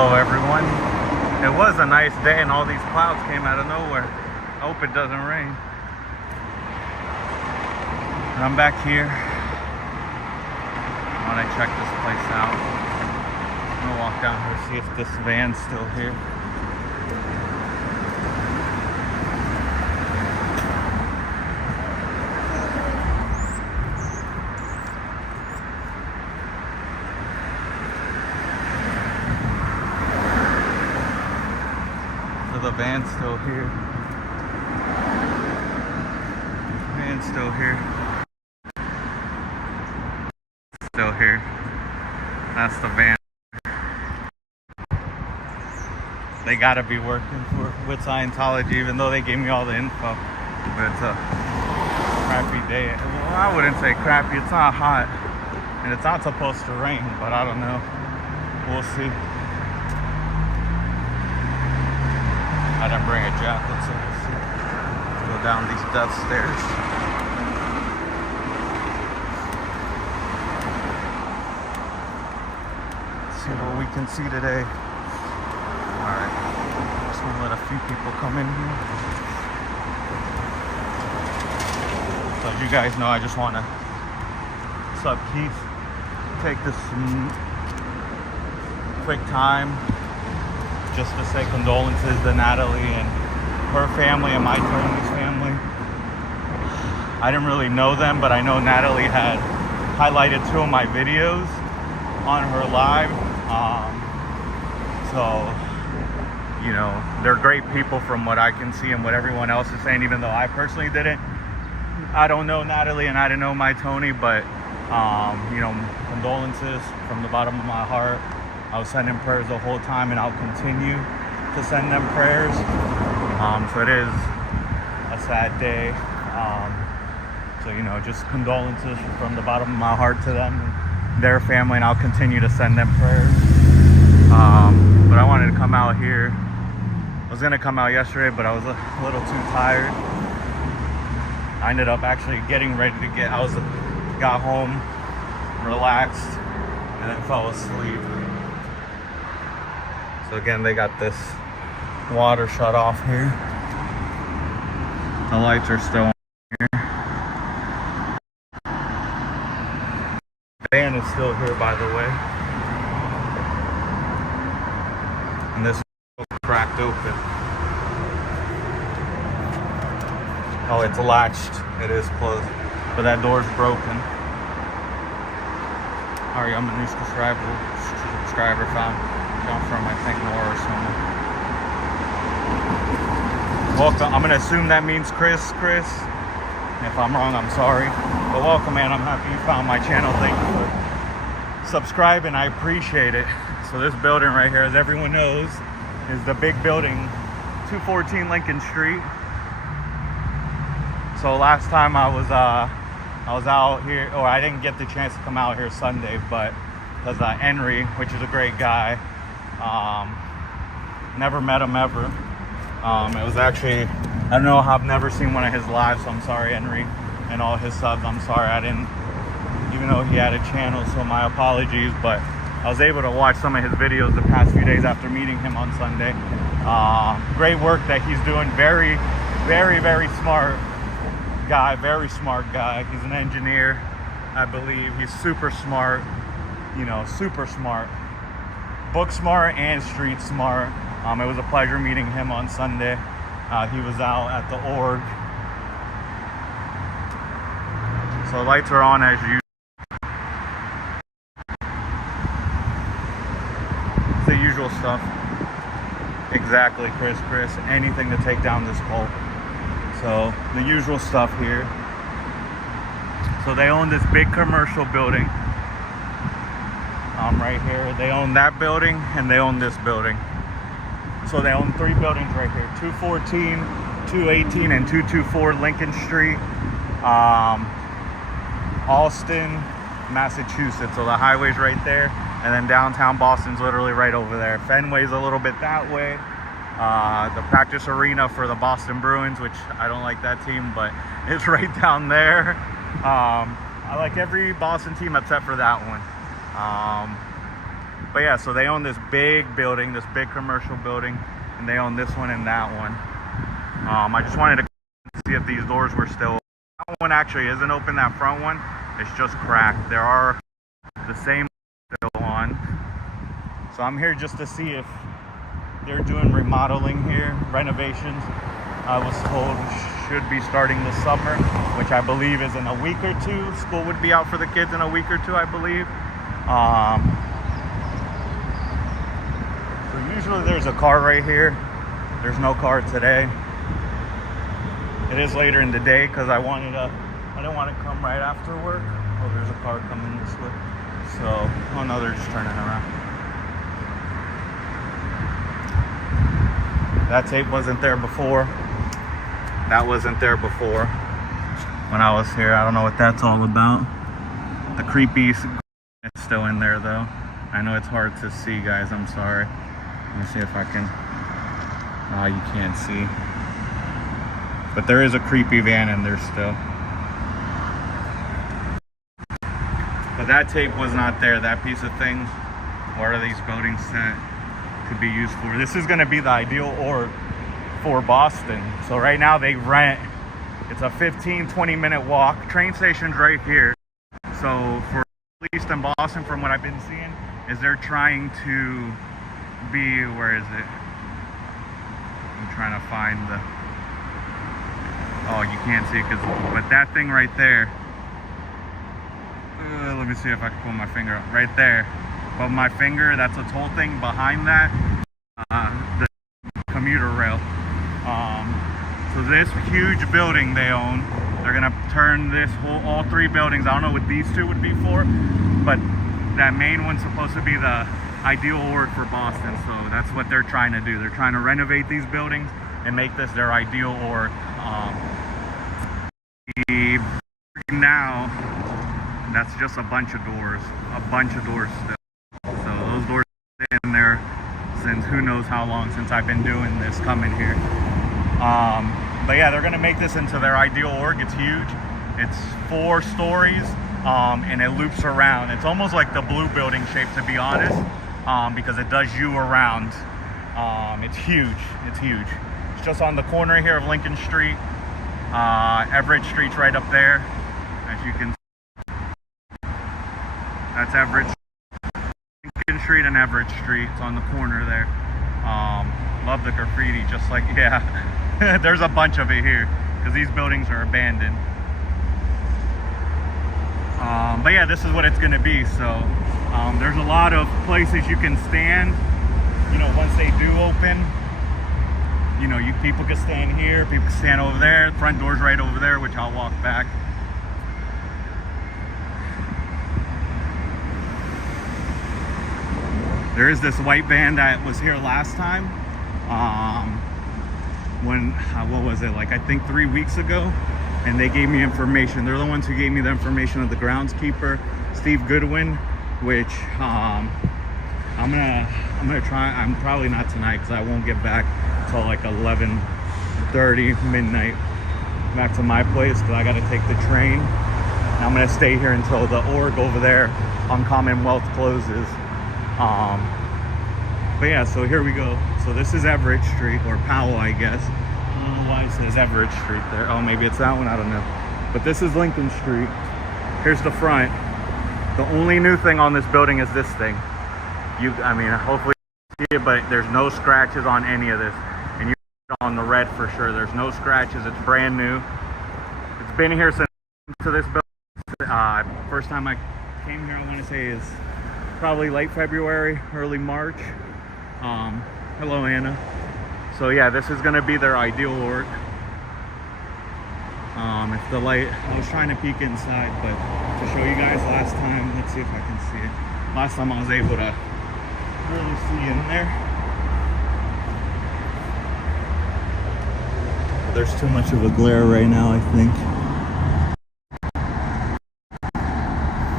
Hello everyone. It was a nice day and all these clouds came out of nowhere. I hope it doesn't rain. And I'm back here. I want to check this place out. I'm gonna walk down here, see if this van's still here. The van's still here. Van's still here. Still here. That's the van. They gotta be working with Scientology, even though they gave me all the info. But it's a crappy day. Well, I wouldn't say crappy. It's not hot, and it's not supposed to rain. But I don't know. We'll see. I didn't bring a jacket, so we'll see. Go down these death stairs. See what we can see today. Alright. Just want to let a few people come in here. So as you guys know, I just want to, what's up, Keith? Take this quick time just to say condolences to Natalie and her family and my family's family. I didn't really know them, but I know Natalie had highlighted 2 of my videos on her live. So, you know, they're great people from what I can see and what everyone else is saying, even though I personally didn't. I don't know Natalie and I didn't know my Tony, but, you know, condolences from the bottom of my heart. I was sending prayers the whole time, and I'll continue to send them prayers. So it is a sad day. So, you know, just condolences from the bottom of my heart to them and their family, and I'll continue to send them prayers. But I wanted to come out here. I was going to come out yesterday, but I was a little too tired. I ended up actually getting ready to got home, relaxed, and then fell asleep. So again, they got this water shut off here. The lights are still on here. The van is still here, by the way. And this is cracked open. Oh, it's latched. It is closed. But that door's broken. Alright, I'm a new subscriber found. From I think Nora or someone. Welcome. I'm gonna assume that means Chris. If I'm wrong, I'm sorry. But welcome, man. I'm happy you found my channel. Thank you for subscribing. I appreciate it. So this building right here, as everyone knows, is the big building, 214 Lincoln Street. So last time I was out here, or I didn't get the chance to come out here Sunday, but because Henry, which is a great guy. Never met him ever. It was actually, I don't know how, I've never seen one of his lives, so I'm sorry, Henry, and all his subs. I'm sorry I didn't even know he had a channel, so my apologies, but I was able to watch some of his videos the past few days after meeting him on Sunday. Great work that he's doing. Very, very, very smart guy, very smart guy. He's an engineer, I believe. He's super smart, you know, super smart. Book smart and street smart. It was a pleasure meeting him on Sunday. He was out at the org. So lights are on as usual. It's the usual stuff. Exactly, Chris. Anything to take down this pole. So the usual stuff here. So they own this big commercial building. Right here. They own that building and they own this building. So they own 3 buildings right here. 214, 218, and 224 Lincoln Street. Austin, Massachusetts. So the highway's right there. And then downtown Boston's literally right over there. Fenway's a little bit that way. The practice arena for the Boston Bruins, which I don't like that team, but it's right down there. I like every Boston team except for that one. But yeah, so they own this big building, this big commercial building, and they own this one and that one. I just wanted to see if these doors were still open. That one actually isn't open, that front one. It's just cracked. There are the same still on. So I'm here just to see if they're doing remodeling here, renovations. I was told should be starting this summer, which I believe is in a week or two. School would be out for the kids in a week or two, I believe. So usually there's a car right here. There's no car today. It is later in the day because I didn't want to come right after work. Oh, there's a car coming this way. So, oh no, they're just turning around. That tape wasn't there before. That wasn't there before when I was here. I don't know what that's all about. The creepy, it's still in there though. I know it's hard to see, guys. I'm sorry. Let me see if I can. Oh, you can't see. But there is a creepy van in there still. But that tape was not there. That piece of thing. What are these buildings that could be used for? This is going to be the ideal org for Boston. So right now they rent. It's a 15-20 minute walk. Train station's right here. So for at least in Boston, from what I've been seeing, is they're trying to be, where is it? I'm trying to find the. Oh, you can't see it, but that thing right there. Let me see if I can pull my finger up. Right there. But my finger, that's a toll thing. Behind that, the commuter rail. So this huge building they own, they're gonna turn this all three buildings. I don't know what these two would be for, but that main one's supposed to be the ideal org for Boston. So that's what they're trying to do. They're trying to renovate these buildings and make this their ideal org. Now, that's just a bunch of doors still. So those doors have been in there since who knows how long, since I've been doing this, coming here. But yeah, they're gonna make this into their ideal org. It's huge. It's 4 stories, and it loops around. It's almost like the blue building shape, to be honest, because it does U around. It's huge. It's huge. It's just on the corner here of Lincoln Street. Everett Street's right up there, as you can see. That's Everett, Lincoln Street and Everett Street. It's on the corner there. Love the graffiti, just like, yeah. There's a bunch of it here because these buildings are abandoned. But yeah, this is what it's gonna be. So there's a lot of places you can stand, you know, once they do open. You know, people can stand here, people can stand over there. The front door's right over there, which I'll walk back. There is this white van that was here last time. What was it, like I think 3 weeks ago? And they gave me information. They're the ones who gave me the information of the groundskeeper, Steve Goodwin, which I'm gonna try. I'm probably not tonight because I won't get back till like 11:30 midnight back to my place because I got to take the train. And I'm gonna stay here until the org over there on Commonwealth closes. But yeah, so here we go. So this is Everett Street, or Powell, I guess. I don't know why it says Everett Street there. Oh, maybe it's that one, I don't know. But this is Lincoln Street. Here's the front. The only new thing on this building is this thing. I mean, hopefully you see it, but there's no scratches on any of this. And you see it on the red for sure. There's no scratches. It's brand new. It's been here since to this building. First time I came here, I want to say, is probably late February, early March. Hello, Anna. So yeah, this is gonna be their ideal org. If the light, I was trying to peek inside, but to show you guys last time, let's see if I can see it. Last time I was able to really see in there. There's too much of a glare right now, I think.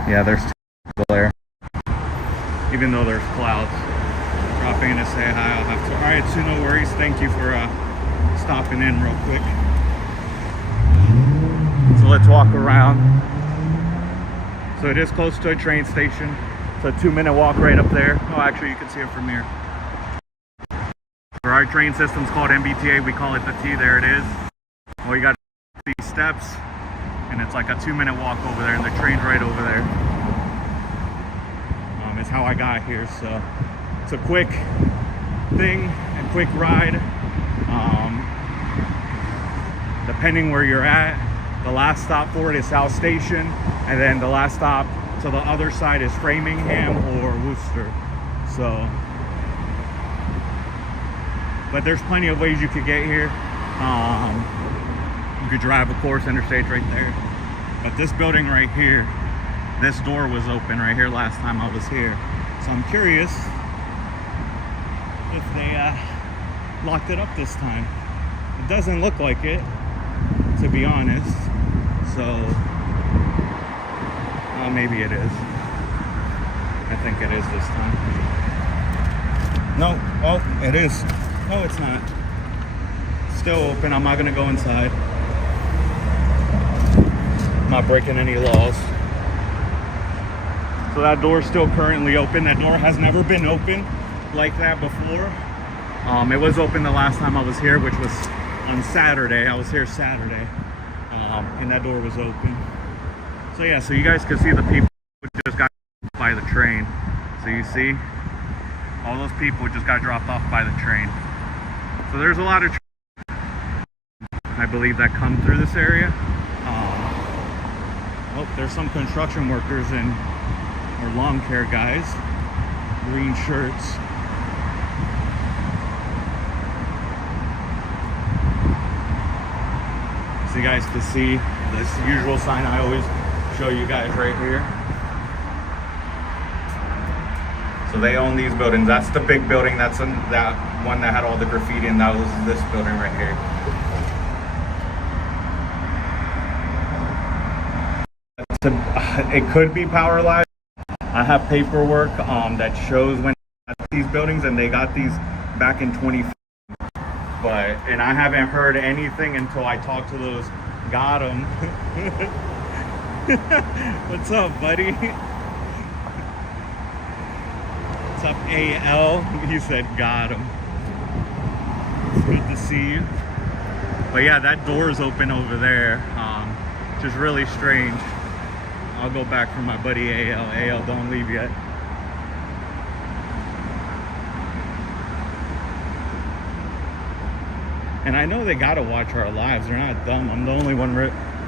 Yeah, there's too much glare. Even though there's clouds. Dropping in to say hi, I'll have to. Alright, so no worries. Thank you for stopping in real quick. So let's walk around. So it is close to a train station. It's a 2-minute walk right up there. Oh, actually, you can see it from here. For our train system's called MBTA. We call it the T. There it is. Well, you got these steps, and it's like a 2-minute walk over there, and the train's right over there. It's how I got here, so it's a quick thing, a quick ride. Depending where you're at, the last stop for it is South Station, and then the last stop to the other side is Framingham or Worcester. So, but there's plenty of ways you could get here. You could drive, of course, interstate's right there. But this building right here, this door was open right here last time I was here. So I'm curious if they locked it up this time. It doesn't look like it, to be honest. So maybe it is. I think it is this time. No, oh, it is. No, it's not. Still open. I'm not gonna go inside. I'm not breaking any laws. So that door is still currently open. That door has never been open like that before. It was open the last time I was here, which was on Saturday. I was here Saturday, and that door was open. So yeah, so you guys can see the people who just got by the train. So you see, all those people just got dropped off by the train. So there's a lot of I believe that come through this area. Oh, there's some construction workers and or lawn care guys, green shirts. So you guys can see this usual sign I always show you guys right here. So they own these buildings. That's the big building. That's that one that had all the graffiti, and that was this building right here. It could be Power Line. I have paperwork that shows when these buildings, and they got these back in 2015. And I haven't heard anything until I talked to those. Got 'em. What's up, buddy? What's up, AL? He said, got him. It's good to see you. But yeah, that door is open over there, which is really strange. I'll go back for my buddy AL. AL, don't leave yet. And I know they gotta watch our lives. They're not dumb. I'm the only one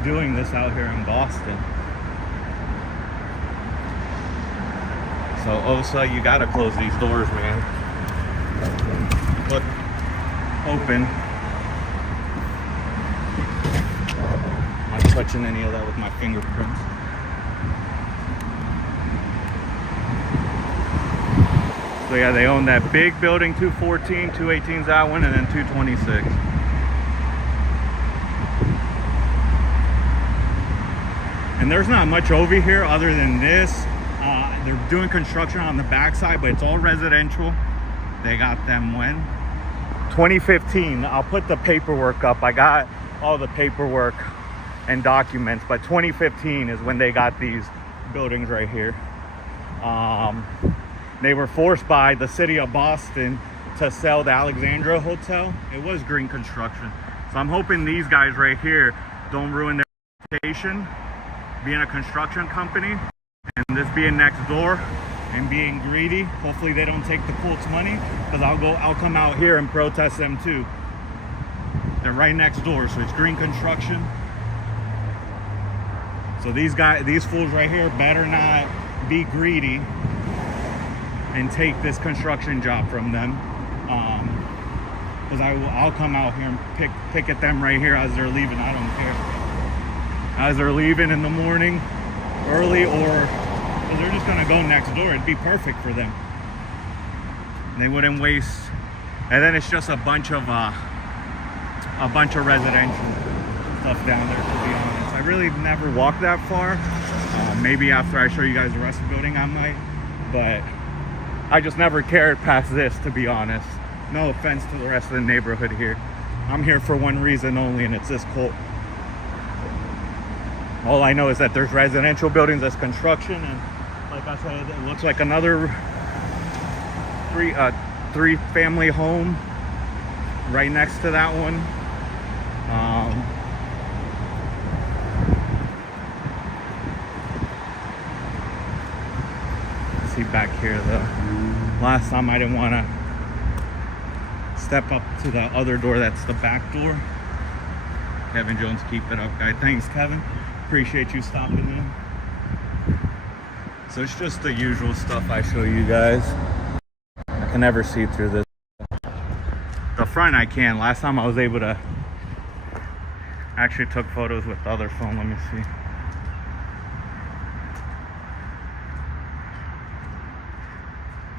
doing this out here in Boston. So OSA, you gotta close these doors, man. Look, open. I'm not touching any of that with my fingerprints. So yeah, they own that big building, 214, 218's that one, and then 226. And there's not much over here other than this. They're doing construction on the backside, but it's all residential. They got them when? 2015. I'll put the paperwork up. I got all the paperwork and documents, but 2015 is when they got these buildings right here. They were forced by the city of Boston to sell the Alexandra Hotel. It was green construction. So I'm hoping these guys right here don't ruin their reputation being a construction company. And this being next door and being greedy, hopefully they don't take the Colts money, because I'll come out here and protest them too. They're right next door, so it's green construction. So these fools right here better not be greedy and take this construction job from them, because I'll come out here and pick at them right here as they're leaving. I don't care. As they're leaving in the morning early, or they're just gonna go next door. It'd be perfect for them. They wouldn't waste. And then it's just a bunch of residential stuff down there, to be honest. I really never walked that far. Maybe after I show you guys the rest of the building I might, but I just never cared past this, to be honest. No offense to the rest of the neighborhood here. I'm here for one reason only, and it's this cult. All I know is that there's residential buildings, there's construction, and Like I said, it looks like another three family home right next to that one. See back here though, last time I didn't want to step up to the other door. That's the back door. Kevin Jones, keep it up, guy. Thanks, Kevin. Appreciate you stopping in. So it's just the usual stuff I show you guys. I can never see through this. The front I can. Last time I was able to actually took photos with the other phone. Let me see.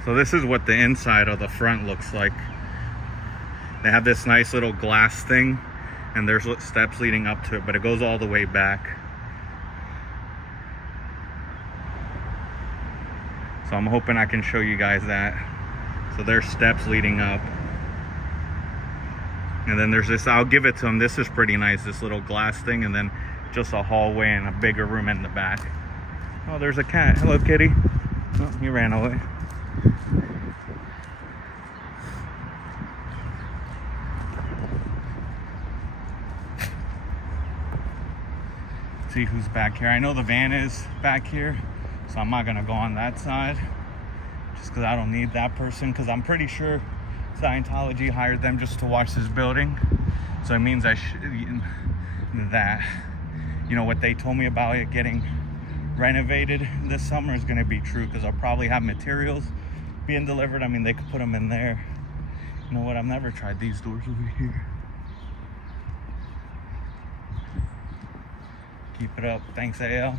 So this is what the inside of the front looks like. They have this nice little glass thing, and there's steps leading up to it, but it goes all the way back. So I'm hoping I can show you guys that. So there's steps leading up. And then there's this, I'll give it to them. This is pretty nice, this little glass thing, and then just a hallway and a bigger room in the back. Oh, there's a cat. Hello, kitty. Oh, he ran away. See who's back here. I know the van is back here, so I'm not gonna go on that side just because I don't need that person, because I'm pretty sure Scientology hired them just to watch this building. So it means I should, that, you know, what they told me about it getting renovated this summer is going to be true, because I'll probably have materials being delivered. I mean, they could put them in there. You know what? I've never tried these doors over here. Keep it up. Thanks, AL.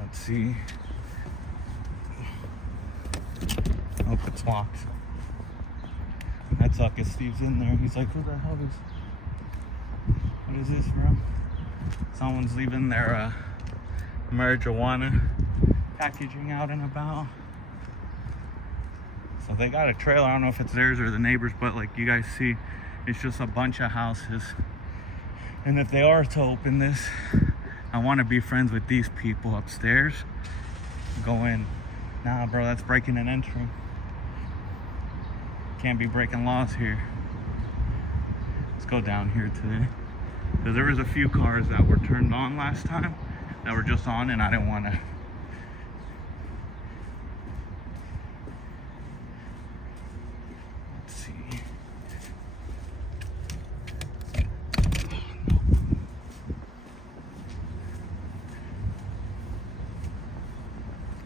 Let's see. Hope it's locked. That sucker Steve's in there. He's like, who the hell is... What is this, bro? Someone's leaving their marijuana packaging out and about. So they got a trailer. I don't know if it's theirs or the neighbors, but like you guys see, it's just a bunch of houses. And if they are to open this, I want to be friends with these people upstairs. Go in. Nah, bro, that's breaking and entering. Can't be breaking laws here. Let's go down here today, because there was a few cars that were turned on last time that were just on, and I didn't want to. Let's see.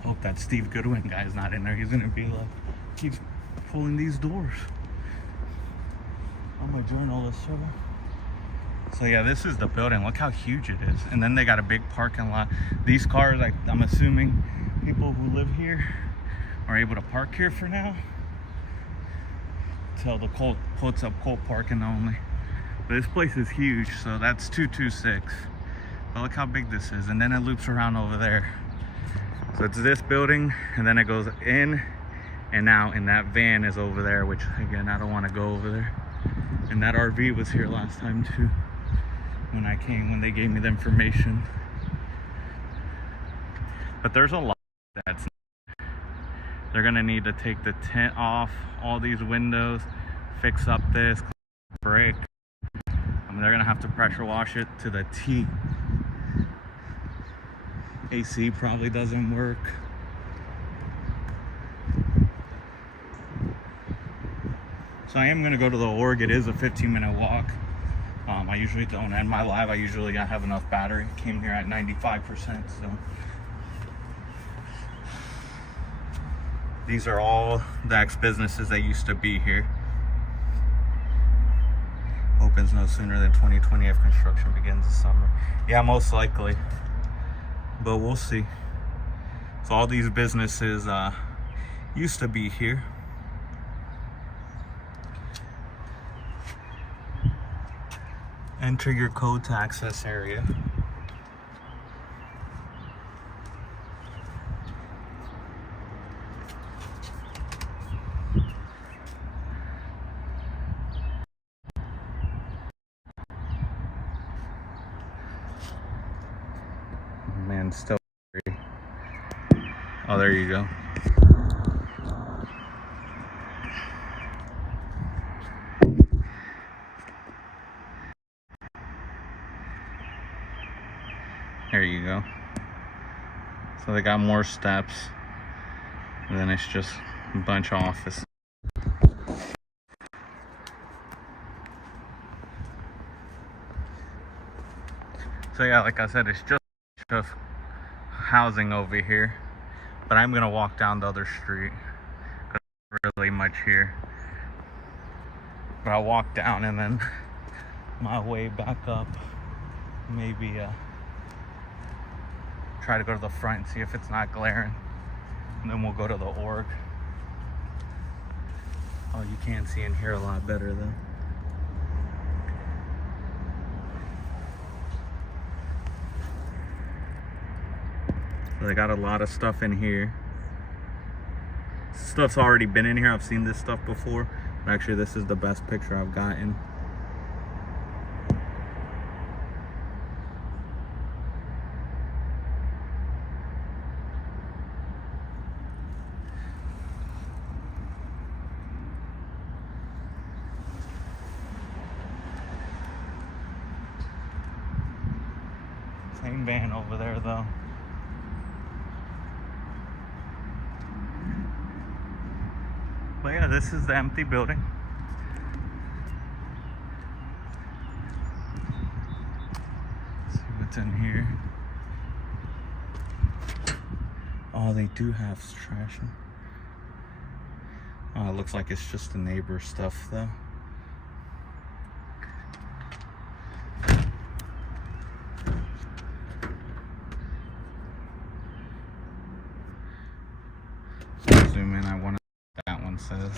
Hope that Steve Goodwin guy's not in there. He's gonna be like, keeps pulling these doors. I'm a journalist, sir. So yeah, this is the building. Look how huge it is. And then they got a big parking lot. These cars, I'm assuming people who live here are able to park here for now till the Colt puts up Colt parking only. But this place is huge, so that's 226. But look how big this is. And then it loops around over there. So it's this building, and then it goes in and out, and that van is over there, which again, I don't want to go over there. And that RV was here last time too, when I came, when they gave me the information. But there's a lot that's, they're gonna need to take the tent off, all these windows, fix up this brick. I mean, they're gonna have to pressure wash it to the T. AC probably doesn't work. So I am gonna go to the org. It is a 15-minute walk. I usually don't end my live. I usually have enough battery. Came here at 95%, so. These are all the ex-businesses that used to be here. Opens no sooner than 2020 if construction begins this summer. Yeah, most likely. But we'll see. So all these businesses used to be here. Enter your code to access area. Man, still Oh, there you go. There you go. So they got more steps, and then it's just a bunch of office. So yeah, like I said, it's just housing over here, but I'm gonna walk down the other street because there's really much here. But I'll walk down and then my way back up, maybe try to go to the front and see if it's not glaring, and then we'll go to the org. Oh, you can see in here a lot better though. So they got a lot of stuff in here. Stuff's already been in here. I've seen this stuff before. But actually, this is the best picture I've gotten. Same van over there though. But yeah, this is the empty building. Let's see what's in here. Oh, they do have trash. Oh, it looks like it's just the neighbor stuff though. Zoom in, I want to. That one says.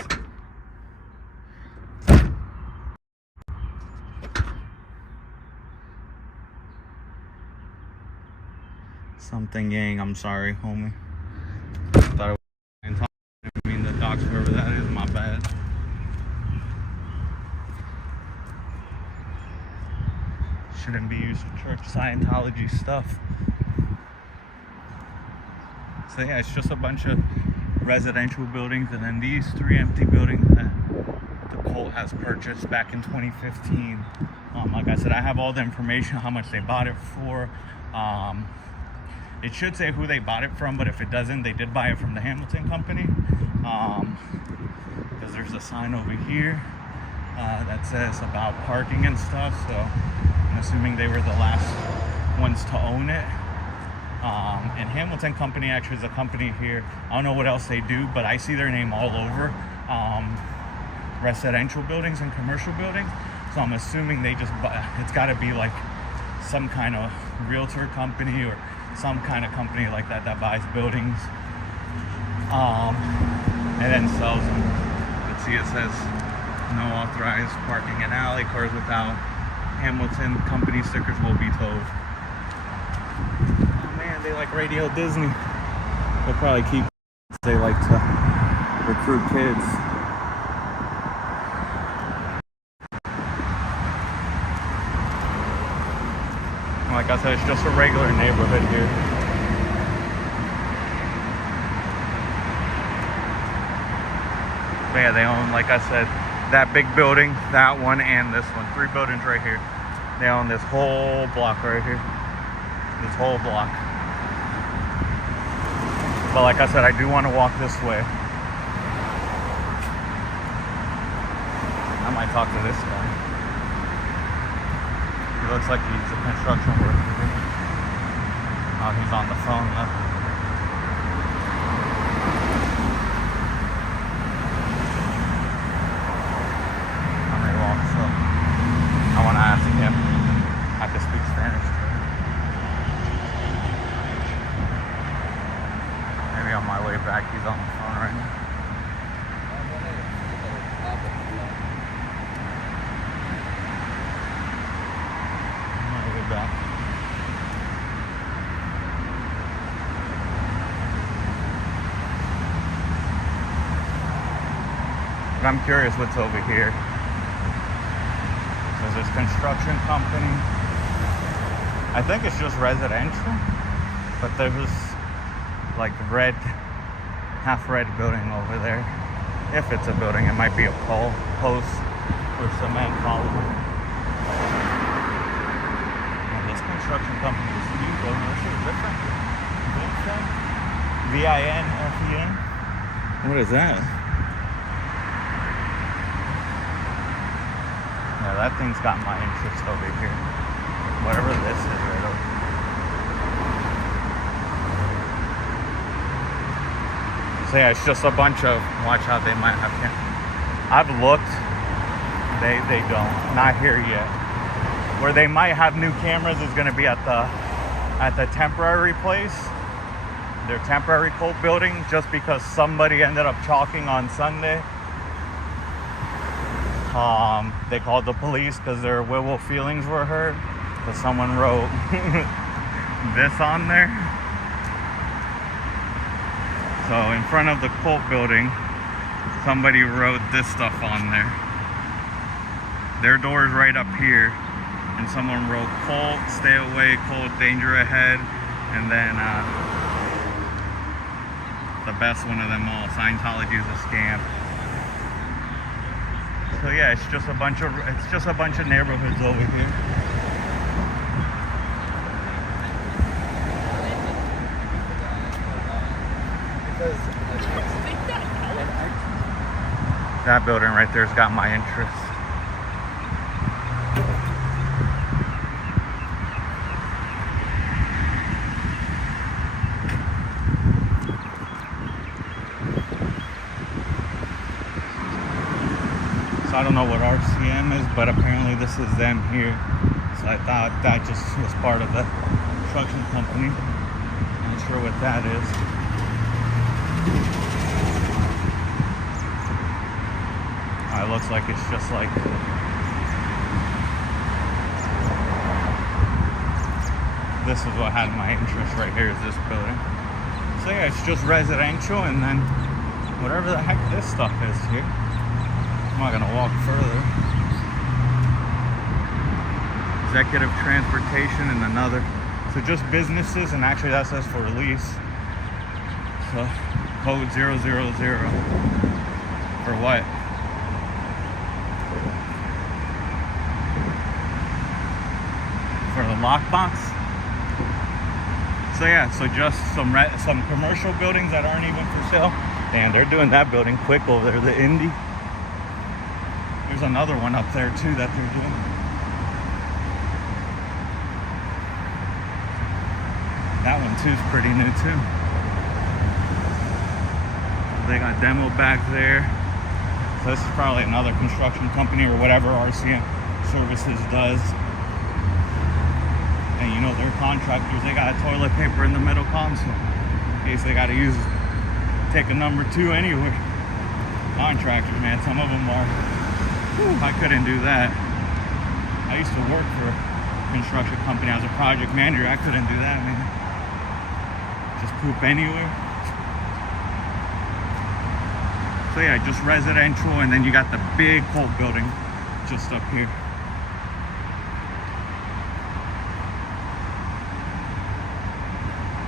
Something gang, I'm sorry, homie. Thought it was I mean the docs, whoever that is, my bad. Shouldn't be using church Scientology stuff. So yeah, it's just a bunch of residential buildings, and then these 3 empty buildings that the cult has purchased back in 2015. Like I said, I have all the information, how much they bought it for. It should say who they bought it from, but if it doesn't, they did buy it from the Hamilton company. Because there's a sign over here that says about parking and stuff, so I'm assuming they were the last ones to own it. And Hamilton Company actually is a company here. I don't know what else they do, but I see their name all over residential buildings and commercial buildings. So I'm assuming they just it's got to be like some kind of realtor company or some kind of company like that that buys buildings and then sells them. Let's see, it says no authorized parking in alley. Cars without Hamilton Company stickers will be towed. They like Radio Disney. They'll probably keep. They like to recruit kids. Like I said, it's just a regular neighborhood here. But yeah, they own, like I said, that big building, that one, and this one. 3 buildings right here. They own this whole block right here. This whole block. But like I said, I do want to walk this way. I might talk to this guy. He looks like he's a construction worker. Oh, he's on the phone though. I may walk, so I want to ask him. I can speak Spanish too. On my way back, he's on the phone right now. On my way back. But I'm curious what's over here. There's this construction company. I think it's just residential, but there's like red, half red building over there. If it's a building, it might be a pole, post, or cement column. Now, this construction company is new, though. This is different. Vinfen? What is that? Yeah, that thing's got my interest over here. Whatever this is right over here. So yeah, it's just a bunch of, watch out, they might have cameras. I've looked, they don't, not here yet. Where they might have new cameras is gonna be at the temporary place, their temporary cult building, just because somebody ended up chalking on Sunday. They called the police because their werewolf feelings were hurt, because someone wrote this on there. So in front of the cult building, somebody wrote this stuff on there. Their door is right up here, and someone wrote cult, stay away, cult, danger ahead, and then the best one of them all, Scientology is a scam. So yeah, it's just a bunch of neighborhoods over here. That building right there's got my interest. So I don't know what RCM is, but apparently this is them here. So I thought that just was part of the construction company. I'm not sure what that is. It looks like it's just like this is what had my interest right here, is this building. So yeah, it's just residential, and then whatever the heck this stuff is here. I'm not gonna walk further. Executive transportation and another. So just businesses, and actually that says for lease. So code 000 for what? For the lockbox. So yeah, so just some commercial buildings that aren't even for sale. And they're doing that building quick over there, the Indy. There's another one up there too that they're doing. That one too is pretty new too. They got demo back there. So this is probably another construction company or whatever RCM Services does. And you know, they're contractors, they got toilet paper in the middle console in case they gotta take a number 2 anyway. Contractors, man, some of them are, I couldn't do that. I used to work for a construction company as a project manager. I couldn't do that, man. Just poop anywhere. So yeah, just residential, and then you got the big cult building just up here.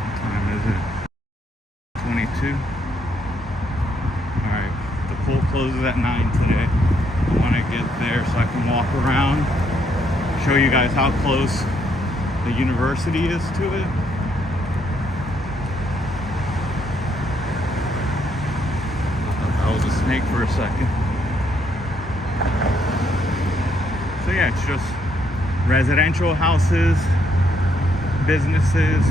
What time is it? 22. Alright, the cult closes at 9 today. I want to get there so I can walk around, show you guys how close the university is to it. I was a snake for a second. So yeah, it's just residential houses, businesses,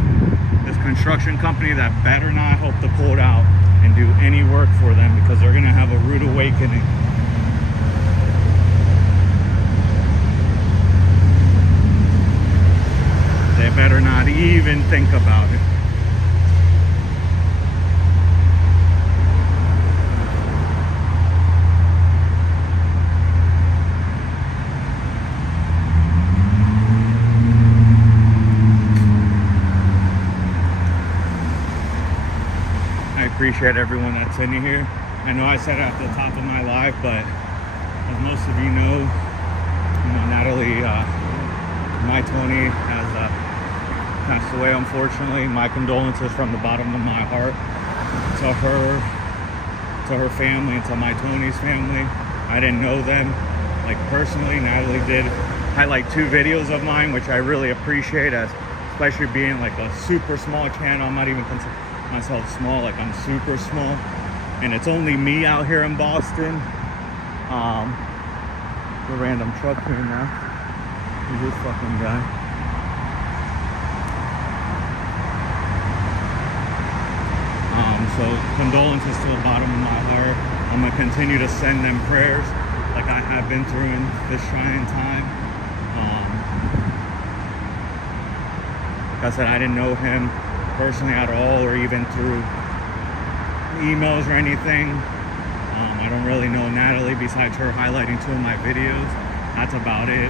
this construction company that better not help the cult out and do any work for them, because they're gonna have a rude awakening. They better not even think about it. I appreciate everyone that's in here. I know I said it at the top of my live, but as most of you know, Natalie, my Tony has passed away, unfortunately. My condolences from the bottom of my heart to her family, and to my Tony's family. I didn't know them, like, personally. Natalie did highlight 2 videos of mine, which I really appreciate, as especially being like a super small channel. I'm not even consider myself small, like I'm super small, and it's only me out here in Boston. The random truck here now. Who's this fucking guy? So condolences to the bottom of my heart. I'm gonna continue to send them prayers like I have been through in this trying time. Like I said, I didn't know him personally at all, or even through emails or anything. I don't really know Natalie besides her highlighting 2 of my videos. That's about it.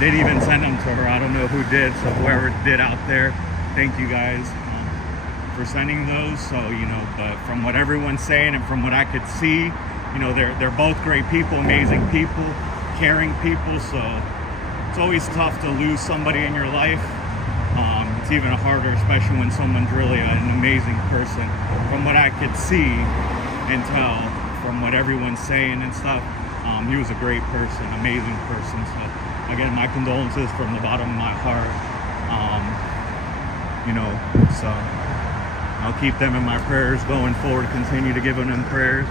Did even send them to her. I don't know who did, so whoever did out there, thank you guys for sending those. So, you know, but from what everyone's saying and from what I could see, you know, they're both great people, amazing people, caring people. So it's always tough to lose somebody in your life. It's even harder, especially when someone's really an amazing person. From what I could see and tell, from what everyone's saying and stuff, he was a great person, amazing person. So again, my condolences from the bottom of my heart. You know, so I'll keep them in my prayers going forward, continue to give them prayers.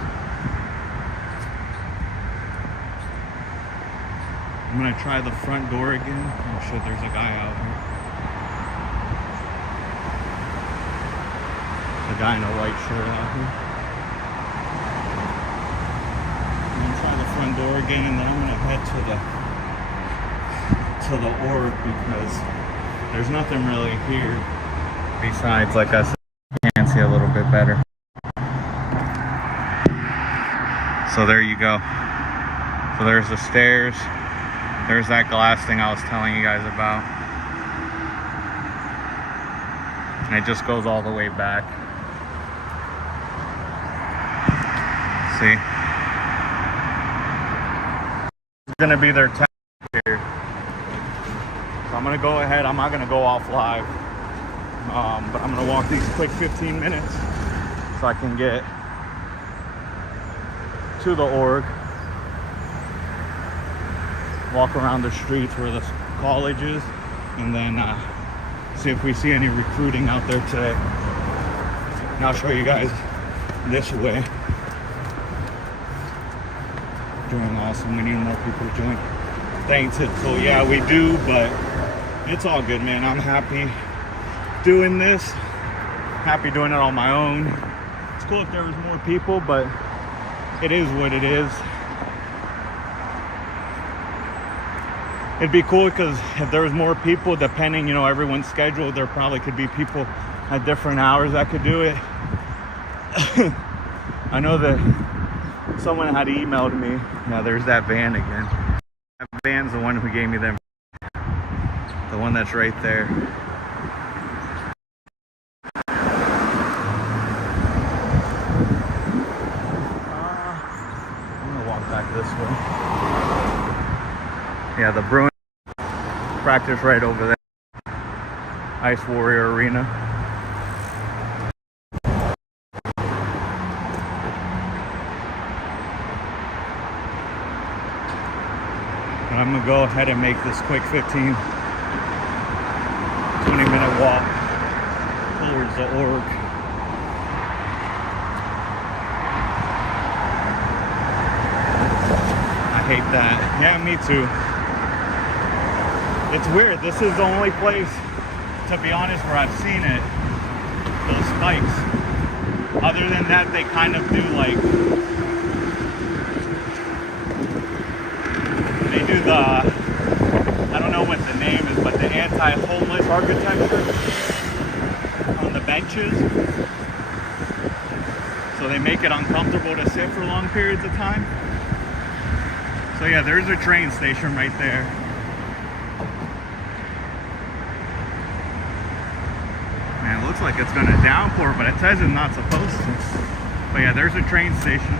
I'm gonna try the front door again. Oh shit, there's a guy out here. A guy in a white shirt out here. I'm gonna try the front door again, and then I'm gonna head to the org, because there's nothing really here besides, like I said, I can see a little bit better. So there you go. So there's the stairs. There's that glass thing I was telling you guys about. And it just goes all the way back. See? It's gonna be their temp here. So I'm gonna go ahead. I'm not gonna go off live. But I'm gonna walk these quick 15 minutes so I can get to the org. Walk around the streets where the college is, and then see if we see any recruiting out there today. And I'll show you guys this way. Doing awesome. We need more people to join. Thanks. So yeah, we do, but it's all good, man. I'm happy doing this. Happy doing it on my own. It's cool if there was more people, but it is what it is. It'd be cool because if there was more people, depending, you know, everyone's schedule, there probably could be people at different hours that could do it. I know that someone had emailed me. Yeah, there's that van again. That van's the one who gave me them. The one that's right there. I'm gonna walk back this way. Yeah, the Bruin practice right over there. Ice Warrior Arena. And I'm gonna go ahead and make this quick 15-20 minute walk towards the org. I hate that. Yeah, me too. It's weird. This is the only place, to be honest, where I've seen it. Those spikes. Other than that, they kind of do like, they do the, I don't know what the name is, but the anti-homeless architecture on the benches. So they make it uncomfortable to sit for long periods of time. So yeah, there's a train station right there. Man, it looks like it's gonna downpour, but it says it's not supposed to. But yeah, there's a train station.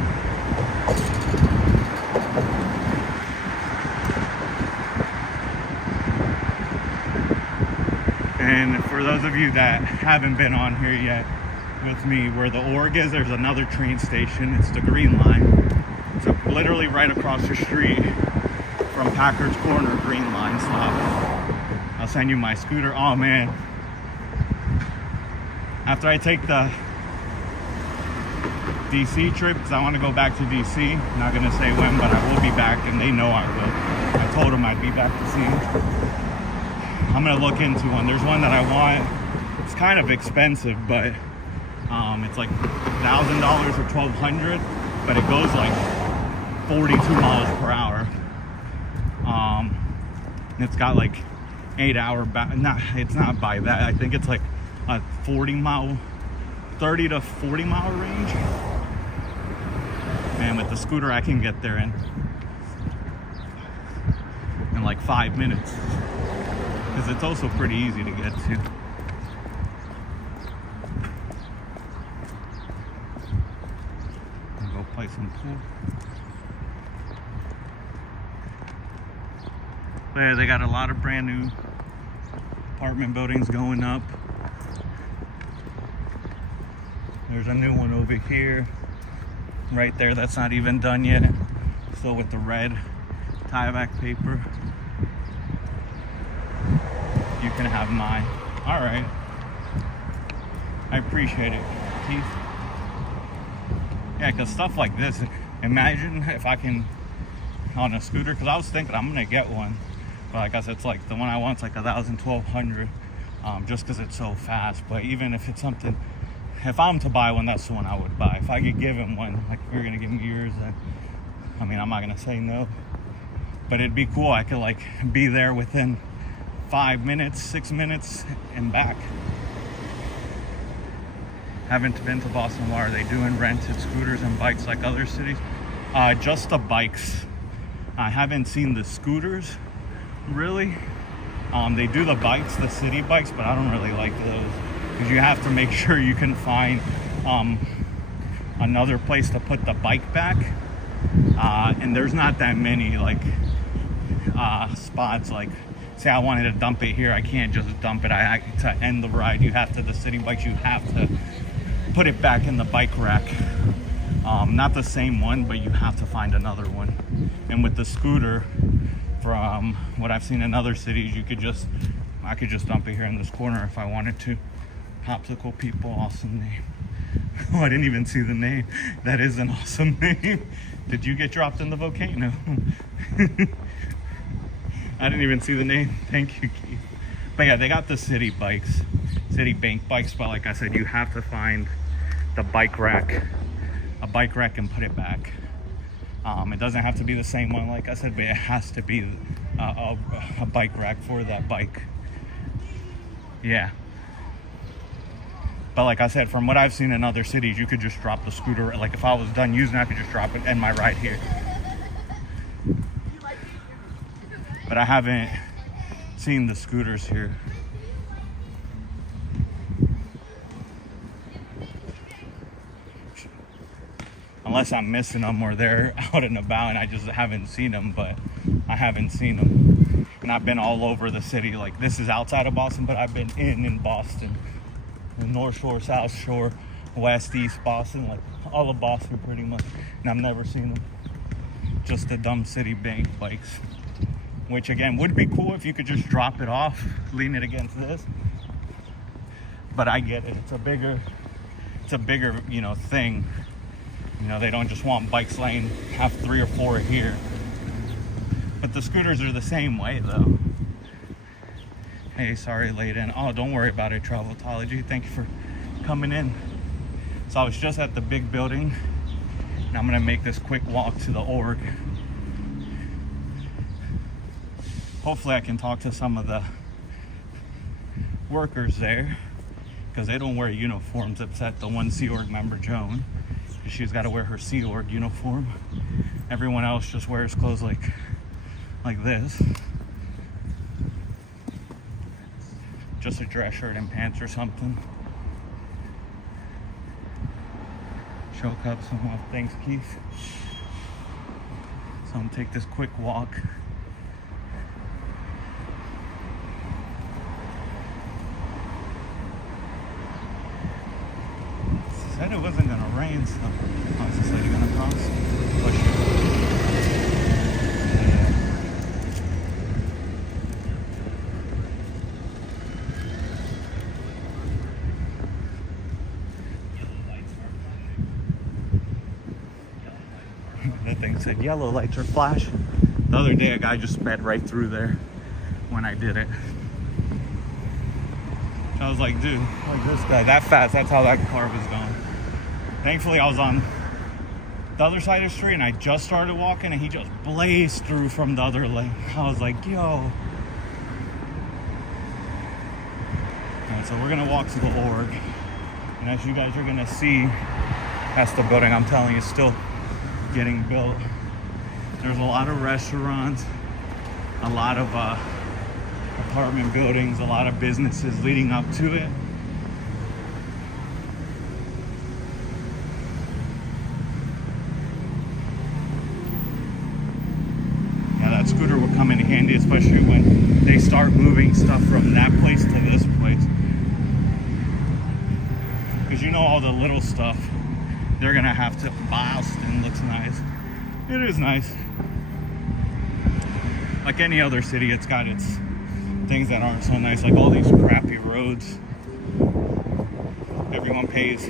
And for those of you that haven't been on here yet with me, where the org is, there's another train station. It's the Green Line. It's literally right across the street from Packard's corner Green Line stop. I'll send you my scooter. Oh man. After I take the DC trip, because I want to go back to DC. Not going to say when, but I will be back, and they know I will. I told them I'd be back to see them. I'm going to look into one. There's one that I want. It's kind of expensive, but it's like $1,000 or $1,200, but it goes like 42 miles per hour. And it's got like 8-hour it's not by that. I think it's like a 30 to 40 mile range. And with the scooter I can get there in like 5 minutes, because it's also pretty easy to get to. I'll go play some pool. Yeah, they got a lot of brand new apartment buildings going up. There's a new one over here, right there, that's not even done yet. Still with the red tie-back paper. You can have mine. All right. I appreciate it, Keith. Yeah, because stuff like this, imagine if I can, on a scooter, because I was thinking I'm going to get one. But like I said, it's like the one I want is like $1,000, $1,200, just because it's so fast. But even if it's something, if I'm to buy one, that's the one I would buy. If I could give him one, like if you're going to give me yours, then, I mean, I'm not going to say no. But it'd be cool. I could like be there within 5 minutes, 6 minutes, and back. Haven't been to Boston. Are they doing rented scooters and bikes like other cities? Just the bikes. I haven't seen the scooters, really. They do the bikes, the city bikes, but I don't really like those, because you have to make sure you can find another place to put the bike back, and there's not that many like spots. Like, say I wanted to dump it here, I can't just dump it. To end the ride, you have to, the city bikes, you have to put it back in the bike rack. Not the same one, but you have to find another one. And with the scooter, from what I've seen in other cities, I could just dump it here in this corner if I wanted to. Popsicle People, awesome name. Oh, I didn't even see the name. That is an awesome name. Did you get dropped in the volcano? I didn't even see the name. Thank you, Keith. But yeah, they got the city bikes, city bank bikes, but like I said, you have to find the bike rack, a bike rack, and put it back. It doesn't have to be the same one, like I said, but it has to be a bike rack for that bike. Yeah. But like I said, from what I've seen in other cities, you could just drop the scooter. Like if I was done using it, I could just drop it, end my ride here. But I haven't seen the scooters here. Unless I'm missing them or they're out and about and I just haven't seen them, but I haven't seen them. And I've been all over the city. Like, this is outside of Boston, but I've been in Boston. The North Shore, South Shore, West, East Boston, like all of Boston pretty much. And I've never seen them. Just the dumb city bank bikes. Which again, would be cool if you could just drop it off, lean it against this. But I get it. It's a bigger, you know, thing. You know, they don't just want bikes laying, have 3 or 4 here. But the scooters are the same way though. Hey, sorry, late in. Oh, don't worry about it, Traveltology. Thank you for coming in. So I was just at the big building, and I'm gonna make this quick walk to the org. Hopefully I can talk to some of the workers there, because they don't wear uniforms except the one Sea Org member, Joan. She's got to wear her Sea Org uniform. Everyone else just wears clothes like this. Just a dress shirt and pants or something. Choke up some more. Thanks, Keith. So I'm gonna take this quick walk. said it wasn't gonna rain, so how is this lady gonna cross? Push it. That thing said yellow lights are flashing. The other day a guy just sped right through there when I did it. I was like, dude, like this guy, that fast, that's how that car was going. Thankfully, I was on the other side of the street and I just started walking and he just blazed through from the other lane. I was like, yo. And so we're gonna walk to the org. And as you guys are gonna see, that's the building I'm telling you is still getting built. There's a lot of restaurants, a lot of apartment buildings, a lot of businesses leading up to it. Yeah, that scooter will come in handy, especially when they start moving stuff from that place to this place. Because you know all the little stuff they're gonna have to. Boston looks nice. It is nice. Like any other city, it's got its things that aren't so nice, like all these crappy roads. Everyone pays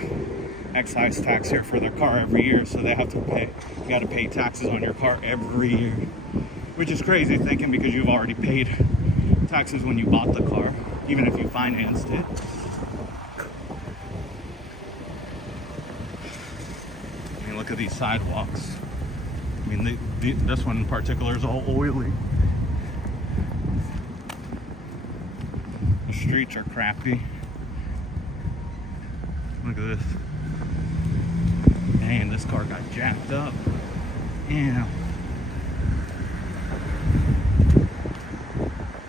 excise tax here for their car every year, so they have to pay. You got to pay taxes on your car every year, which is crazy thinking because you've already paid taxes when you bought the car, even if you financed it. I mean, look at these sidewalks. I mean, this one in particular is all oily. The streets are crappy. Look at this. Dang, this car got jacked up. Yeah.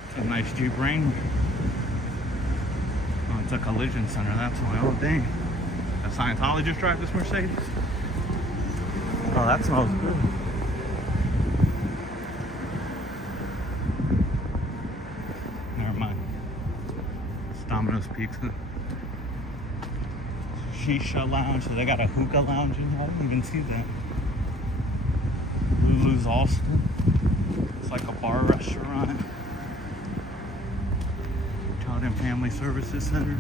It's a nice Jeep Wrangler. Oh, it's a collision center, that's why. Oh, dang. A Scientologist drive this Mercedes? Oh, that smells good. Never mind. It's Domino's Pizza. Shisha lounge, so they got a hookah lounge in here. I didn't even see that. Lulu's Austin. It's like a bar restaurant. Child and Family Services Center.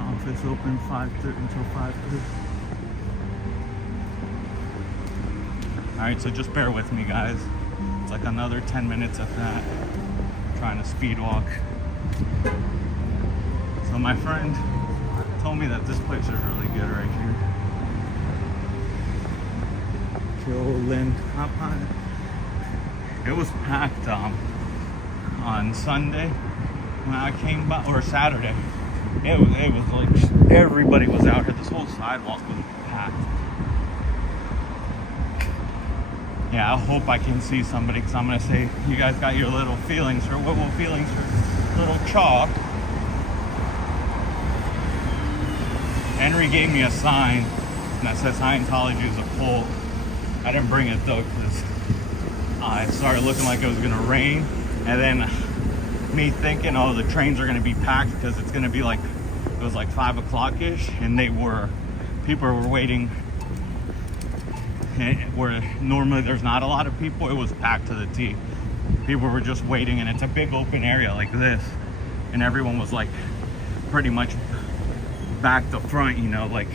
Office open 5:30 until 5:30. Alright, so just bear with me, guys. It's like another 10 minutes of that. I'm trying to speed walk. So my friend told me that this place is really good right here. Lynn Hot. It was packed on Sunday when I came by, or Saturday. It was like everybody was out here. This whole sidewalk was packed. Yeah, I hope I can see somebody, because I'm gonna say, you guys got your little feelings, or what will feelings for little chalk. Henry gave me a sign that says Scientology is a cult. I didn't bring it though, because it started looking like it was gonna rain, and then me thinking, oh, the trains are gonna be packed because it's gonna be like, it was like 5 o'clock ish, and people were waiting where normally there's not a lot of people. It was packed to the T. People were just waiting, and it's a big open area like this, and everyone was like pretty much back to front, you know, like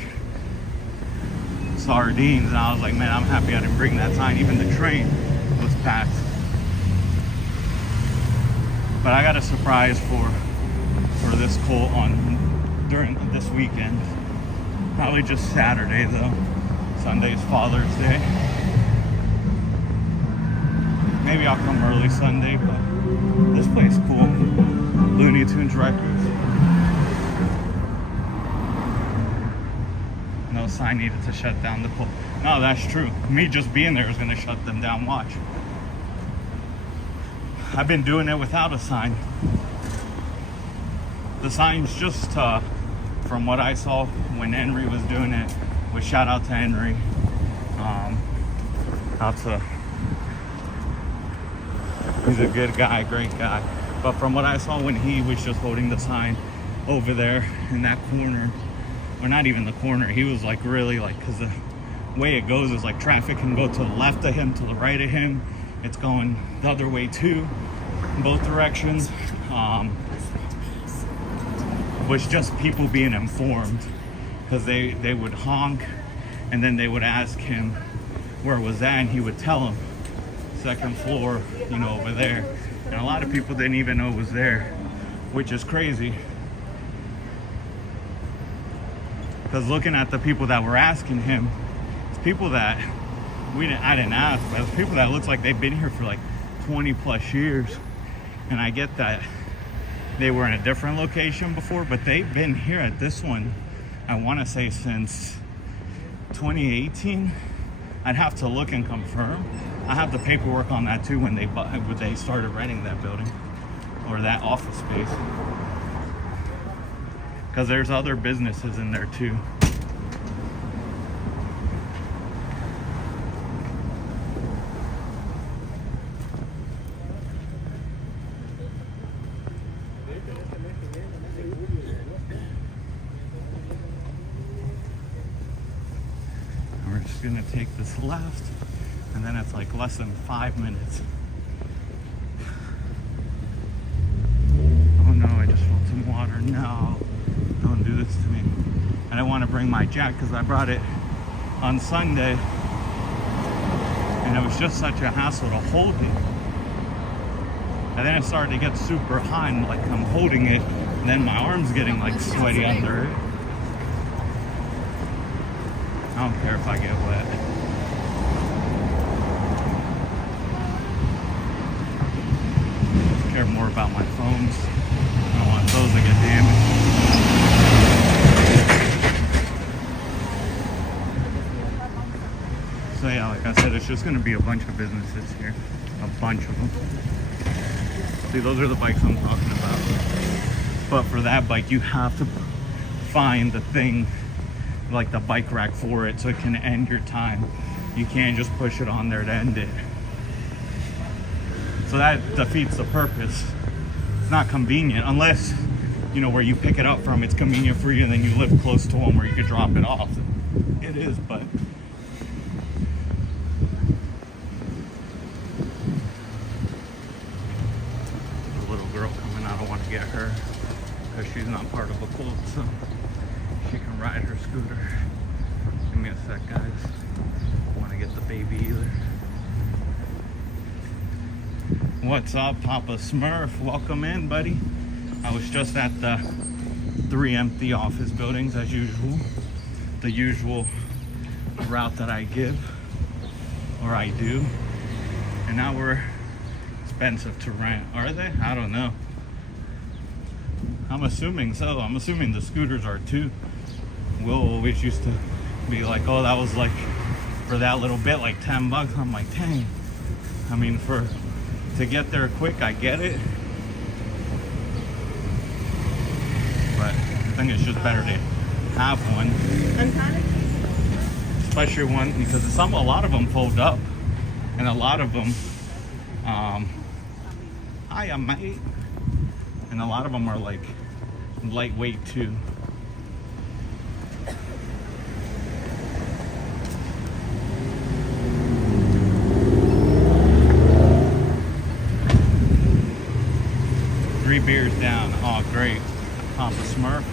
sardines. And I was like, man, I'm happy I didn't bring that sign. Even the train was packed. But I got a surprise for this cult during this weekend. Probably just Saturday though. Sunday's Father's Day. Maybe I'll come early Sunday, but this place is cool. Looney Tunes Records. No sign needed to shut down the cult. No, that's true. Me just being there is gonna shut them down. Watch. I've been doing it without a sign. The sign's just from what I saw when Henry was doing it. Was shout out to Henry. He's a good guy, great guy. But from what I saw when he was just holding the sign, over there in that corner, or not even the corner. He was like really like, because the way it goes is like traffic can go to the left of him, to the right of him. It's going the other way too, in both directions. Was just people being informed, because they would honk and then they would ask him where it was at, and he would tell them second floor, you know, over there. And a lot of people didn't even know it was there, which is crazy. Because looking at the people that were asking him, it's people that I didn't ask, but it's people that looks like they've been here for like 20 plus years. And I get that they were in a different location before, but they've been here at this one, I want to say since 2018. I'd have to look and confirm. I have the paperwork on that too, when they started renting that building or that office space, because there's other businesses in there too. We're just gonna take this left, and then it's like less than 5 minutes. Oh no, I just filled some water. No, don't do this to me. I don't want to bring my jack because I brought it on Sunday, and it was just such a hassle to hold it. And then it started to get super hot, and like I'm holding it, and then my arm's getting like sweaty under it. I don't care if I get wet. I care more about my phones. I don't want those to get damaged. So yeah, like I said, it's just gonna be a bunch of businesses here. A bunch of them. See, those are the bikes I'm talking about. But for that bike, you have to find the thing, like the bike rack for it, so it can end your time. You can't just push it on there to end it. So that defeats the purpose. It's not convenient unless, you know, where you pick it up from, it's convenient for you, and then you live close to one where you could drop it off. It is, but the little girl coming, I don't want to get her because she's not part of a cult, so she can ride her scooter. Give me a sec, guys. I want to get the baby either. What's up, Papa Smurf? Welcome in, buddy. I was just at the 3 empty office buildings as usual. The usual route that I give, or I do. And now we're expensive to rent. Are they? I don't know. I'm assuming so. I'm assuming the scooters are too. Will always used to be like, oh, that was like for that little bit, like 10 bucks. I'm like, dang. I mean, to get there quick, I get it. But I think it's just better to have one. Especially one, because a lot of them fold up. And a lot of them, hiya, mate. And a lot of them are like lightweight too. Three beers down. Oh, great. Papa Smurf.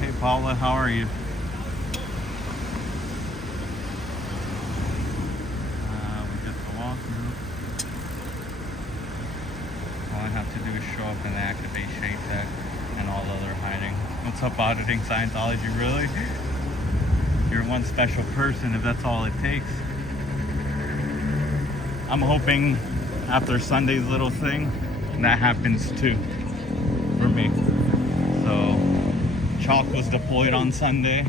Hey, Paula, how are you? We get the walkthrough. All I have to do is show up and activate Shade Tech and all other hiding. What's up, auditing Scientology? Really? You're one special person if that's all it takes. I'm hoping after Sunday's little thing, that happens too for me. So, Chalk was deployed on Sunday.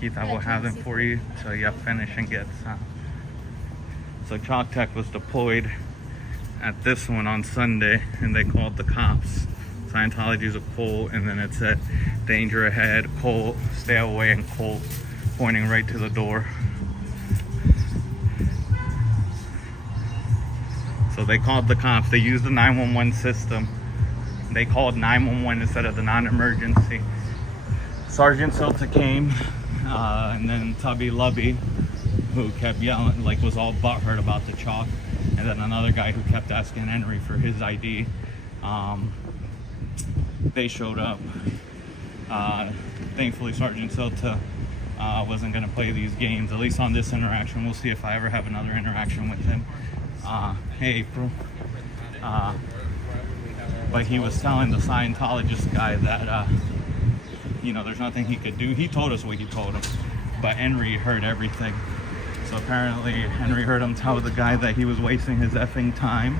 Keith, I will have them for you so you finish and get some. So Chalk Tech was deployed at this one on Sunday, and they called the cops Scientology is a cult, and then it said danger ahead, cult, stay away, and cult, pointing right to the door. So they called the cops. They used the 911 system. They called 911 instead of the non-emergency. Sergeant Silta came, and then Tubby Lubby, who kept yelling, like was all butthurt about the chalk, and then another guy who kept asking Henry for his ID. They showed up. Thankfully, Sergeant Silta wasn't going to play these games, at least on this interaction. We'll see if I ever have another interaction with him. Hey, April. But he was telling the Scientologist guy that, you know, there's nothing he could do. He told us what he told him, but Henry heard everything. So apparently Henry heard him tell the guy that he was wasting his effing time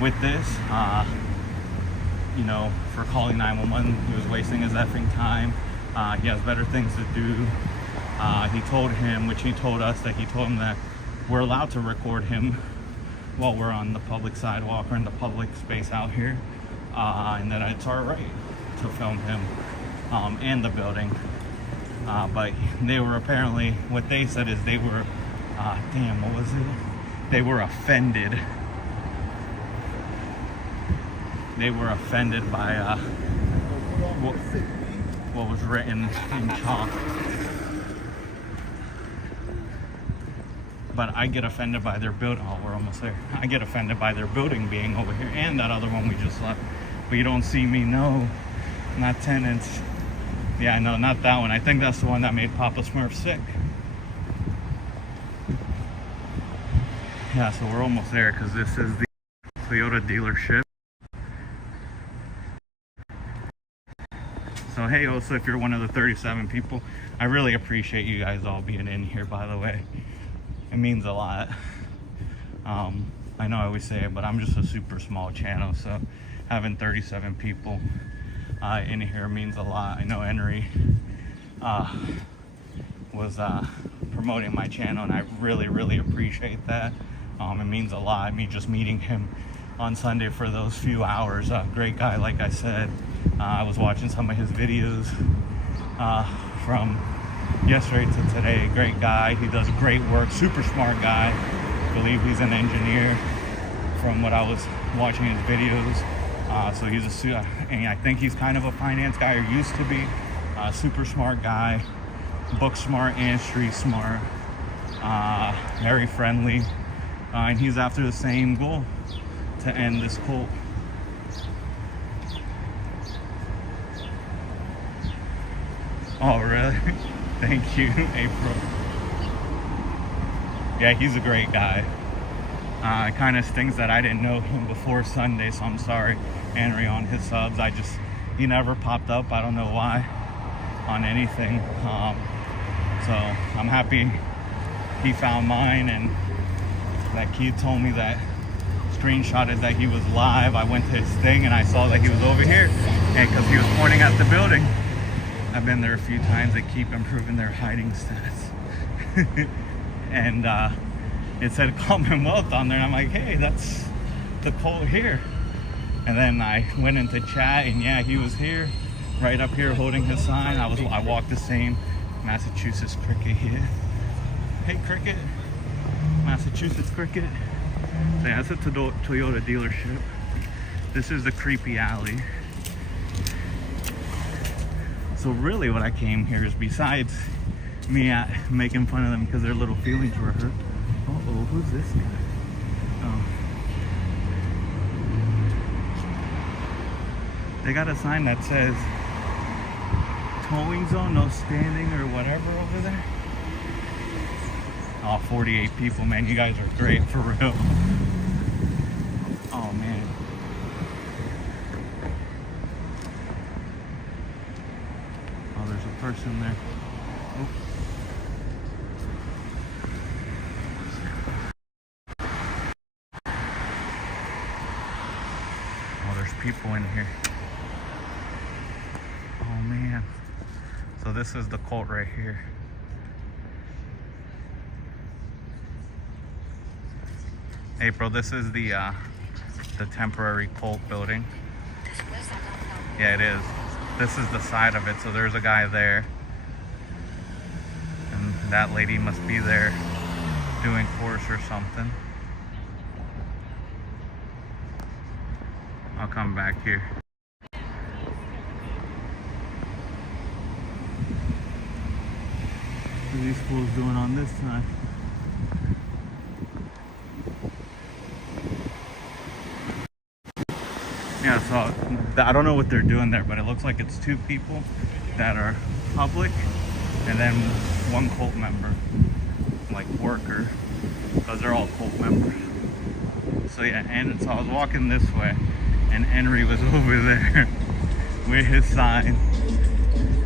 with this, you know, for calling 911. He was wasting his effing time. He has better things to do. He told him, which he told us, that he told him that we're allowed to record him while we're on the public sidewalk or in the public space out here, and that it's our right to film him and the building. But they were apparently, what they said is they were, damn, what was it? They were offended. They were offended by what was written in chalk. But I get offended by their building. Oh, we're almost there. I get offended by their building being over here, and that other one we just left. But you don't see me, no, not tenants. Yeah, no, not that one. I think that's the one that made Papa Smurf sick. Yeah, so we're almost there, because this is the Toyota dealership. So hey, also, if you're one of the 37 people, I really appreciate you guys all being in here, by the way. It means a lot. I know I always say it, but I'm just a super small channel, so having 37 people in here means a lot. I know Henry was promoting my channel, and I really appreciate that. It means a lot, me just meeting him on Sunday for those few hours. Great guy, like I said. I was watching some of his videos from yesterday to today. Great guy. He does great work. Super smart guy. I believe he's an engineer from what I was watching his videos. So he's and I think he's kind of a finance guy, or used to be. Super smart guy. Book smart and street smart. Very friendly. And he's after the same goal, to end this cult. Oh, really? Thank you, April. Yeah, he's a great guy. It kind of stings that I didn't know him before Sunday, so I'm sorry, Henry, on his subs. He never popped up, I don't know why, on anything. So I'm happy he found mine, and that kid told me that, screenshotted that he was live. I went to his thing and I saw that he was over here, and because he was pointing at the building. I've been there a few times. They keep improving their hiding stats. And it said Commonwealth on there, and I'm like, hey, that's the cult here. And then I went into chat, and yeah, he was here, right up here holding his sign. I walked the same Massachusetts Cricket here. Hey, Cricket. Massachusetts Cricket. So yeah, that's a Toyota dealership. This is the creepy alley. So really what I came here is, besides me making fun of them because their little feelings were hurt. Uh-oh, who's this guy? Oh. They got a sign that says towing zone, no standing or whatever over there. Oh, 48 people, man. You guys are great, for real. Oh, man. Oh, there's a person there. Oh. Oh, there's people in here. Oh, man. So this is the cult right here. April, this is the temporary cult building. Yeah, it is. This is the side of it, so there's a guy there. And that lady must be there doing course or something. I'll come back here. What are these fools doing on this side? Yeah, so I don't know what they're doing there, but it looks like it's 2 people that are public and then 1 cult member, like worker, because they're all cult members. So yeah, and so I was walking this way and Henry was over there with his sign,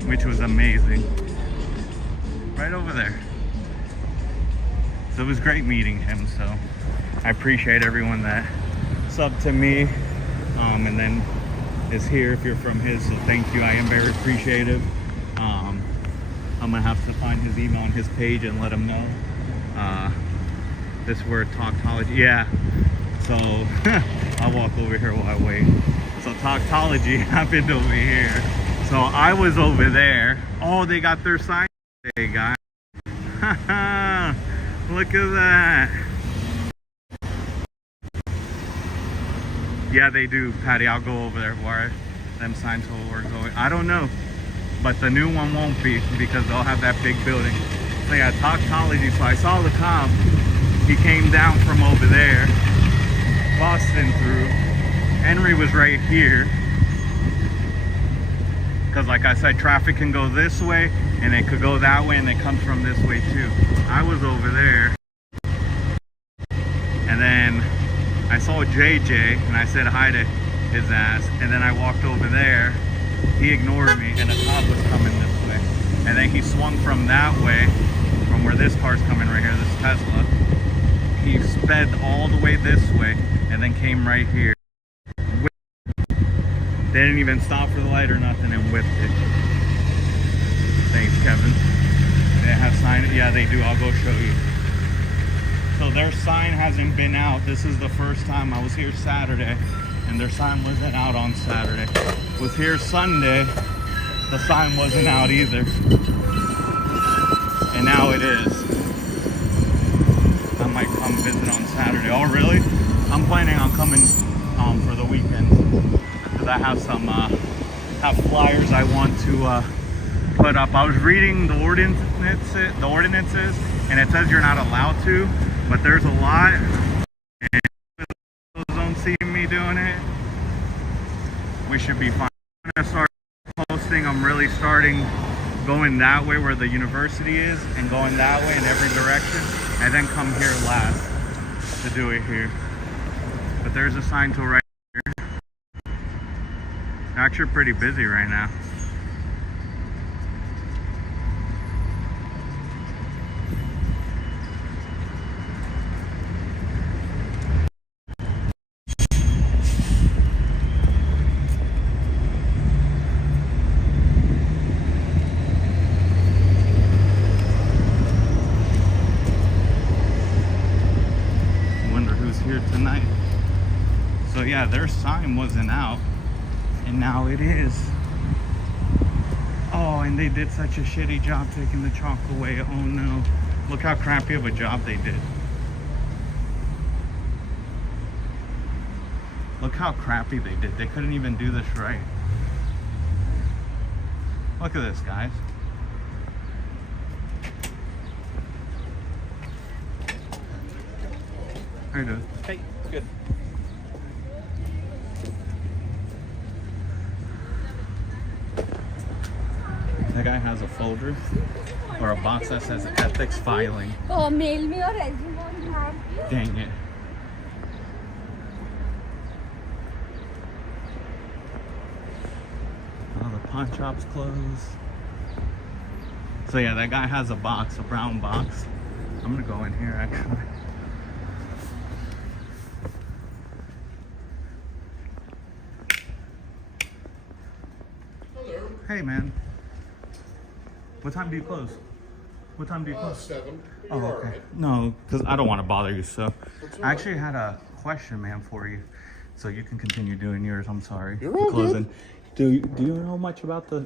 which was amazing. Right over there. So it was great meeting him, so I appreciate everyone that subbed to me. And then is here if you're from his, so thank you. I am very appreciative. I'm gonna have to find his email on his page and let him know. This word Talktology, yeah. So I'll walk over here while I wait. So Talktology happened over here. So I was over there. Oh, they got their sign today, guys. Look at that. Yeah, they do, Patty. I'll go over there where them signs will work. I don't know, but the new one won't be because they'll have that big building. So yeah, Talktology. So I saw the cop. He came down from over there, busting through. Henry was right here. Because like I said, traffic can go this way and it could go that way and it comes from this way too. I was over there. And then I saw JJ and I said hi to his ass, and then I walked over there. He ignored me and a cop was coming this way. And then he swung from that way, from where this car's coming right here, this Tesla. He sped all the way this way and then came right here. They didn't even stop for the light or nothing and whipped it. Thanks, Kevin. They have sign? Yeah, they do. I'll go show you. So their sign hasn't been out. This is the first time. I was here Saturday and their sign wasn't out on Saturday. Was here Sunday, the sign wasn't out either. And now it is. I might come visit on Saturday. Oh really? I'm planning on coming for the weekend because I have some have flyers I want to put up. I was reading the ordinances and it says you're not allowed to, but there's a lot, and if those don't see me doing it, we should be fine. I'm gonna start posting. I'm really starting going that way where the university is and going that way in every direction, and then come here last to do it here. But there's a sign till right here. Actually pretty busy right now. Tonight. So yeah, their sign wasn't out and now it is. Oh, and they did such a shitty job taking the chalk away. Oh no, look how crappy of a job they did. Look how crappy they did. They couldn't even do this right. Look at this, guys. How you doing? Hey, good. That guy has a folder or a box that says ethics filing. Oh, mail me your resume on that. Dang it. Oh, the pawn shop's closed. So yeah, that guy has a box, a brown box. I'm gonna go in here actually. Hey man, what time do you close? What time do you close? 7. Oh, okay. No, because I don't want to bother you. So I actually had a question, man, for you. So you can continue doing yours. I'm sorry. You're all closing. good. Do you know much about the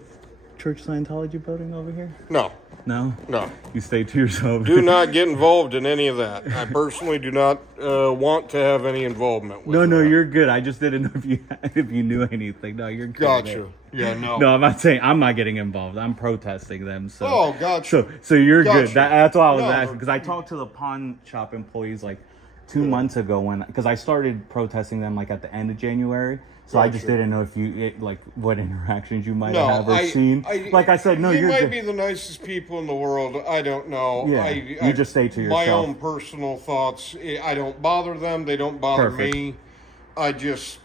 Church Scientology building over here? No. No? No. You stay to yourself. Do not get involved in any of that. I personally do not want to have any involvement with No, that. you're good. I just didn't know if you knew anything. No, you're good. Gotcha. Man. Yeah, no. No, I'm not saying I'm not getting involved. I'm protesting them. So. Oh, gotcha. So you're Gotcha. good. That's why I was No, asking, because I talked to the pawn shop employees like 2 months ago because I started protesting them like at the end of January. So I just didn't know if what interactions you might have or seen. Like I said, no, you you're might good. be the nicest people in the world. I don't know. Yeah, you just stay to yourself. My own personal thoughts. I don't bother them. They don't bother me. I just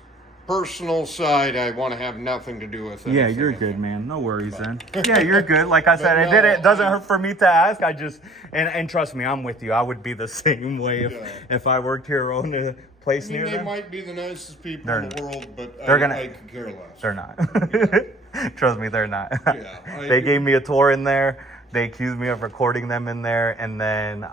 personal side. I want to have nothing to do with it. Yeah, you're good, man. No worries then. Yeah, you're good. Like I said, it doesn't hurt for me to ask. I just and trust me, I'm with you. I would be the same way if I worked here or owned a place near them. They might be the nicest people in the world, but I could care less. They're not. Trust me, they're not. Yeah, they gave me a tour in there. They accused me of recording them in there, and then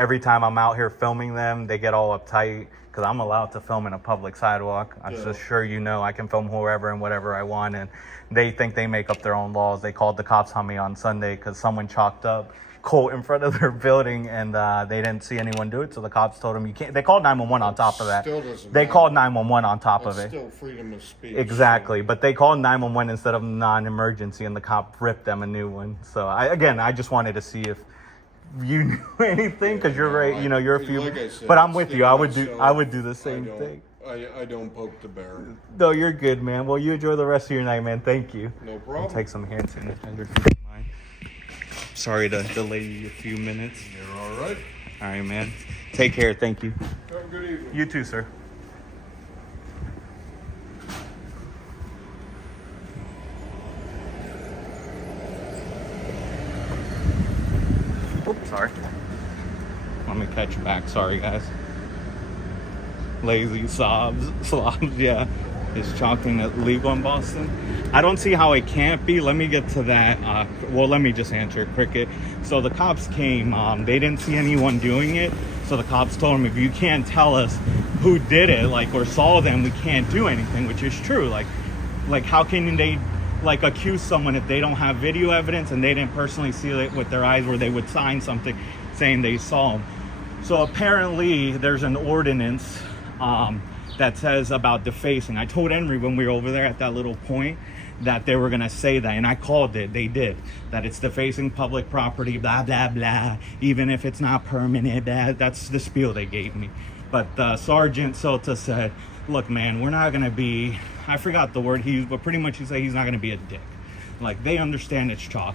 every time I'm out here filming them, they get all uptight because I'm allowed to film in a public sidewalk. I'm just sure you know I can film whoever and whatever I want, and they think they make up their own laws. They called the cops on me on Sunday because someone chalked up coal in front of their building, and they didn't see anyone do it, so the cops told them you can't. They called 911 on top of that. They called 911 on top of it. Still freedom of speech. Exactly, but they called 911 instead of non-emergency, and the cop ripped them a new one. So I just wanted to see if you knew anything, because you're right. You know, you're a few. Like I said, but I'm with you. I would do the same thing. I don't poke the bear. No, you're good, man. Well, you enjoy the rest of your night, man. Thank you. No problem. I'll take some hand sanitizer if you don't mind. Sorry to delay you a few minutes. You're all right. All right, man. Take care. Thank you. Have a good evening. You too, sir. Oops, sorry. Let me catch you back. Sorry, guys. Lazy slobs, yeah. Is chalking illegal in Boston? I don't see how it can't be. Let me get to that. Well, let me just answer Cricket. So the cops came. They didn't see anyone doing it. So the cops told them, if you can't tell us who did it, or saw them, we can't do anything, which is true. Like how can they accuse someone if they don't have video evidence and they didn't personally see it with their eyes, where they would sign something saying they saw them? So apparently there's an ordinance that says about defacing. I told Henry when we were over there at that little point that they were going to say that, and I called it. They did. That it's defacing public property, blah, blah, blah, even if it's not permanent. That's the spiel they gave me. But Sergeant Sota said, look, man, we're not going to be, I forgot the word he used, but pretty much he said he's not going to be a dick. Like, they understand it's chalk.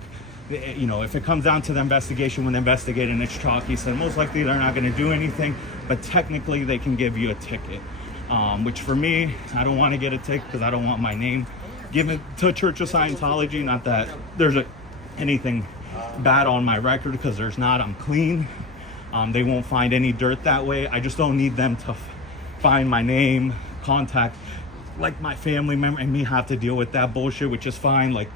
You know, if it comes down to the investigation, when they investigate and it's chalk, he said most likely they're not going to do anything, but technically they can give you a ticket. Which for me, I don't want to get a ticket because I don't want my name given to Church of Scientology. Not that there's anything bad on my record, because there's not. I'm clean. They won't find any dirt that way. I just don't need them to find my name, contact, like my family member, and me have to deal with that bullshit, which is fine. Like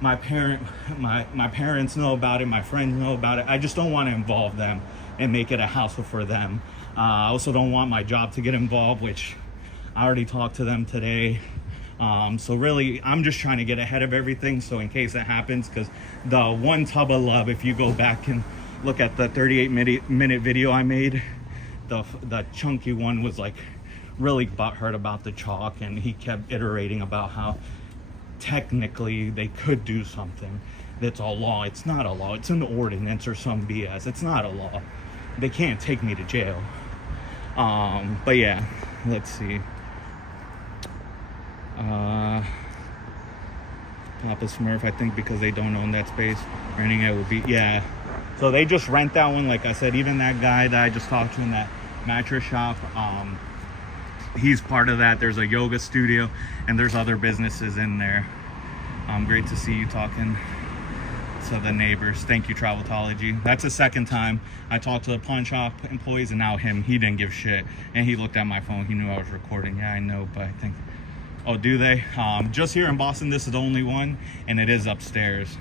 my parents know about it, my friends know about it. I just don't want to involve them and make it a hassle for them. I also don't want my job to get involved, which I already talked to them today. So really, I'm just trying to get ahead of everything, so in case it happens, because the one tub of love, if you go back and look at the 38-minute video I made, the chunky one was like really butthurt about the chalk, and he kept iterating about how technically they could do something. That's a law. It's not a law. It's an ordinance or some BS. It's not a law. They can't take me to jail. But yeah, let's see. Papa Smurf, I think because they don't own that space, renting it would be, yeah. So they just rent that one. Like I said, even that guy that I just talked to in that mattress shop, he's part of that. There's a yoga studio and there's other businesses in there. Great to see you talking to the neighbors. Thank you, Traveltology. That's the second time I talked to the pawn shop employees, and now he didn't give shit, and he looked at my phone. He knew I was recording. Yeah, I know, but I think, oh, do they? Just here in Boston, this is the only one, and it is upstairs.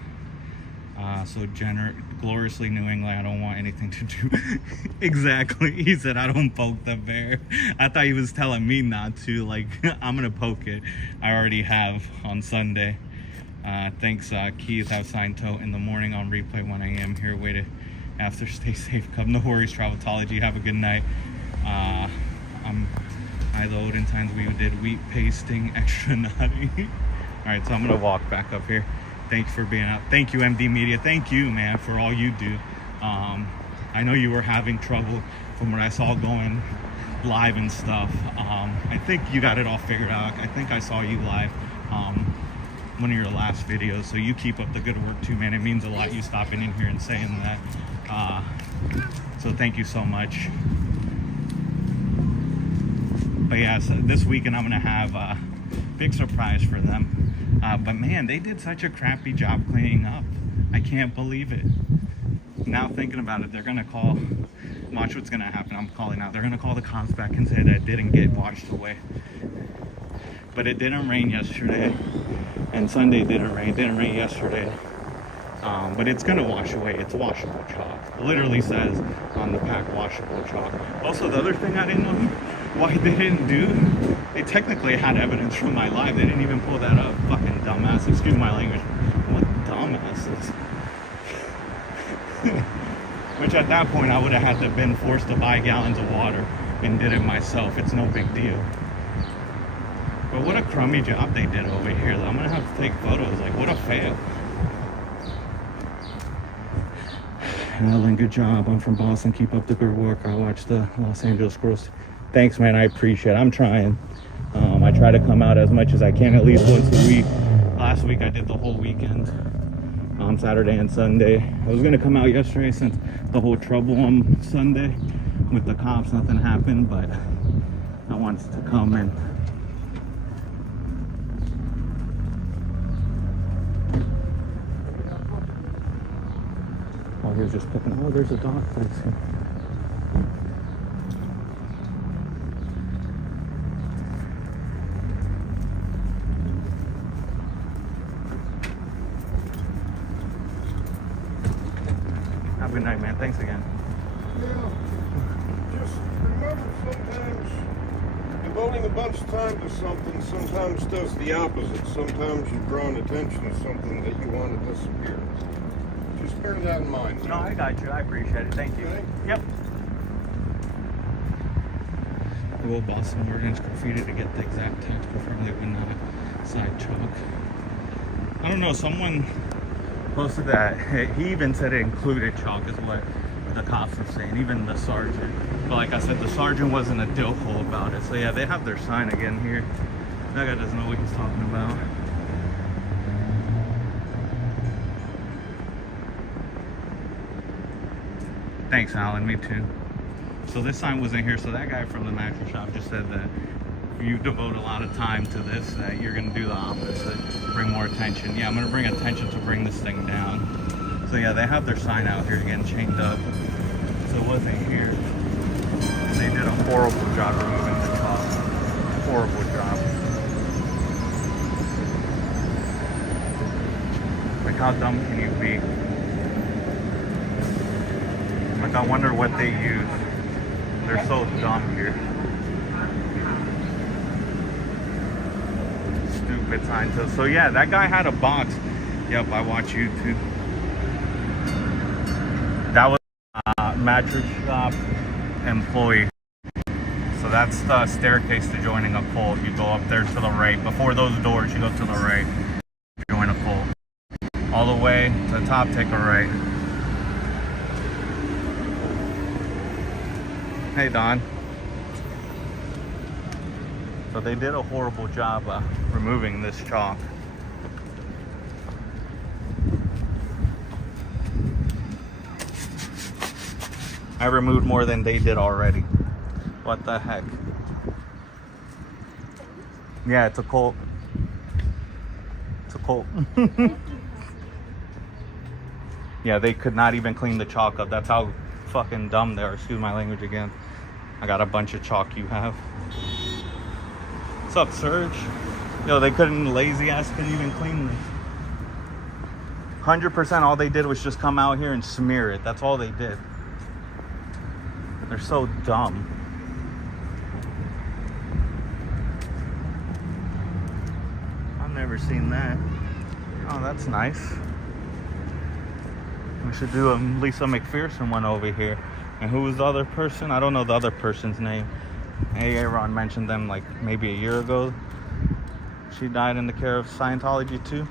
So gloriously New England, I don't want anything to do. Exactly. He said, I don't poke the bear. I thought he was telling me not to. Like, I'm gonna poke it. I already have on Sunday. Thanks, Keith. Outside tote in the morning on replay when I am here. Way to after, stay safe. Come, no worries, Traveltology. Have a good night. The olden times we did wheat pasting, extra naughty. All right, so I'm gonna walk back up here. Thanks for being out. Thank you, MD Media. Thank you, man, for all you do. I know you were having trouble from what I saw going live and stuff. I think you got it all figured out. I think I saw you live one of your last videos. So you keep up the good work too, man. It means a lot you stopping in here and saying that. So thank you so much. But yeah, so this weekend I'm gonna have a big surprise for them. But man, they did such a crappy job cleaning up. I can't believe it. Now thinking about it, they're gonna call, watch what's gonna happen. I'm calling out. They're gonna call the cops back and say that it didn't get washed away. But it didn't rain yesterday, and Sunday didn't rain. It didn't rain yesterday. But it's gonna wash away. It's washable chalk. It literally says on the pack, washable chalk. Also, the other thing I didn't know why they didn't do, they technically had evidence from my live. They didn't even pull that up. Fucking dumbass. Excuse my language. What dumbasses. Which at that point I would have had to have been forced to buy gallons of water and did it myself. It's no big deal. But what a crummy job they did over here. I'm gonna have to take photos. Like, what a fail. Alan, good job. I'm from Boston. Keep up the good work. I watch the Los Angeles Girls. Thanks, man. I appreciate it. I'm trying. I try to come out as much as I can, at least once a week. Last week I did the whole weekend on Saturday and Sunday. I was going to come out yesterday since the whole trouble on Sunday with the cops. Nothing happened, but I wanted to come and oh, he was just picking. Oh, there's a dog place here. Have a good night, man. Thanks again. Yeah. Just remember, sometimes devoting a bunch of time to something sometimes does the opposite. Sometimes you're drawing attention to something that you want to disappear. Just bear that in mind. No, I got you. I appreciate it. Thank you. Okay. Yep. Will Boston Ordinance graffiti to get the exact text, preferably when not side chalk. I don't know. Someone posted that. He even said it included chalk, is what the cops were saying. Even the sergeant. But like I said, the sergeant wasn't a dillhole about it. So yeah, they have their sign again here. That guy doesn't know what he's talking about. Thanks, Alan. Me too. So this sign wasn't here. So that guy from the mattress shop just said that if you devote a lot of time to this, that you're going to do the opposite. Bring more attention. Yeah, I'm going to bring attention to bring this thing down. So yeah, they have their sign out here again, chained up. So it wasn't here. And they did a horrible job removing the chalk. Horrible job. Like, how dumb can you be? Like, I wonder what they use. They're so dumb here. Stupid sign. So yeah, that guy had a box. Yep, I watch YouTube. That was a mattress shop employee. So that's the staircase to joining a cult. You go up there to the right. Before those doors, you go to the right. Join a cult. All the way to the top, take a right. Hey, Don. So they did a horrible job removing this chalk. I removed more than they did already. What the heck? Yeah, it's a cult. It's a cult. Yeah, they could not even clean the chalk up. That's how fucking dumb they are. Excuse my language again. I got a bunch of chalk you have. What's up, Serge? Yo, they couldn't, lazy ass couldn't even clean this. 100% all they did was just come out here and smear it. That's all they did. They're so dumb. I've never seen that. Oh, that's nice. We should do a Lisa McPherson one over here. And who was the other person? I don't know the other person's name. Aaron mentioned them like maybe a year ago. She died in the care of Scientology too.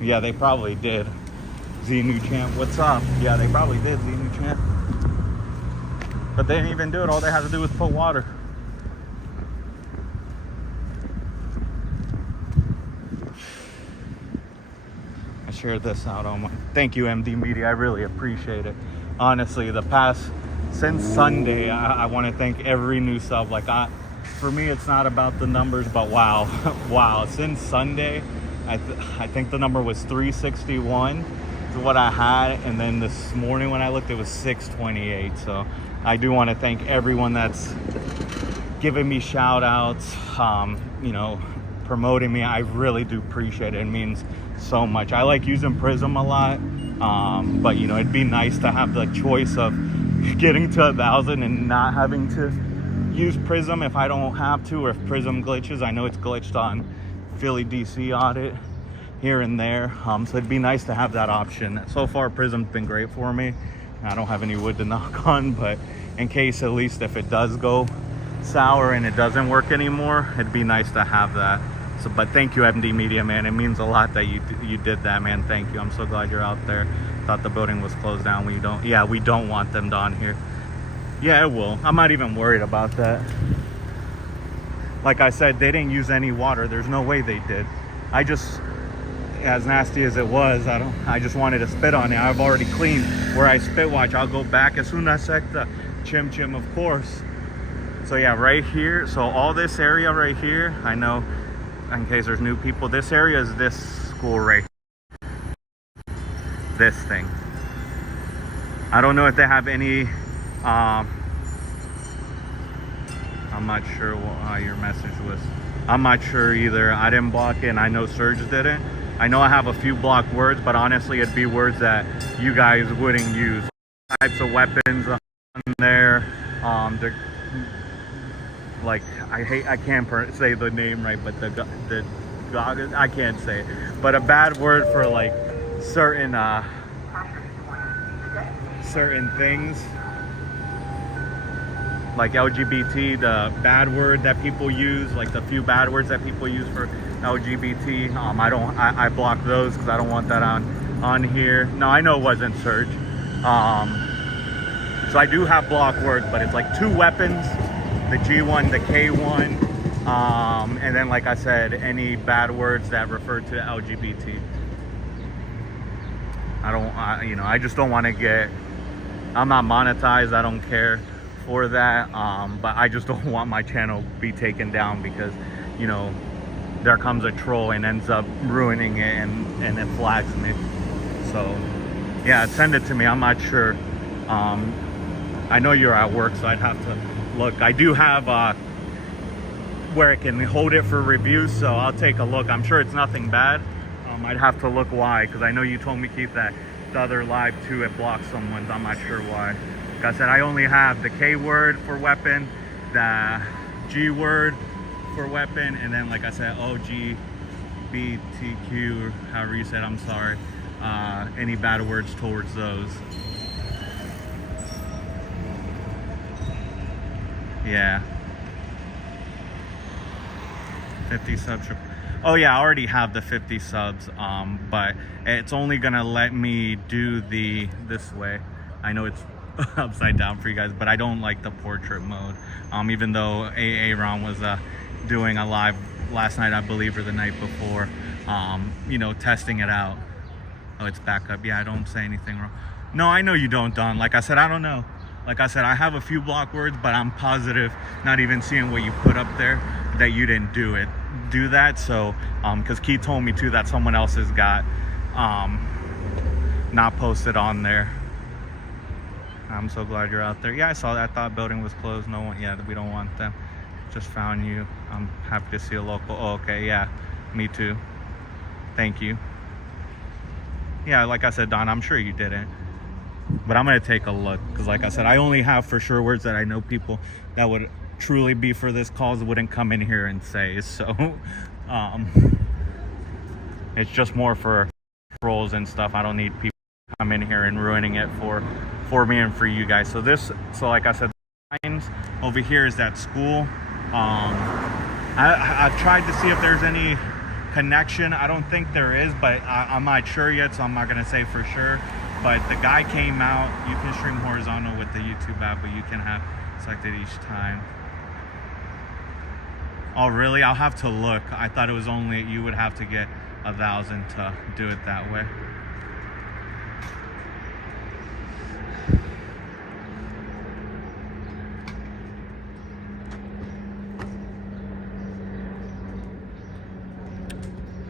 Yeah, they probably did. Z New Champ, what's up? Yeah, they probably did, Z New Champ. But they didn't even do it. All they had to do was put water. I shared this out on my... Thank you, MD Media. I really appreciate it. Honestly, since Sunday, I want to thank every new sub. For me, it's not about the numbers, but wow. Wow. Since Sunday, I think the number was 361 is what I had. And then this morning when I looked, it was 628. So I do want to thank everyone that's giving me shout outs, promoting me. I really do appreciate it. It means so much. I like using Prism a lot. But it'd be nice to have the choice of getting to 1,000 and not having to use Prism if I don't have to, or if Prism glitches. I know it's glitched on Philly DC audit here and there, so it'd be nice to have that option. So far Prism's been great for me. I don't have any wood to knock on, but in case, at least if it does go sour and it doesn't work anymore, it'd be nice to have that. So, but thank you, MD Media, man. It means a lot that you did that, man. Thank you. I'm so glad you're out there. Thought the building was closed down. We don't want them down here. Yeah, it will. I'm not even worried about that. Like I said, they didn't use any water. There's no way they did. I just, as nasty as it was, I just wanted to spit on it. I've already cleaned where I spit. Watch, I'll go back as soon as I check the chim, of course. So yeah, right here. So all this area right here, I know, in case there's new people, this area is this school right here. This thing. I don't know if they have any, I'm not sure what your message was. I'm not sure either. I didn't block it, and I know Serge didn't. I know I have a few blocked words, but honestly, it'd be words that you guys wouldn't use. Types of weapons on there. Like, I can't say the name right, but the I can't say it. But a bad word for like certain things, like LGBT, the bad word that people use, like the few bad words that people use for LGBT. I block those because I don't want that on here. No, I know it wasn't Serge. So I do have block words, but it's like 2 weapons, the G1, the K1, and then, like I said, any bad words that refer to LGBT. I just don't want to get, I'm not monetized, I don't care for that, but I just don't want my channel to be taken down because, there comes a troll and ends up ruining it and it flags me. So yeah, send it to me. I'm not sure. I know you're at work, so I'd have to look. I do have where I can hold it for review, so I'll take a look. I'm sure it's nothing bad. I'd have to look why, because I know you told me keep the other live too. It blocks someone's. I'm not sure why. Like I said, I only have the K word for weapon, the G word for weapon, and then, like I said, LGBTQ, or however you said, I'm sorry, any bad words towards those. Yeah. 50 subs. Oh yeah, I already have the 50 subs, but it's only gonna let me do this way. I know it's upside down for you guys, but I don't like the portrait mode. Even though Aaron was doing a live last night, I believe, or the night before, testing it out. Oh, it's back up. Yeah, I don't say anything wrong. No, I know you don't, Don. Like I said, I don't know. Like I said, I have a few block words, but I'm positive, not even seeing what you put up there, that you didn't do that. So because Keith told me too that someone else has got not posted on there. I'm so glad you're out there. Yeah, I saw that. I thought building was closed. No one. Yeah, we don't want them. Just found you. I'm happy to see a local. Oh, okay, yeah, me too. Thank you. Yeah, like I said, Don, I'm sure you didn't. But I'm going to take a look. Because like I said, I only have for sure words that I know people that would truly be for this cause wouldn't come in here and say. So it's just more for trolls and stuff. I don't need people to come in here and ruining it for me and for you guys. So like I said, over here is that school. I've tried to see if there's any connection. I don't think there is, but I'm not sure yet, so I'm not gonna say for sure. But the guy came out. You can stream horizontal with the YouTube app, but you can have selected each time. Oh really? I'll have to look. I thought it was only you would have to get 1,000 to do it that way.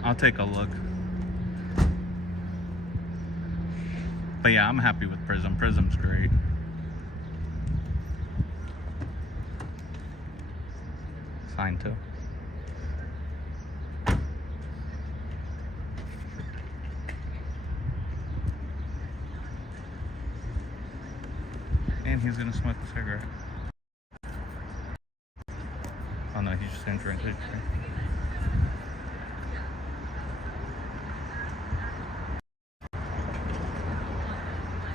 I'll take a look. But yeah, I'm happy with Prism. Prism's great. Sign too. And he's gonna smoke a cigarette. Oh no, he's just gonna drink it.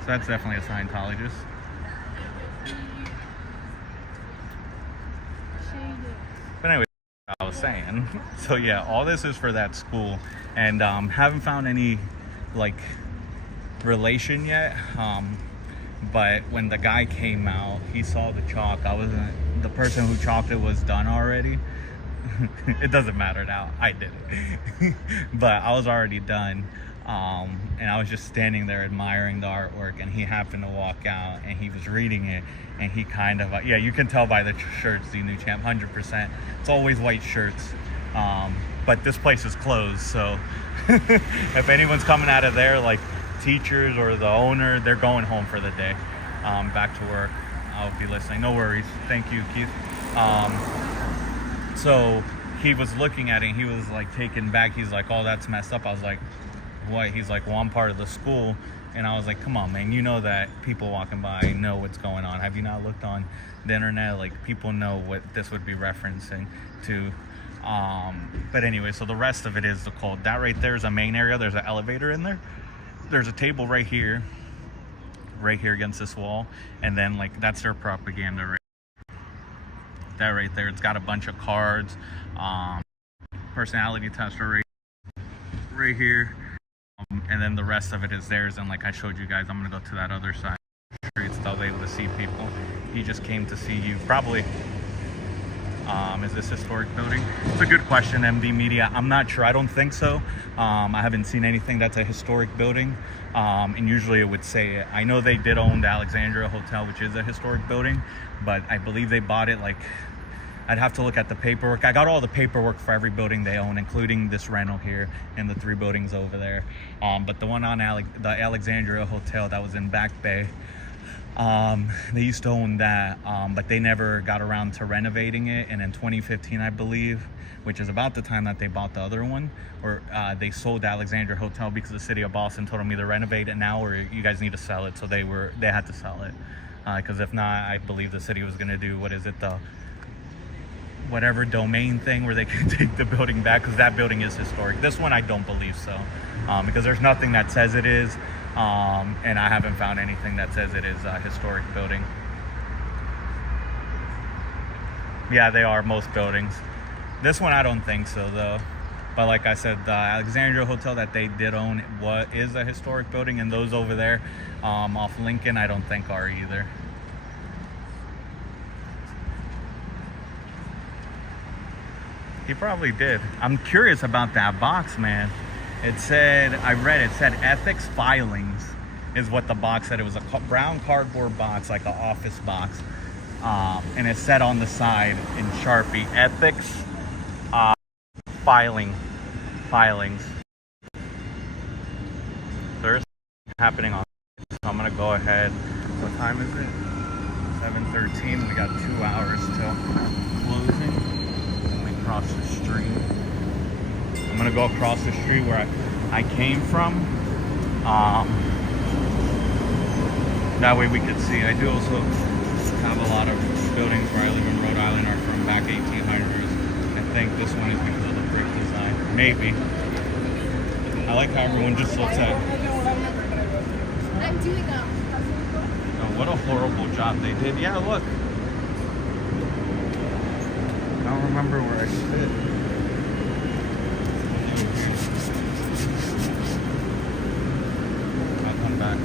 So that's definitely a Scientologist. But anyway, I was saying. So yeah, all this is for that school, and haven't found any like relation yet. But when the guy came out, he saw the chalk. The person who chalked it was done already. It doesn't matter now. I did it. But I was already done. And I was just standing there admiring the artwork, and he happened to walk out and he was reading it, and he kind of, yeah, you can tell by the shirts, the new champ, 100%. It's always white shirts. But this place is closed, so if anyone's coming out of there, like teachers or the owner, they're going home for the day, back to work. I'll be listening. No worries. Thank you, Keith. So he was looking at it and he was like taken back. He's like, oh, that's messed up. I was like, what? He's like, well, I'm part of the school. And I was like, come on, man, you know that people walking by know what's going on. Have you not looked on the internet? Like, people know what this would be referencing to. But anyway, so the rest of it is the cold. That right there is a main area. There's an elevator in there. There's a table right here against this wall. And then like, that's their propaganda right. That right there, it's got a bunch of cards, personality tester right here. And then the rest of it is theirs, and like I showed you guys, I'm gonna go to that other side of the street so I was able to see people. He just came to see you, probably. Is this historic building? It's a good question, MD Media. I'm not sure. I don't think so. I haven't seen anything that's a historic building, and usually it would say it. I know they did own the Alexandria Hotel, which is a historic building, but I believe they bought it like, I'd have to look at the paperwork. I got all the paperwork for every building they own, including this rental here and the 3 buildings over there. But the one on the Alexandria Hotel that was in Back Bay, they used to own that, but they never got around to renovating it. And in 2015, I believe, which is about the time that they bought the other one, or they sold the Alexandria Hotel because the city of Boston told them either renovate it now or you guys need to sell it. So they had to sell it, because if not, I believe the city was going to do, what is it, the whatever domain thing where they can take the building back, because that building is historic. This one I don't believe so, because there's nothing that says it is, and I haven't found anything that says it is a historic building. Yeah, they are, most buildings. This one I don't think so though, but like I said, the Alexandria Hotel that they did own is a historic building, and those over there off Lincoln I don't think are either. He probably did. I'm curious about that box, man. It said ethics filings is what the box said. It was a brown cardboard box, like an office box. And it said on the side in Sharpie, ethics filings. There's happening on. So I'm gonna go ahead. What time is it? 7:13. We got 2 hours till closing. Across the street. I'm gonna go across the street where I came from. That way we could see. I do also have a lot of buildings where I live in Rhode Island are from back 1800s. I think this one is because of the brick design. Maybe. I like how everyone just looks at. I'm doing Oh, what a horrible job they did. Yeah, look. I don't remember where I sit. I'll come back.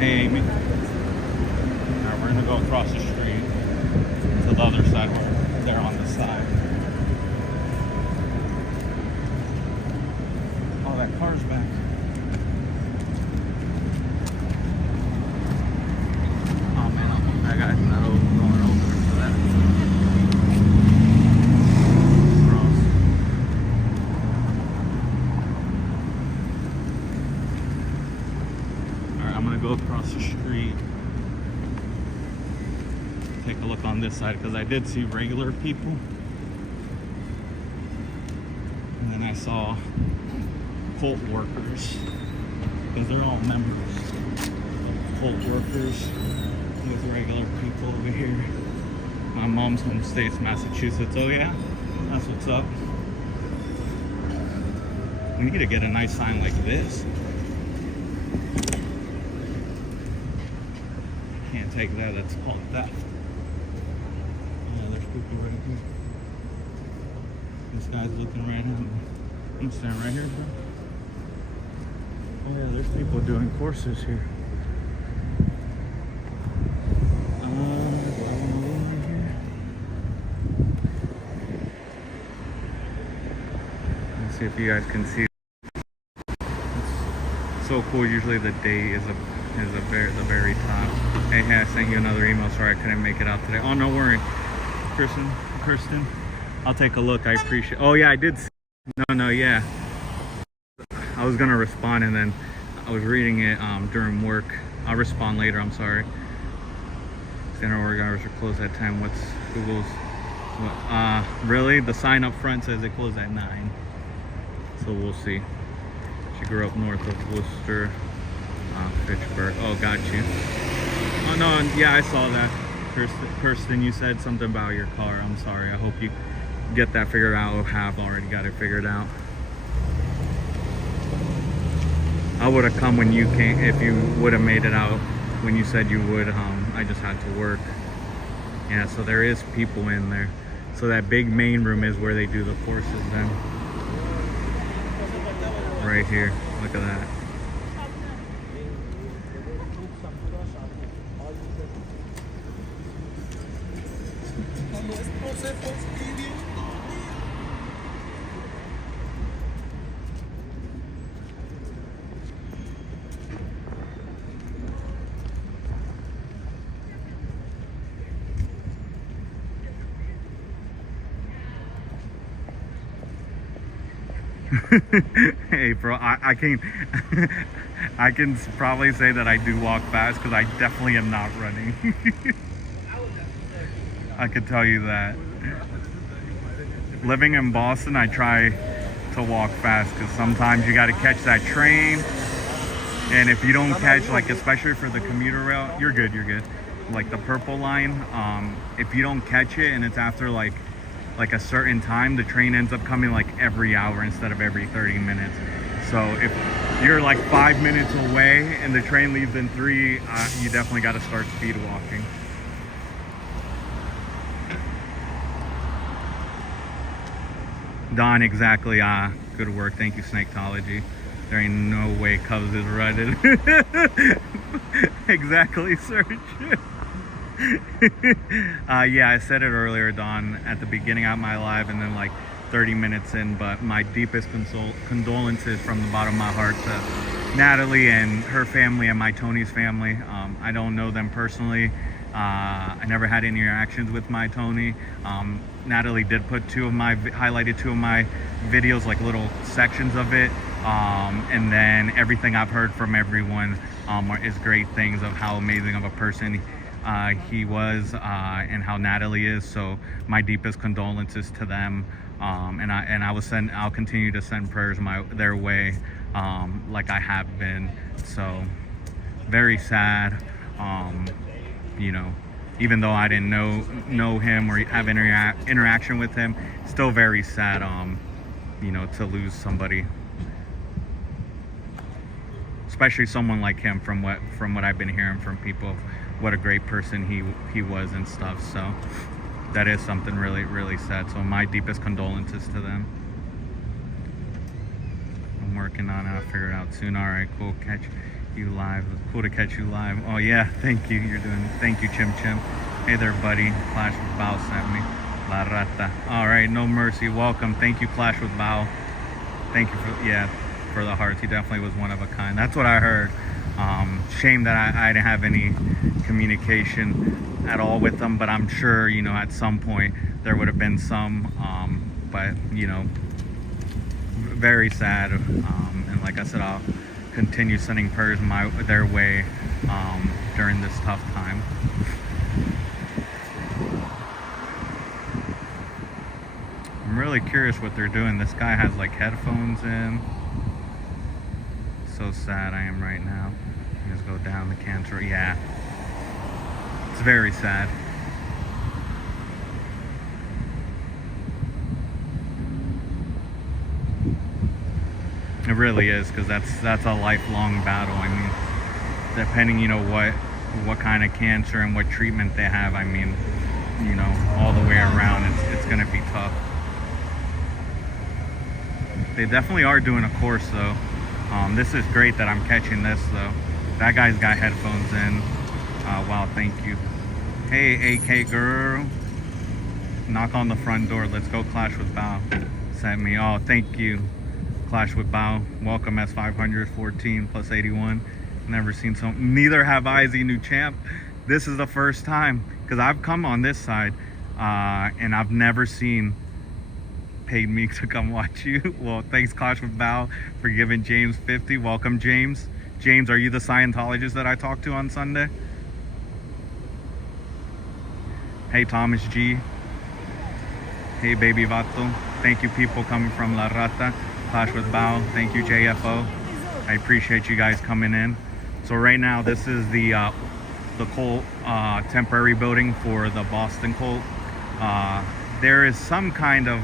Hey, Amy. Alright, we're gonna go across the street to the other side where they're on the side. Oh, that car's back. Oh man, that guy's not going over for that. Cross. Alright, I'm gonna go across the street. Take a look on this side because I did see regular people. And then I saw cult workers, because they're all members of cult workers with regular people over here. My mom's home state's Massachusetts. Oh yeah, that's what's up. We need to get a nice sign like this. Can't take that, that's called theft. Yeah, there's people right here. This guy's looking right at me. I'm standing right here, bro. Oh yeah, there's people doing courses here. Let's see if you guys can see. It's so cool. Usually the day is the very top. Hey, I sent you another email. Sorry I couldn't make it out today. Oh, no worry, Kirsten. I'll take a look. I appreciate. Oh yeah, I did. No, yeah. I was gonna respond and then I was reading it during work. I'll respond later. I'm sorry. Center work hours are closed at 10. What's Google's? Really? The sign up front says it closed at 9. So we'll see. She grew up north of Worcester, Fitchburg. Oh, got you. Oh no, yeah, I saw that. Kirsten, you said something about your car. I'm sorry. I hope you get that figured out or have already got it figured out. I would have come when you came, if you would have made it out when you said you would. I just had to work. Yeah, so there is people in there. So that big main room is where they do the courses then. Right here, look at that. Hey bro, I can I can probably say that I do walk fast because I definitely am not running. I could tell you that. Living in Boston, I try to walk fast because sometimes you got to catch that train, and if you don't catch, like especially for the commuter rail, you're good. Like the purple line, if you don't catch it and it's after like a certain time, the train ends up coming like every hour instead of every 30 minutes. So if you're like 5 minutes away and the train leaves in 3, you definitely got to start speed walking. Don, exactly. Good work. Thank you, Snaketology. There ain't no way Cubs is rutted. Exactly, Serge. Yeah, I said it earlier, Don, at the beginning of my live and then like 30 minutes in, but my deepest condolences from the bottom of my heart to Natalie and her family and my Tony's family. I don't know them personally. I never had any interactions with my Tony. Natalie did put highlighted 2 of my videos, like little sections of it. And then everything I've heard from everyone is great things of how amazing of a person he was and how Natalie is. So my deepest condolences to them. I'll continue to send prayers their way, like I have been. So very sad. You know, even though I didn't know him or have interaction with him, still very sad. You know, to lose somebody, especially someone like him. From what I've been hearing from people, what a great person he was and stuff. So that is something really, really sad. So my deepest condolences to them. I'm working on it. I'll figure it out soon. All right, cool. Catch you live. Cool to catch you live. Oh yeah, thank you. Thank you, Chim Chim. Hey there, buddy. Clash with Bao sent me. La Rata. All right, No Mercy. Welcome. Thank you, Clash with Bao. Thank you for the hearts. He definitely was one of a kind. That's what I heard. Shame that I didn't have any communication at all with them, but I'm sure, you know, at some point there would have been some. But you know, very sad. And like I said, I'll continue sending prayers their way during this tough time. I'm really curious what they're doing. This guy has like headphones in. So sad I am right now. Let's go down the cancer. Yeah, it's very sad. It really is, because that's a lifelong battle. I mean, depending, you know, what kind of cancer and what treatment they have. I mean, you know, all the way around, it's going to be tough. They definitely are doing a course though. This is great that I'm catching this though. That guy's got headphones in. Wow, thank you. Hey, AK girl. Knock on the front door. Let's go Clash with Bao. Sent me. Oh, thank you. Clash with Bao. Welcome S514 plus 81. Never seen so. Neither have I, Z New Champ. This is the first time, because I've come on this side and I've never seen paid me to come watch you. Well, thanks Clash with Bao for giving James 50. Welcome, James. James, are you the Scientologist that I talked to on Sunday? Hey, Thomas G. Hey, Baby Vato. Thank you, people coming from La Rata. Clash with Bao. Thank you, JFO. I appreciate you guys coming in. So right now, this is the Colt temporary building for the Boston Colt. There is some kind of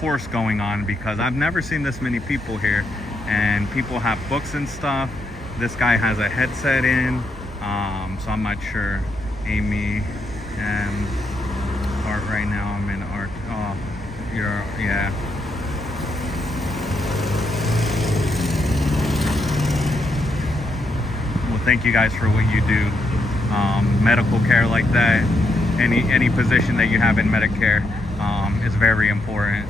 course going on, because I've never seen this many people here, and people have books and stuff. This guy has a headset in, so I'm not sure. Amy and Art right now. I'm in Art. Oh, yeah. Well, thank you guys for what you do. Medical care like that, any position that you have in Medicare is very important.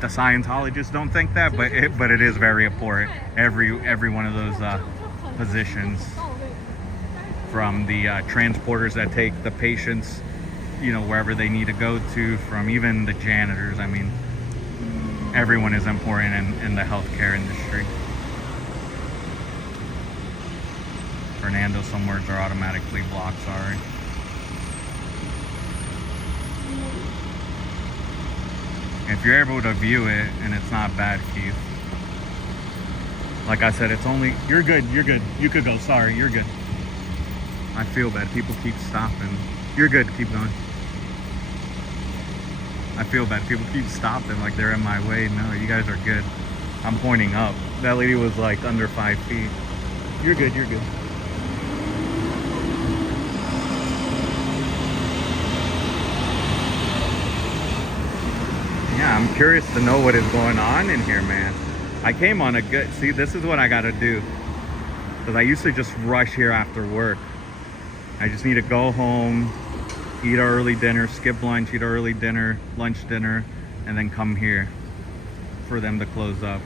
The Scientologists don't think that, but it is very important. Every one of those positions, from the transporters that take the patients, you know, wherever they need to go to, from even the janitors. I mean, everyone is important in the healthcare industry. Fernando, some words are automatically blocked, sorry. If you're able to view it and it's not bad, Keith. Like I said, it's only, you're good. You could go, sorry, you're good. I feel bad, people keep stopping. You're good, keep going. I feel bad, people keep stopping like they're in my way. No, you guys are good. I'm pointing up. That lady was like under 5 feet. You're good. Yeah, I'm curious to know what is going on in here, man. I came on a good, see, this is what I gotta do. Because I used to just rush here after work. I just need to go home, eat our early dinner, skip lunch, eat our early dinner, lunch dinner, and then come here for them to close up.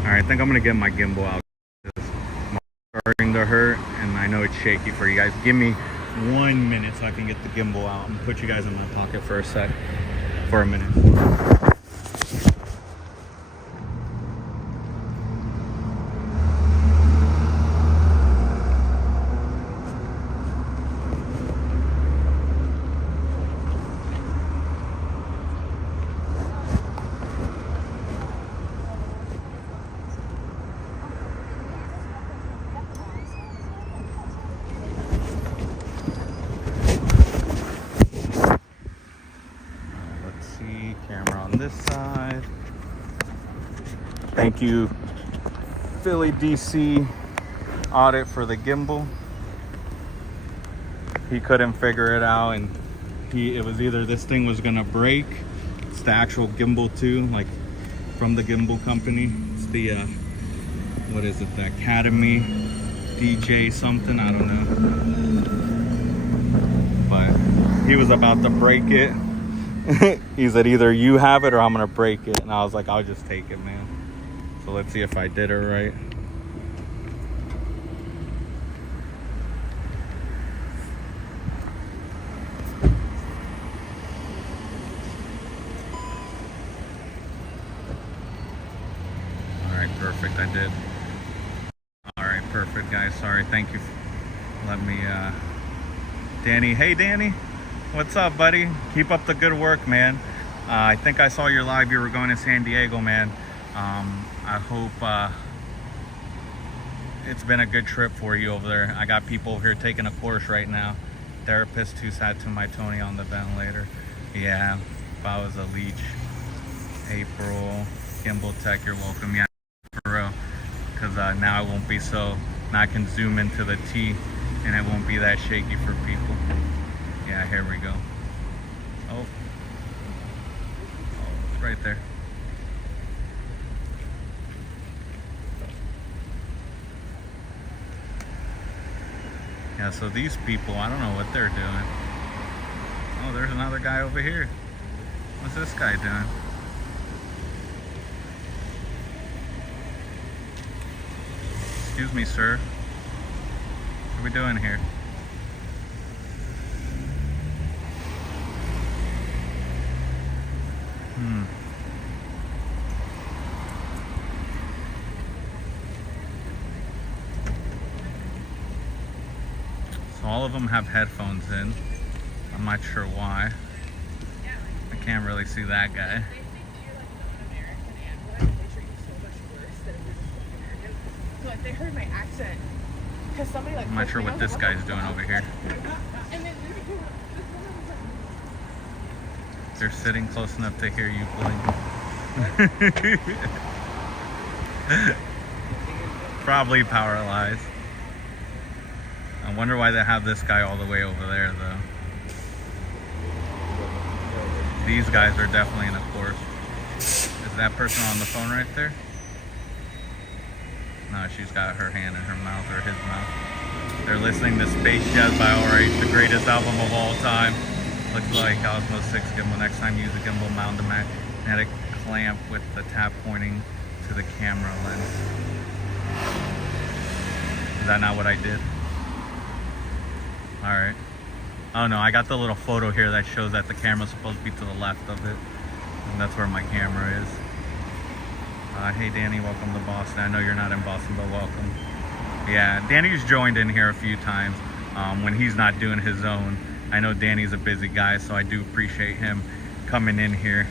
All right, I think I'm gonna get my gimbal out. Starting to hurt, and I know it's shaky for you guys. Give me 1 minute so I can get the gimbal out. I'm gonna put you guys in my pocket for a minute. Thank you, Philly DC Audit, for the gimbal. He couldn't figure it out, and it was either this thing was gonna break. It's the actual gimbal too, like from the gimbal company. It's the what is it, the Academy DJ something, I don't know. But he was about to break it. He said either you have it or I'm gonna break it, and I was like, I'll just take it, man. So let's see if I did it right. Perfect, I did. All right, perfect, guys. Sorry, thank you. Let me, Danny. Hey, Danny. What's up, buddy? Keep up the good work, man. I think I saw your live. You were going to San Diego, man. I hope it's been a good trip for you over there. I got people over here taking a course right now. Therapist who sat to my Tony on the ventilator. Yeah, if I was a leech. April, Gimbal Tech, you're welcome. Yeah. For real, because now it won't be so, now I can zoom into the T and it won't be that shaky for people. Yeah, here we go. Oh, it's right there. Yeah, so these people, I don't know what they're doing. Oh, there's another guy over here. What's this guy doing? Excuse me, sir. What are we doing here? So all of them have headphones in. I'm not sure why. I can't really see that guy. Like they heard my accent because somebody like. I'm not sure what this guy's doing over here. And then They're sitting close enough to hear you blink. Probably paralyzed. I wonder why they have this guy all the way over there, though. These guys are definitely in a course. Is that person on the phone right there? No, she's got her hand in her mouth, or his mouth. They're listening to Space Jazz by RH, the greatest album of all time. Looks like Osmo 6 gimbal. Next time, use a gimbal, mount a magnetic clamp with the tap pointing to the camera lens. Is that not what I did? Alright. Oh no, I got the little photo here that shows that the camera's supposed to be to the left of it. And that's where my camera is. Hey Danny, welcome to Boston. I know you're not in Boston, but welcome. Yeah, Danny's joined in here a few times when he's not doing his own. I know Danny's a busy guy, so I do appreciate him coming in here.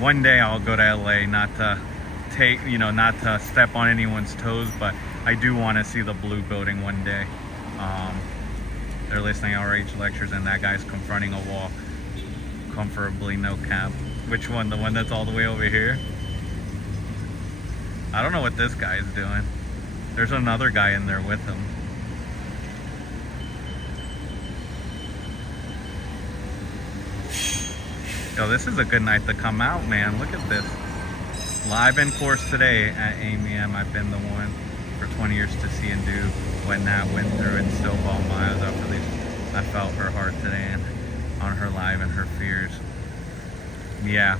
One day I'll go to LA, not to not to step on anyone's toes, but I do want to see the Blue Building one day. They're listening to RH lectures, and that guy's confronting a wall. Comfortably, no cap. Which one? The one that's all the way over here? I don't know what this guy is doing. There's another guy in there with him. Yo, this is a good night to come out, man. Look at this. Live in course today at AMEM. I've been the one for 20 years to see and do what Nat went through and still ball miles after these. I felt her heart today and on her live and her fears. Yeah.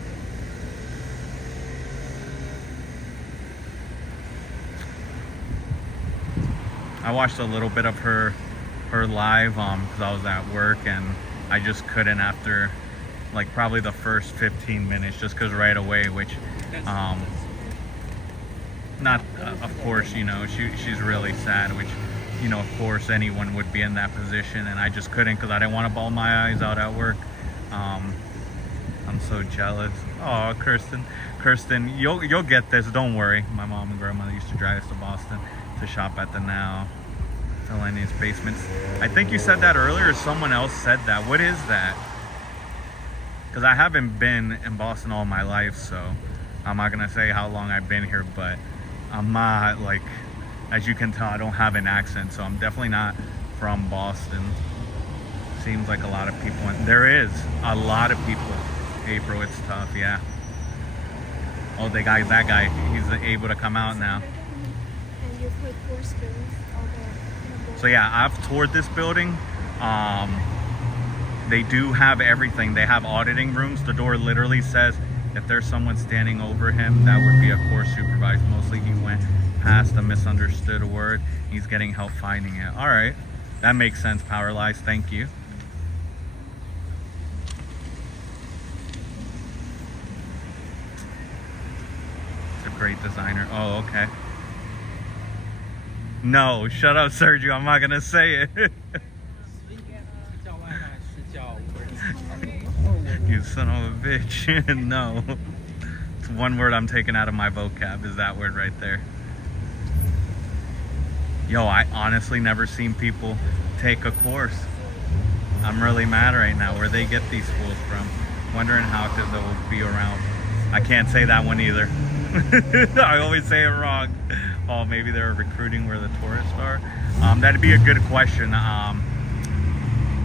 I watched a little bit of her live because I was at work, and I just couldn't after like probably the first 15 minutes, just because right away, which not of course, you know, she's really sad, which, you know, of course anyone would be in that position, and I just couldn't because I didn't want to bawl my eyes out at work. I'm so jealous. Oh, Kirsten, you'll get this. Don't worry. My mom and grandmother used to drive us to Boston to shop at the Now Hellenius basements. I think you said that earlier, or someone else said that. What is that? Because I haven't been in Boston all my life, so. I'm not gonna say how long I've been here, but I'm not, like, as you can tell, I don't have an accent, so I'm definitely not from Boston. Seems like a lot of people, and there is a lot of people. April, it's tough, yeah. Oh, that guy, he's able to come out now. And you put 4 spoons on the. So yeah, I've toured this building. They do have everything. They have auditing rooms. The door literally says if there's someone standing over him, that would be a course supervisor. Mostly he went past a misunderstood word. He's getting help finding it. All right, that makes sense, Powerlies. Thank you. It's a great designer. Oh, okay. No, shut up, Sergio. I'm not gonna say it. You son of a bitch. No. It's one word I'm taking out of my vocab, is that word right there. Yo, I honestly never seen people take a course. I'm really mad right now where they get these schools from. Wondering how, because they will be around. I can't say that one either. I always say it wrong. Oh, maybe they're recruiting where the tourists are. That'd be a good question.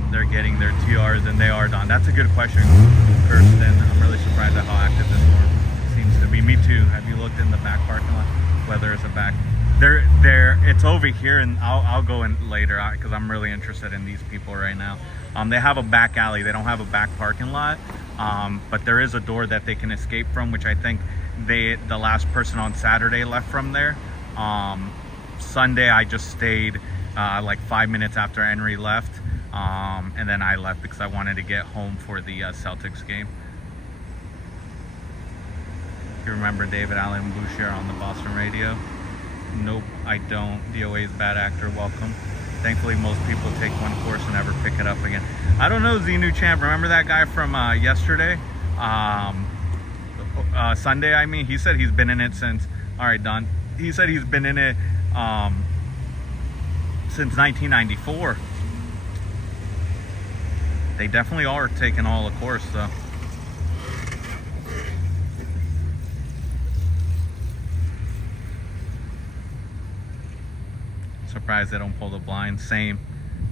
They're getting their TRs and they are done. That's a good question, Kirsten. I'm really surprised at how active this one seems to be. Me too. Have you looked in the back parking lot? Whether it's a back, it's over here, and I'll go in later because I'm really interested in these people right now. They have a back alley. They don't have a back parking lot, but there is a door that they can escape from, which I think the last person on Saturday left from there. Sunday I just stayed like 5 minutes after Henry left. And then I left because I wanted to get home for the Celtics game. You remember David Allen Boucher on the Boston radio? Nope, I don't. DOA is bad actor. Welcome. Thankfully, most people take one course and never pick it up again. I don't know, Xenu Champ. Remember that guy from yesterday? Sunday, I mean. He said he's been in it since... All right, Don. He said he's been in it since 1994. They definitely are taking all the course, though. Surprised they don't pull the blind. Same.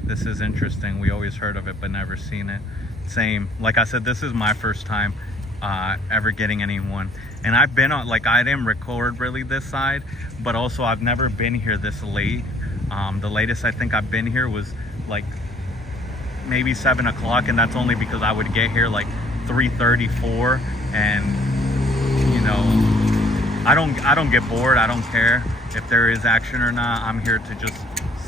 This is interesting. We always heard of it, but never seen it. Same. Like I said, this is my first time ever getting anyone. And I've been on, like, I didn't record really this side, but also I've never been here this late. The latest I think I've been here was like maybe 7 o'clock, and that's only because I would get here like 3:34, and you know, I don't get bored. I don't care if there is action or not. I'm here to just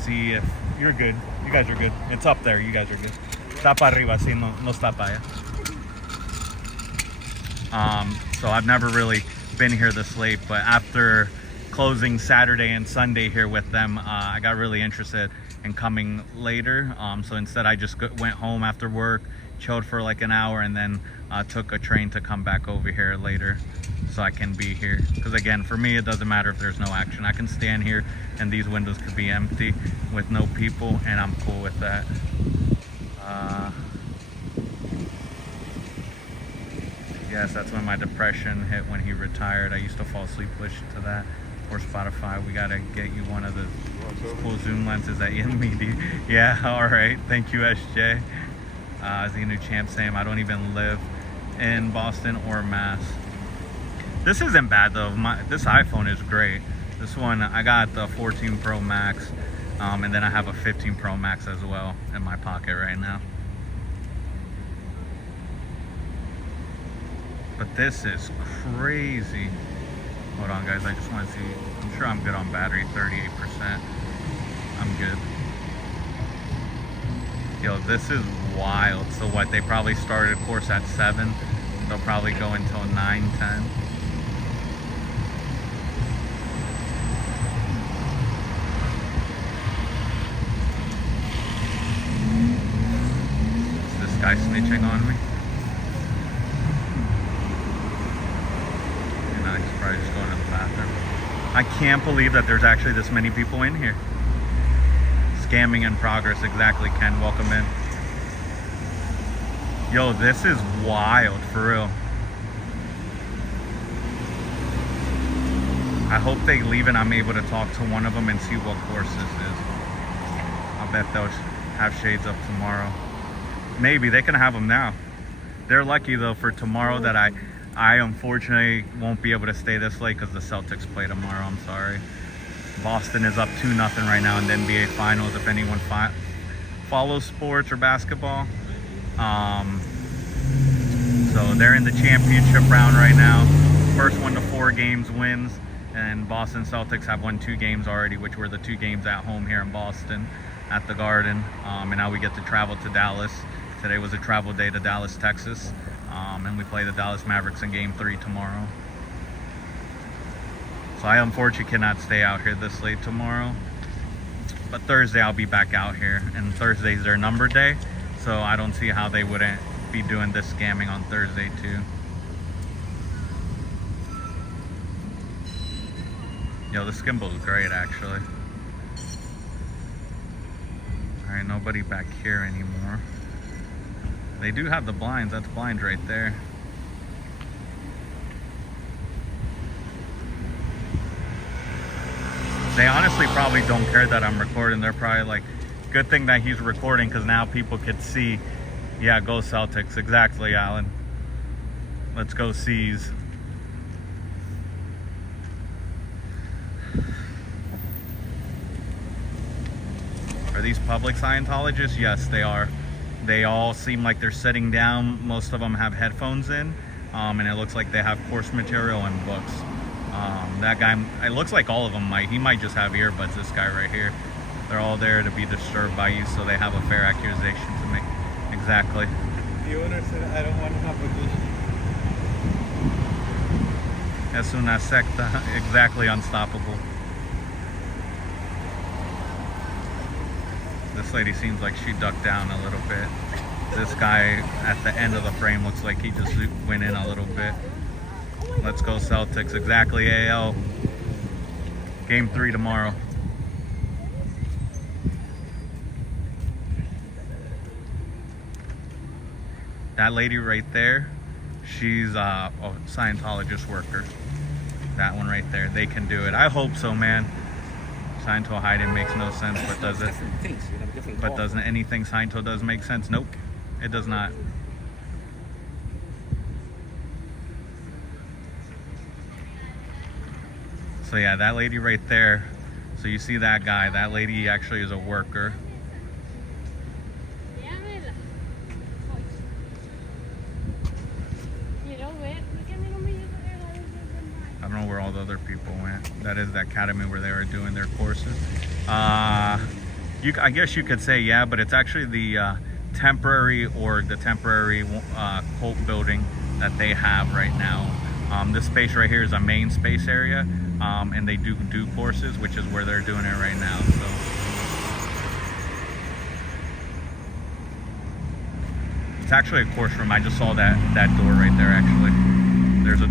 see if you're good. You guys are good. It's up there. You guys are good. Está para arriba, sí, no está para allá. So I've never really been here this late, but after closing Saturday and Sunday here with them, I got really interested in coming later. So instead I just went home after work, chilled for like an hour, and then took a train to come back over here later so I can be here. Because again, for me, it doesn't matter if there's no action. I can stand here and these windows could be empty with no people, and I'm cool with that. Yes, that's when my depression hit, when he retired. I used to fall asleep listening to that. Or Spotify, we gotta get you one of the cool zoom lenses that you need. Yeah, all right. Thank you, SJ. Xenu Champ, same. I don't even live in Boston or Mass. This isn't bad though. This iPhone is great. This one, I got the 14 Pro Max, and then I have a 15 Pro Max as well in my pocket right now. But this is crazy. Hold on, guys. I just want to see. I'm sure I'm good on battery. 38%. I'm good. Yo, this is wild. So what? They probably started course at 7. They'll probably go until 9, 10. Is this guy snitching on me? Probably just going to the bathroom. I can't believe that there's actually this many people in here. Scamming in progress. Exactly, Ken. Welcome in. Yo, this is wild, for real. I hope they leave and I'm able to talk to one of them and see what course this is. I bet they'll have shades up tomorrow. Maybe they can have them now. They're lucky though for tomorrow that I unfortunately won't be able to stay this late because the Celtics play tomorrow. I'm sorry. Boston is up 2-0 right now in the NBA Finals. If anyone follows sports or basketball, so they're in the championship round right now. First 1 to 4 games wins, and Boston Celtics have won 2 games already, which were the 2 games at home here in Boston at the Garden. And now we get to travel to Dallas. Today was a travel day to Dallas, Texas, and we play the Dallas Mavericks in Game 3 tomorrow. So I unfortunately cannot stay out here this late tomorrow. But Thursday I'll be back out here, and Thursday's their number day, so I don't see how they wouldn't be doing this scamming on Thursday too. Yo, this gimbal is great actually. Alright, nobody back here anymore. They do have the blinds, that's blinds right there. They honestly probably don't care that I'm recording. They're probably like, good thing that he's recording because now people could see. Yeah, go Celtics. Exactly, Alan. Let's go C's. Are these public Scientologists? Yes, they are. They all seem like they're sitting down. Most of them have headphones in, and it looks like they have course material and books. That guy, it looks like all of them might. He might just have earbuds, this guy right here. They're all there to be disturbed by you, so they have a fair accusation to make. Exactly. The owner said, I don't want to have a Es una secta, exactly, unstoppable. This lady seems like she ducked down a little bit. This guy at the end of the frame looks like he just went in a little bit. Let's go Celtics. Exactly, AL. Game 3 tomorrow. That lady right there, she's a Scientologist worker. That one right there. They can do it. I hope so, man. Scientol hiding makes no sense, but does it? But doesn't anything Scientol does make sense? Nope. It does not. So yeah, that lady right there. So you see that guy. That lady actually is a worker. I don't know where all the other people went. That is the academy where they were doing their courses. I guess you could say yeah, but it's actually the temporary org, the temporary cult building that they have right now. This space right here is a main space area, and they do courses, which is where they're doing it right now. So it's actually a course room. I just saw that door right there. Actually, there's a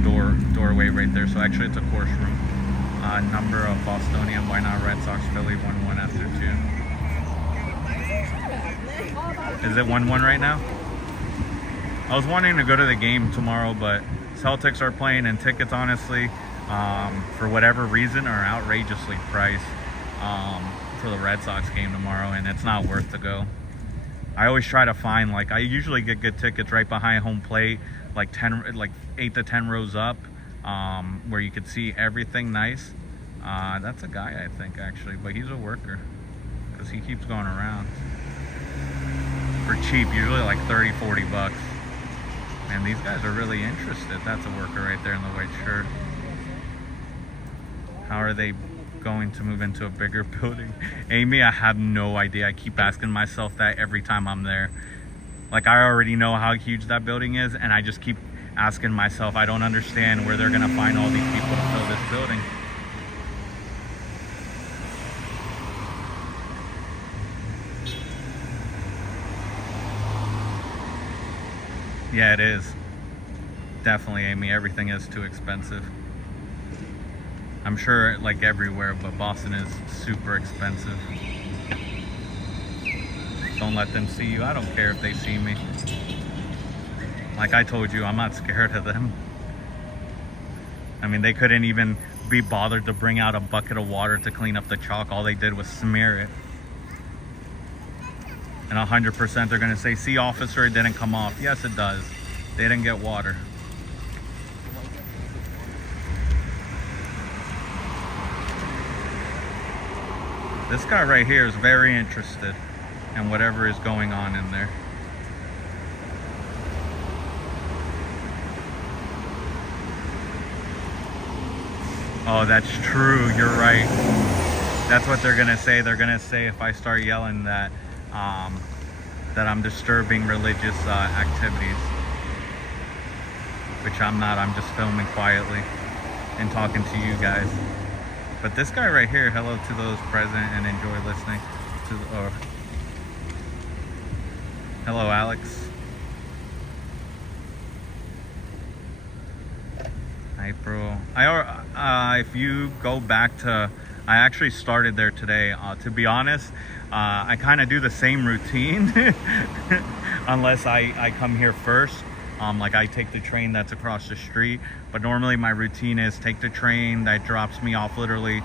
doorway right there. So actually, it's a course room. Number of Bostonian, why not Red Sox, Philly 1-1 after 2. Is it 1-1 right now? I was wanting to go to the game tomorrow, but Celtics are playing, and tickets, honestly, for whatever reason, are outrageously priced for the Red Sox game tomorrow, and it's not worth to go. I always try to find, like, I usually get good tickets right behind home plate, like 8 to 10 rows up, where you could see everything nice. That's a guy, I think, actually, but he's a worker because he keeps going around for cheap, usually like 30-40 bucks. And these guys are really interested. That's a worker right there in the white shirt. How are they going to move into a bigger building? Amy, I have no idea. I keep asking myself that every time I'm there. Like, I already know how huge that building is, and I just keep asking myself, I don't understand where they're gonna find all these people to fill this building. Yeah, it is. Definitely, Amy. Everything is too expensive. I'm sure, like everywhere, but Boston is super expensive. Don't let them see you. I don't care if they see me. Like I told you, I'm not scared of them. I mean, they couldn't even be bothered to bring out a bucket of water to clean up the chalk. All they did was smear it. And 100% they're gonna say, see officer, it didn't come off. Yes, it does. They didn't get water. This guy right here is very interested in whatever is going on in there. Oh, that's true. You're right. That's what they're gonna say. They're gonna say if I start yelling that that I'm disturbing religious activities, which I'm not. I'm just filming quietly and talking to you guys. But this guy right here, hello to those present and enjoy listening to. Hello, Alex. April. If you go back to, I actually started there today. To be honest, I kind of do the same routine unless I come here first. Like I take the train that's across the street, but normally my routine is take the train that drops me off literally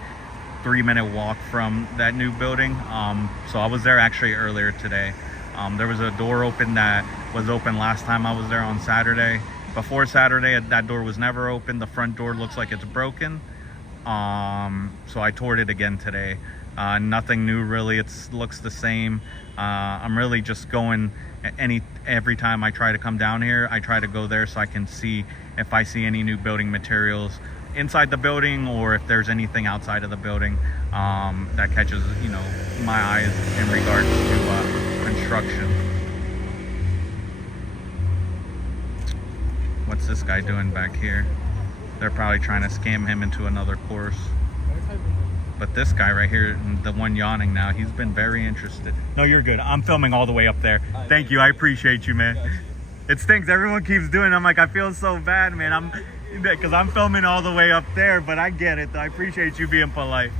3-minute walk from that new building. So I was there actually earlier today. There was a door open that was open last time I was there on Saturday. Before Saturday, that door was never open. The front door looks like it's broken. So I toured it again today. Nothing new really. It looks the same. I'm really just going every time I try to come down here, I try to go there so I can see if I see any new building materials inside the building or if there's anything outside of the building that catches, you know, my eyes in regards to construction. What's this guy doing back here? They're probably trying to scam him into another course. But this guy right here, the one yawning now, he's been very interested. No, you're good. I'm filming all the way up there. Thank you. I appreciate you, man. It stinks. Everyone keeps doing it. I'm like, I feel so bad, man. Because I'm filming all the way up there, but I get it. I appreciate you being polite.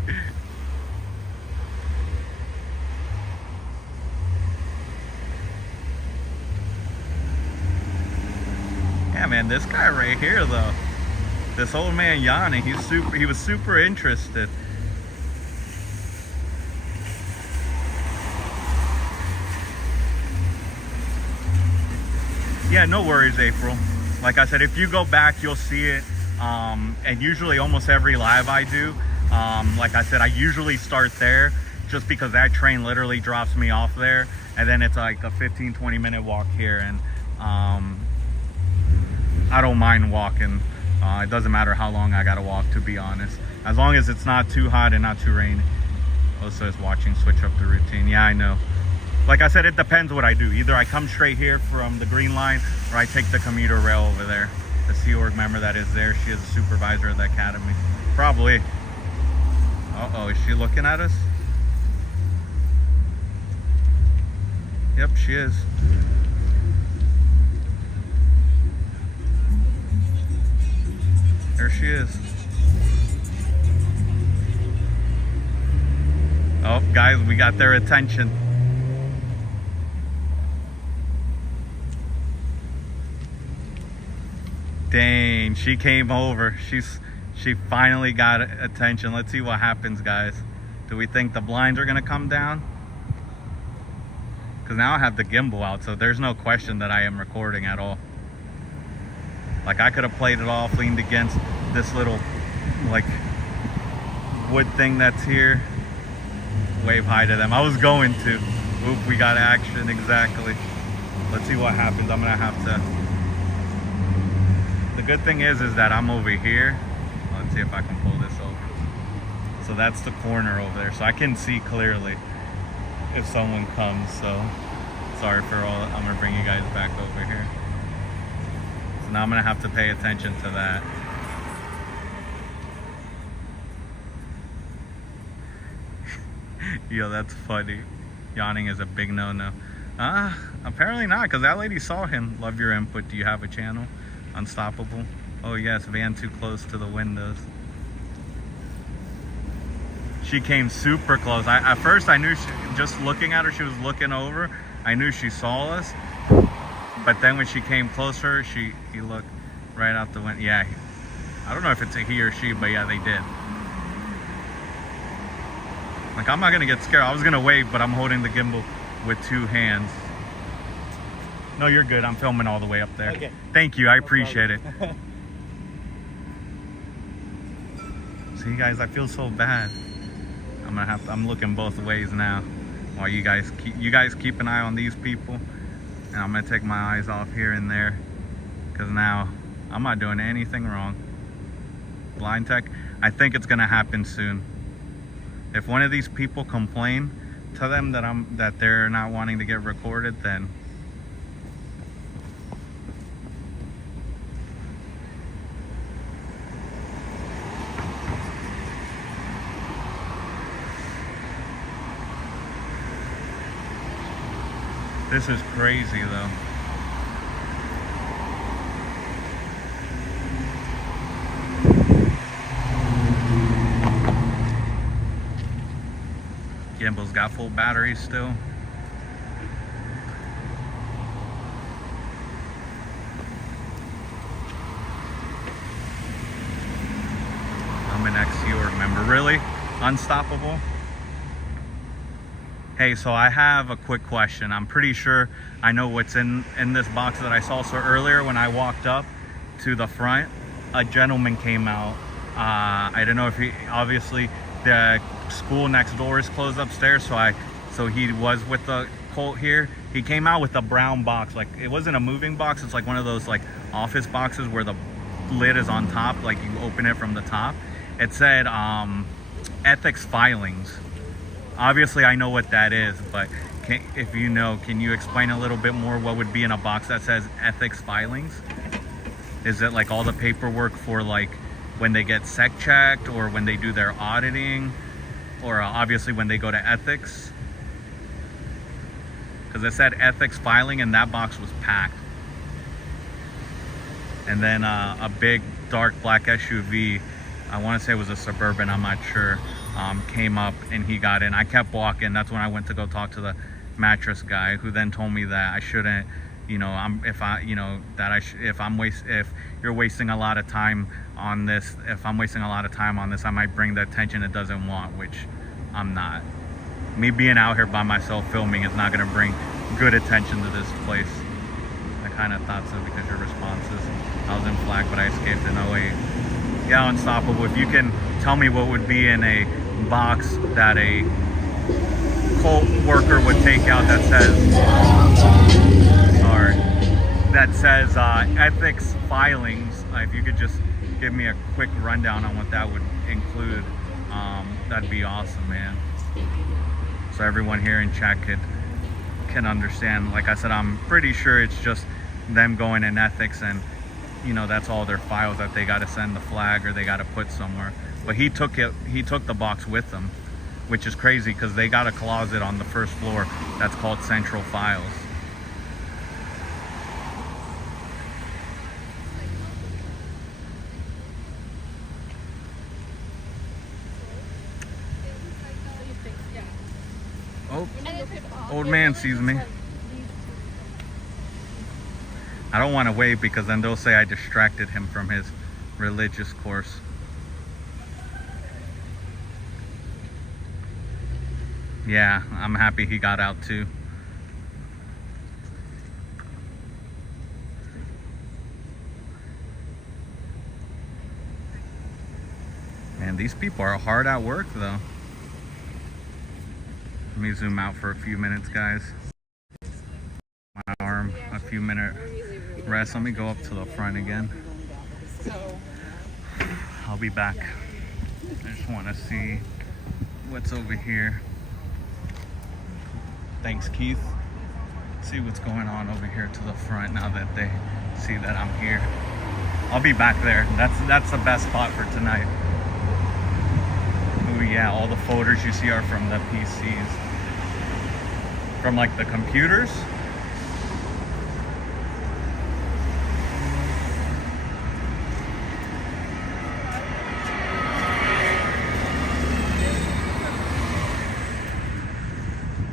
Yeah, man, this guy right here though, this old man yawning, he was super interested. Yeah, no worries, April. Like I said, if you go back, you'll see it. And usually almost every live I do, like I said, I usually start there just because that train literally drops me off there. And then it's like a 15-20 minute walk here. And I don't mind walking. It doesn't matter how long I gotta walk, to be honest. As long as it's not too hot and not too rainy. Also is watching switch up the routine. Yeah, I know. Like I said, it depends what I do. Either I come straight here from the green line or I take the commuter rail over there. The Sea Org member that is there, she is a supervisor of the academy. Probably. Uh-oh, is she looking at us? Yep, she is. There she is. Oh, guys, we got their attention. Dang, she came over. She finally got attention. Let's see what happens, guys. Do we think the blinds are gonna come down? Because now I have the gimbal out, so there's no question that I am recording at all. Like I could have played it off, leaned against this little like wood thing that's here. Wave hi to them. I was going to. Oop, we got action, exactly. Let's see what happens. I'm gonna have to. The good thing is that I'm over here. Let's see if I can pull this over. So that's the corner over there. So I can see clearly if someone comes. So sorry for all. I'm gonna bring you guys back over here. So now I'm gonna have to pay attention to that. Yo, that's funny. Yawning is a big no-no. Apparently not, because that lady saw him. Love your input. Do you have a channel? Unstoppable. Oh yes, van too close to the windows. She came super close. At first I knew just looking at her, she was looking over. I knew she saw us. But then when she came closer, he looked right out the window. Yeah, I don't know if it's a he or she, but yeah, they did. Like, I'm not gonna get scared. I was gonna wave, but I'm holding the gimbal with 2 hands. No, you're good. I'm filming all the way up there. Okay. Thank you. I appreciate it. See, guys, I feel so bad. I'm looking both ways now. While you guys keep an eye on these people, and I'm gonna take my eyes off here and there, because now I'm not doing anything wrong. Blind tech, I think it's gonna happen soon. If one of these people complain to them that they're not wanting to get recorded, then this is crazy though. Gimbal's got full batteries still. I'm an XU member. Really? Unstoppable? Hey, so I have a quick question. I'm pretty sure I know what's in this box that I saw. So earlier when I walked up to the front, a gentleman came out. I don't know if he, obviously the school next door is closed upstairs, so he was with the Colt here. He came out with a brown box. Like, it wasn't a moving box, it's like one of those like office boxes where the lid is on top, like you open it from the top. It said ethics filings. Obviously I know what that is, but if you know, can you explain a little bit more what would be in a box that says ethics filings? Is it like all the paperwork for like when they get sec checked, or when they do their auditing, or obviously when they go to ethics? Because it said ethics filing and that box was packed. And then a big dark black SUV, I want to say it was a Suburban, I'm not sure, came up and he got in. I kept walking. That's when I went to go talk to the mattress guy, who then told me that I shouldn't, you know, if you're wasting a lot of time on this, I might bring the attention it doesn't want, which I'm not. Me being out here by myself filming is not going to bring good attention to this place. I kind of thought so because your responses. I was in flak, but I escaped in 08. Yeah, Unstoppable. If you can tell me what would be in a box that a Colt worker would take out that says ethics filings. If you could just give me a quick rundown on what that would include, that'd be awesome, man. So everyone here in chat can understand. Like I said, I'm pretty sure it's just them going in ethics, and you know, that's all their files that they got to send the flag or they got to put somewhere. But he took the box with them, which is crazy because they got a closet on the first floor that's called Central Files. Oh, old man sees me. I don't want to wave because then they'll say I distracted him from his religious course. Yeah, I'm happy he got out too. Man, these people are hard at work though. Let me zoom out for a few minutes, guys. My arm, a few minute rest. Let me go up to the front again. I'll be back. I just want to see what's over here. Thanks, Keith. See what's going on over here to the front now that they see that I'm here. I'll be back there. That's the best spot for tonight. Oh yeah, all the folders you see are from the PCs. From like the computers.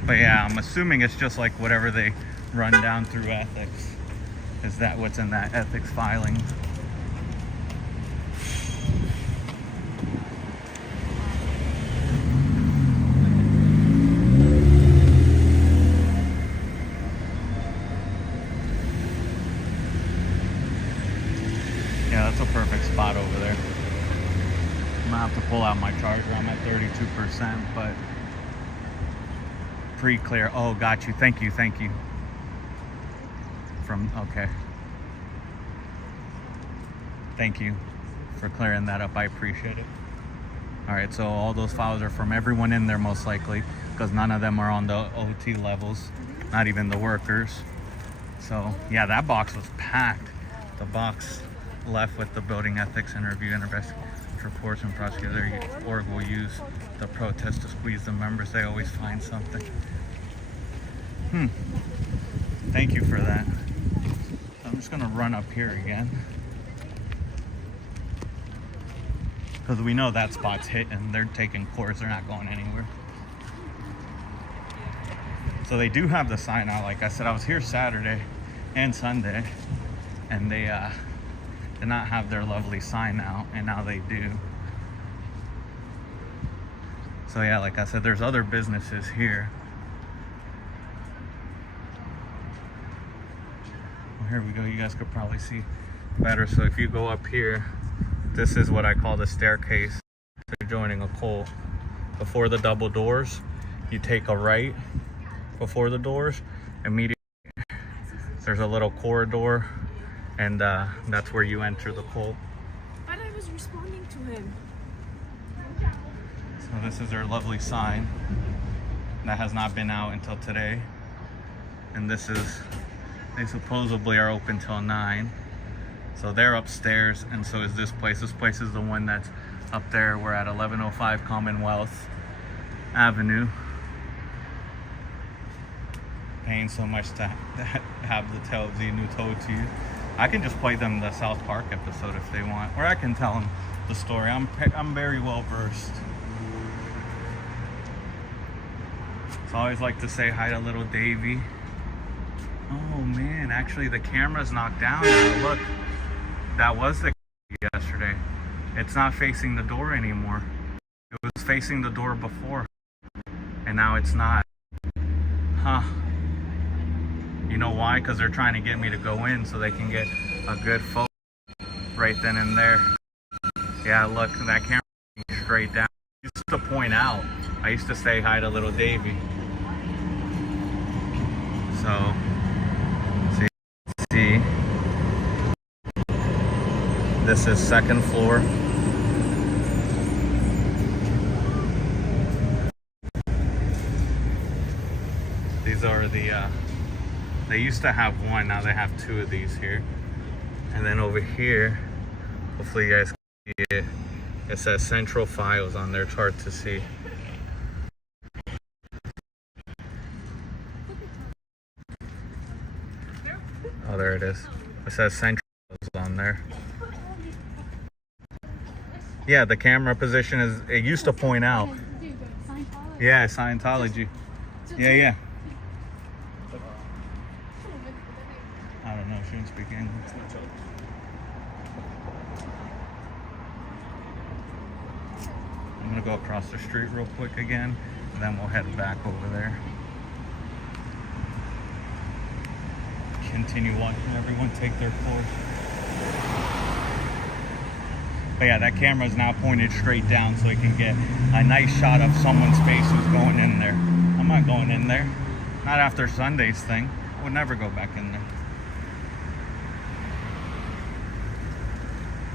But yeah, I'm assuming it's just like whatever they run down through ethics. Is that what's in that ethics filing? pull out my charger. I'm at 32%, but pre-clear. Oh, got you. Thank you. Thank you. Okay. Thank you for clearing that up. I appreciate it. All right, so all those files are from everyone in there most likely, because none of them are on the OT levels, not even the workers. So yeah, that box was packed. The box left with the building ethics and review and investigation reports and prosecutor org will use the protest to squeeze the members. They always find something. Thank you for that. I'm just gonna run up here again, because we know that spot's hit and they're taking course. They're not going anywhere. So they do have the sign out. Like I said, I was here Saturday and Sunday, and they did not have their lovely sign out, and now they do. So yeah, like I said, there's other businesses here. Well, here we go. You guys could probably see better. So if you go up here, this is what I call the staircase to joining a Cole. Before the double doors, you take a right before the doors. Immediately, there's a little corridor, and that's where you enter the Cole. But I was responding to him. So this is their lovely sign that has not been out until today. And this is, they supposedly are open till 9. So they're upstairs, and so is this place. This place is the one that's up there. We're at 1105 Commonwealth Avenue. Paying so much to have the the new tow to you. I can just play them the South Park episode if they want, or I can tell them the story. I'm very well versed. So I always like to say hi to little Davy. Oh man, actually the camera's knocked down now. Look, that was the yesterday. It's not facing the door anymore. It was facing the door before, and now it's not. Huh. You know why? Because they're trying to get me to go in so they can get a good photo right then and there. Yeah, look, that camera straight down. I used to point out. I used to say hi to little Davy. So, see. This is second floor. These are the, they used to have one, now they have 2 of these here. And then over here, hopefully you guys can see it. It says Central Files on there, it's hard to see. Oh, there it is. It says Central Files on there. Yeah, the camera position is, it used to point out. Yeah, Scientology. Yeah. I don't know, she didn't speak English. I'm gonna go across the street real quick again, and then we'll head back over there. Continue watching everyone take their course. But yeah, that camera is now pointed straight down so you can get a nice shot of someone's face who's going in there. I'm not going in there. Not after Sunday's thing. I would never go back in there.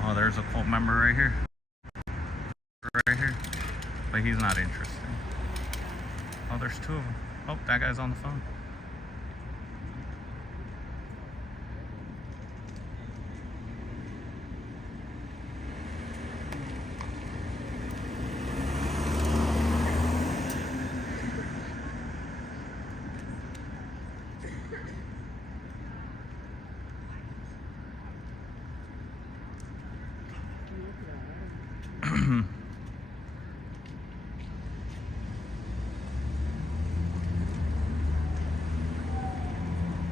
Oh, there's a cult member right here. Right here. But he's not interested. Oh, there's 2 of them. Oh, that guy's on the phone.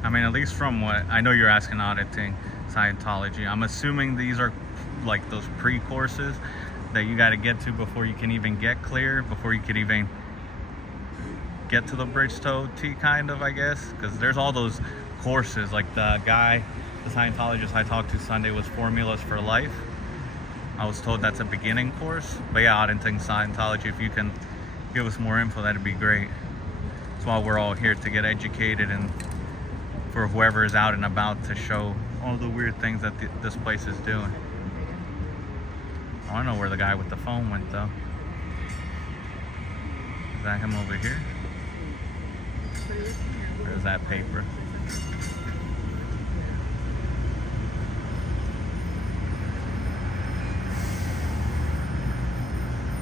I mean, at least from what I know, you're asking auditing Scientology. I'm assuming these are like those pre-courses that you got to get to before you can even get clear, before you could even get to the bridge to T, kind of, I guess, because there's all those courses. Like the guy, the Scientologist I talked to Sunday was Formulas for Life. I was told that's a beginning course. But yeah, auditing Scientology, if you can give us more info, that'd be great. That's why we're all here, to get educated, and for whoever is out and about to show all the weird things that this place is doing. I don't know where the guy with the phone went though. Is that him over here? Or is that paper?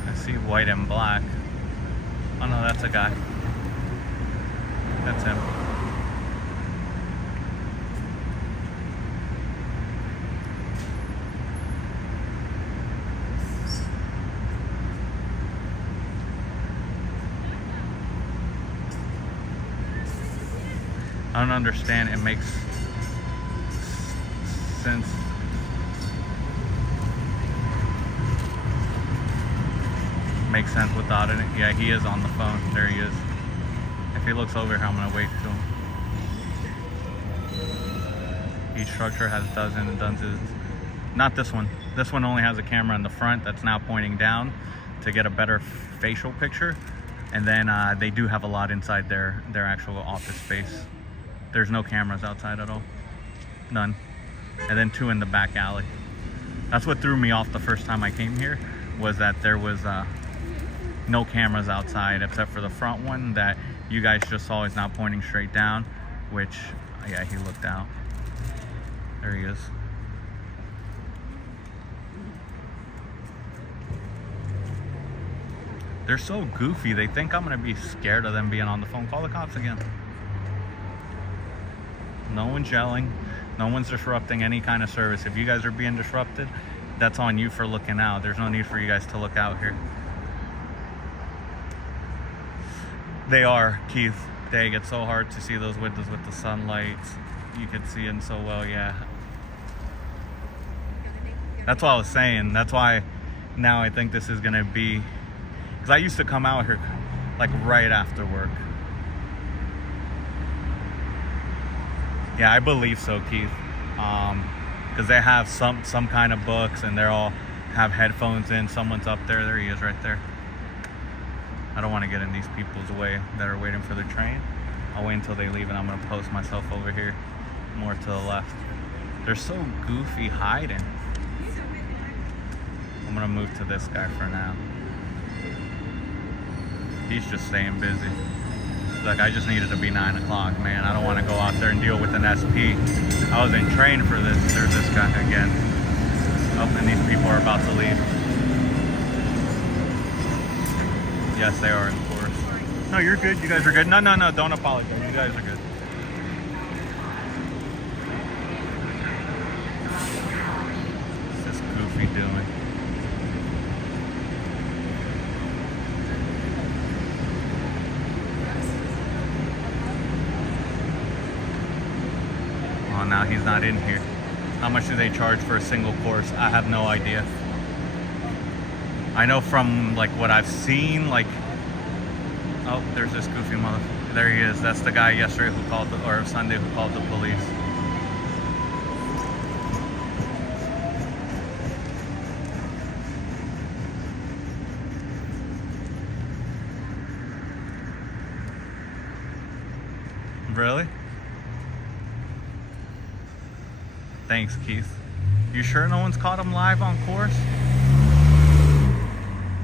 I see white and black. Oh no, that's a guy. That's him. I don't understand. It makes sense. Makes sense without it. Yeah, he is on the phone. There he is. If he looks over here, I'm gonna wait to him. Each structure has dozens and dozens. Not this one. This one only has a camera in the front that's now pointing down to get a better facial picture. And then they do have a lot inside their actual office space. There's no cameras outside at all. None. And then 2 in the back alley. That's what threw me off the first time I came here, was that there was no cameras outside except for the front one that you guys just saw is not pointing straight down, which, yeah, he looked out. There he is. They're so goofy. They think I'm gonna be scared of them being on the phone. Call the cops again. No one's yelling. No one's disrupting any kind of service. If you guys are being disrupted, that's on you for looking out. There's no need for you guys to look out here. They are, Keith. Dang, it's so hard to see those windows with the sunlight. You can see them so well, yeah. That's what I was saying. That's why now I think this is gonna be, because I used to come out here like right after work. Yeah, I believe so, Keith. Because they have some kind of books, and they're all have headphones in. Someone's up there. There he is, right there. I don't want to get in these people's way that are waiting for the train. I'll wait until they leave, and I'm gonna post myself over here, more to the left. They're so goofy hiding. I'm gonna move to this guy for now. He's just staying busy. Look, I just needed to be 9 o'clock, man. I don't want to go out there and deal with an SP. I was in train for this. There's this guy again. Oh, and these people are about to leave. Yes, they are, of course. No, you're good. You guys are good. No, don't apologize. You guys are good. What's this goofy doing? Oh, now he's not in here. How much do they charge for a single course? I have no idea. I know from like what I've seen, like, oh, there's this goofy mother. There he is. That's the guy yesterday who called, or Sunday, who called the police. Really? Thanks, Keith. You sure no one's caught him live on course?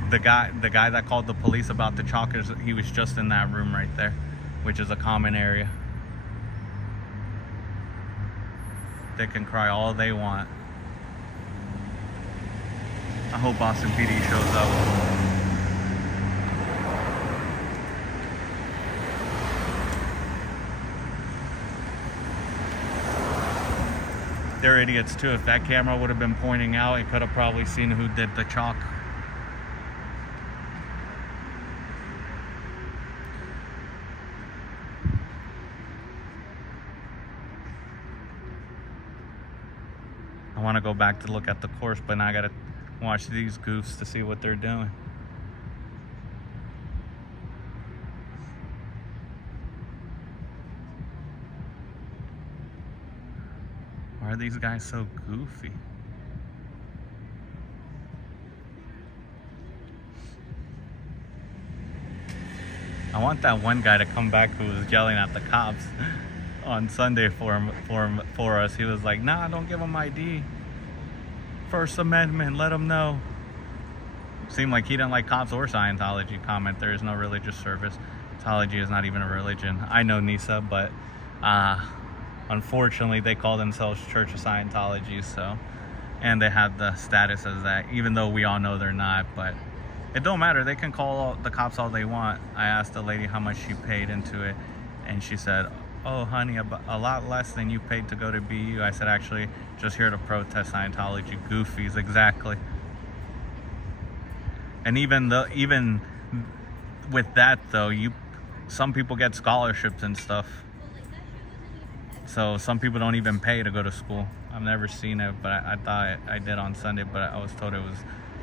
The guy that called the police about the chalkers, he was just in that room right there, which is a common area. They can cry all they want. I hope Boston PD shows up. They're idiots too. If that camera would have been pointing out, it could have probably seen who did the chalk. I want to go back to look at the course, but now I gotta watch these goofs to see what they're doing. Why are these guys so goofy? I want that one guy to come back who was yelling at the cops on Sunday for us. He was like, nah, don't give him ID. First Amendment, let him know. Seemed like he didn't like cops or Scientology. Comment, there is no religious service. Scientology is not even a religion. I know Nisa, but unfortunately they call themselves Church of Scientology, so, and they have the status as that, even though we all know they're not. But it don't matter, they can call the cops all they want. I asked the lady how much she paid into it, and she said, oh honey, a lot less than you paid to go to BU. I said, actually, just here to protest Scientology. Goofies, exactly. And even with that though, some people get scholarships and stuff. So some people don't even pay to go to school. I've never seen it, but I thought I did on Sunday, but I was told it was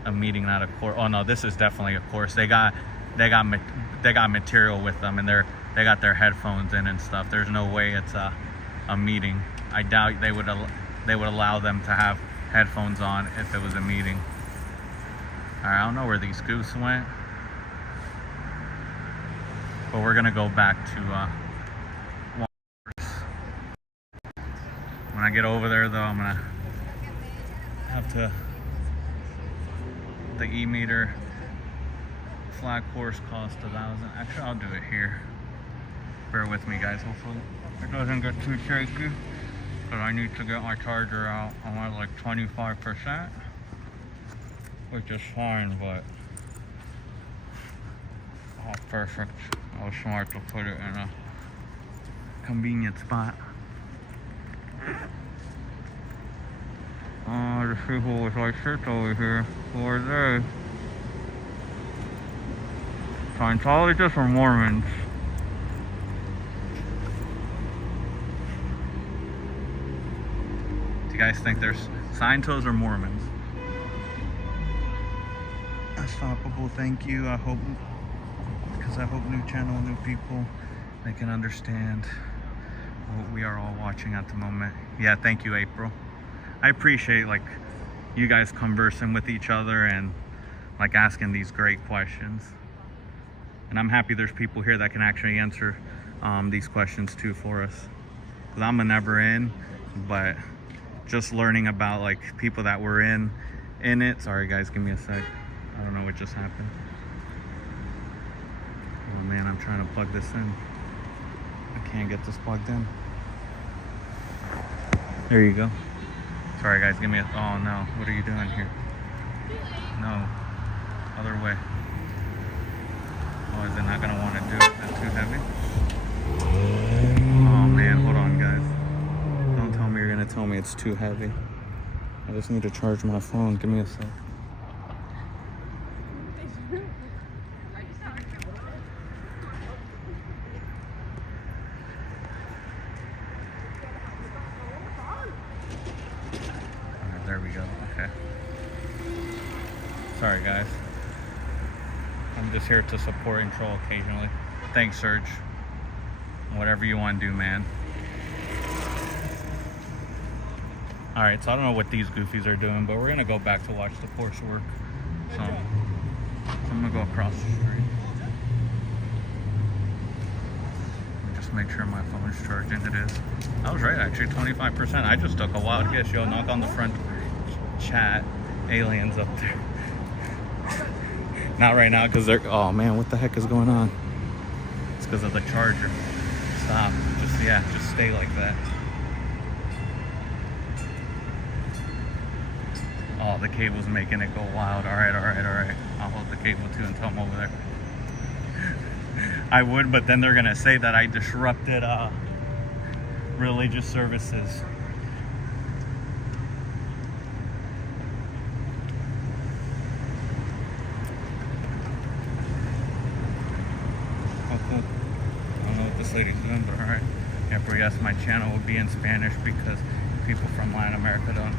a meeting, not a course. Oh no, this is definitely a course. They got material with them, and they got their headphones in and stuff. There's no way it's a meeting. I doubt they would allow them to have headphones on if it was a meeting. Alright, I don't know where these goose went, but we're gonna go back to onlookers. When I get over there though, I'm gonna have to, the e-meter flat course cost $1,000. Actually, I'll do it here. Bear with me guys, hopefully it doesn't get too shaky, because I need to get my charger out. I'm at like 25%, which is fine, but oh, perfect. I was smart to put it in a convenient spot. Oh, the people with like shit over here. Who are they? Scientologists or Mormons? Do you guys think there's Scientos or Mormons? Unstoppable, thank you. I hope new channel, new people, they can understand what we are all watching at the moment. Yeah, thank you, April. I appreciate like you guys conversing with each other and like asking these great questions. And I'm happy there's people here that can actually answer these questions too for us. Because I'm a never in, but just learning about like people that were in it. Sorry guys, give me a sec. I don't know what just happened. Oh man, I'm trying to plug this in. I can't get this plugged in. There you go. Sorry guys, give me a, oh no, what are you doing here? No, other way. Oh, is it not gonna want to do it? That's too heavy? Oh man, hold on guys. Don't tell me you're gonna tell me it's too heavy. I just need to charge my phone, give me a sec. There we go, okay. Sorry guys. I'm just here to support and troll occasionally. Thanks, Serge. Whatever you want to do, man. Alright, so I don't know what these goofies are doing, but we're gonna go back to watch the coursework. So I'm gonna go across the street. Let me just make sure my phone is charging. It is. I was right, actually, 25%. I just took a wild guess. Yo, knock on the front chat. Aliens up there. Not right now because they're, oh man, what the heck is going on? It's because of the charger. Stop. Just stay like that. Oh, the cable's making it go wild. Alright. I'll hold the cable too until I'm over there. I would, but then they're gonna say that I disrupted religious services. Lady's doing, but alright. After yes, my channel will be in Spanish because people from Latin America don't.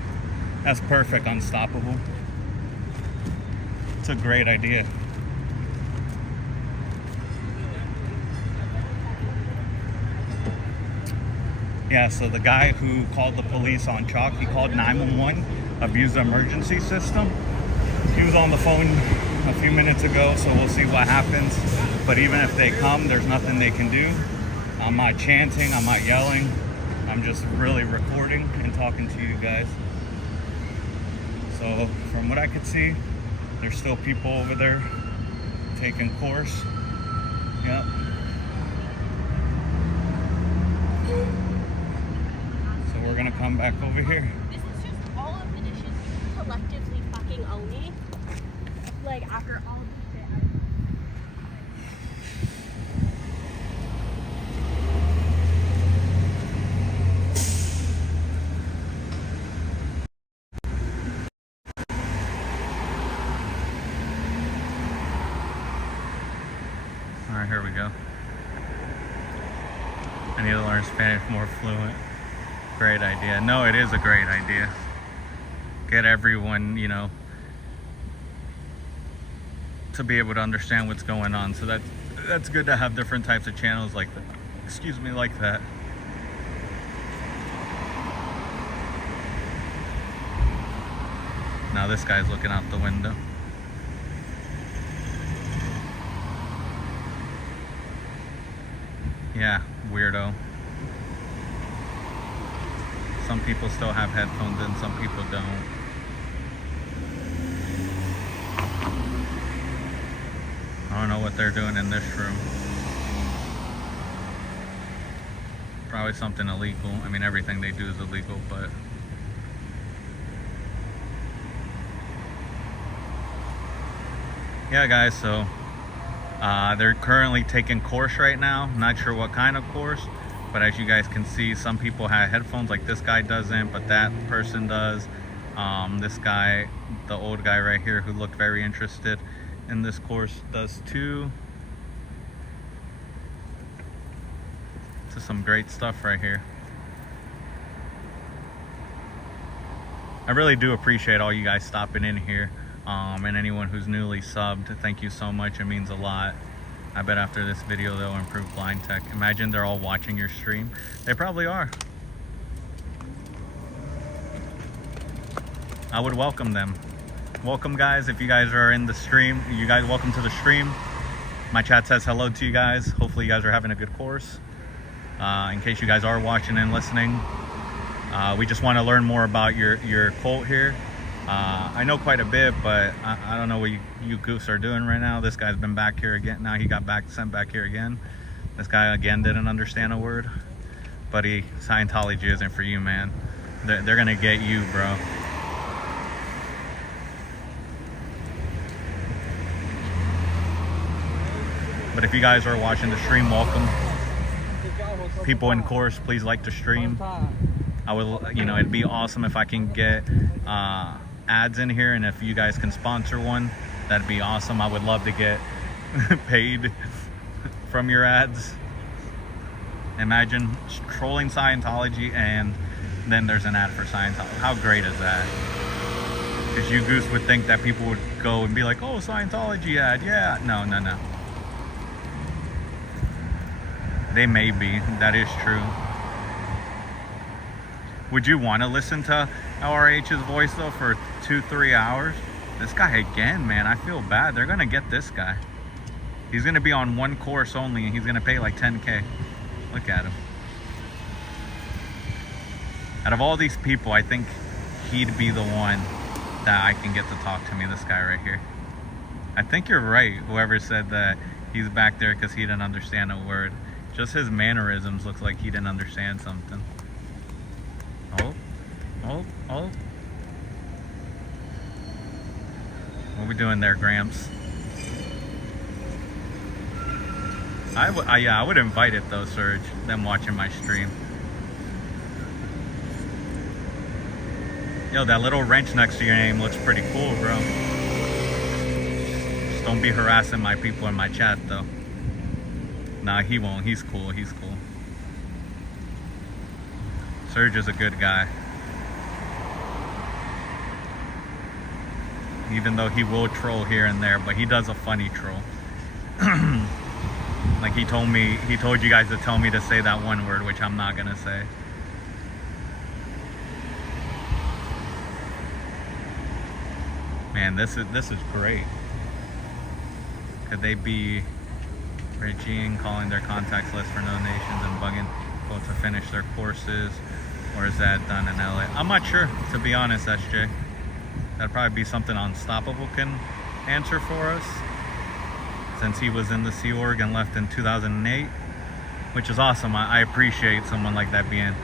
That's perfect, Unstoppable. It's a great idea. Yeah, so the guy who called the police on Chalk, he called 911, abused the emergency system. He was on the phone a few minutes ago, so we'll see what happens. But even if they come, there's nothing they can do. I'm not chanting, I'm not yelling. I'm just really recording and talking to you guys. So from what I could see, there's still people over there taking course. Yep. So we're gonna come back over here. This is just all of the dishes you collectively fucking owe me. Like, after all of the shit Alright, here we go. I need to learn Spanish more fluent. Great idea. No, it is a great idea. Get everyone, you know, to be able to understand what's going on. So that's good to have different types of channels like that. Excuse me, like that. Now this guy's looking out the window. Yeah, weirdo. Some people still have headphones and some people don't. I don't know what they're doing in this room. Probably something illegal. I mean, everything they do is illegal, but... yeah, guys, so... they're currently taking course right now. Not sure what kind of course, but as you guys can see, some people have headphones, like this guy doesn't, but that person does. This guy, the old guy right here who looked very interested in this course, does too. This is some great stuff right here. I really do appreciate all you guys stopping in here. And anyone who's newly subbed, thank you so much. It means a lot. I bet after this video they'll improve blind tech. Imagine they're all watching your stream. They probably are. I would welcome them. Welcome, guys. If you guys are in the stream, you guys welcome to the stream. My chat says hello to you guys. Hopefully you guys are having a good course. In case you guys are watching and listening, we just want to learn more about your cult here. I know quite a bit, but I don't know what you goofs are doing right now. This guy's been back here again. Now he got sent back here again. This guy again didn't understand a word. Buddy, Scientology isn't for you, man. They're gonna get you, bro. But if you guys are watching the stream, welcome. People in course, please like the stream. I would, you know, it'd be awesome if I can get ads in here, and if you guys can sponsor one, that'd be awesome. I would love to get paid from your ads. Imagine trolling Scientology and then there's an ad for Scientology. How great is that? Because you goose would think that people would go and be like, oh, Scientology ad, yeah. No. They may be, that is true. Would you want to listen to LRH's voice though for 2-3 hours? This guy again, man, I feel bad. They're gonna get this guy. He's gonna be on one course only and he's gonna pay like 10K. Look at him. Out of all these people, I think he'd be the one that I can get to talk to me, this guy right here. I think you're right, whoever said that he's back there because he didn't understand a word. Just his mannerisms looks like he didn't understand something. Oh. What we doing there, Gramps? Yeah, I would invite it though, Serge, them watching my stream. Yo, that little wrench next to your name looks pretty cool, bro. Just don't be harassing my people in my chat though. Nah, he won't. He's cool. Serge is a good guy. Even though he will troll here and there, but he does a funny troll. Like he told you guys to tell me to say that one word, which I'm not gonna say. Man, this is great. Could they be Regine calling their contacts list for donations and bugging people to finish their courses? Or is that done in LA? I'm not sure, to be honest, SJ. That'd probably be something Unstoppable can answer for us, since he was in the Sea Org and left in 2008, which is awesome. I appreciate someone like that being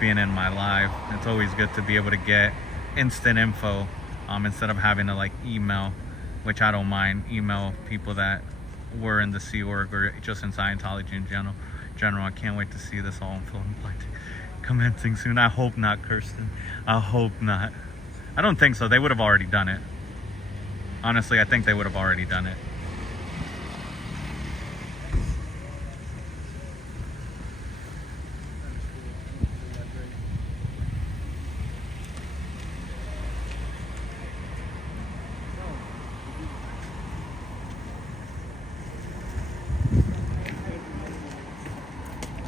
in my life. It's always good to be able to get instant info instead of having to like email, which I don't mind. Email people that were in the Sea Org or just in Scientology in general. I can't wait to see this all unfold. Commencing soon. I hope not, Kirsten. I hope not. I don't think so. They would have already done it. Honestly, I think they would have already done it.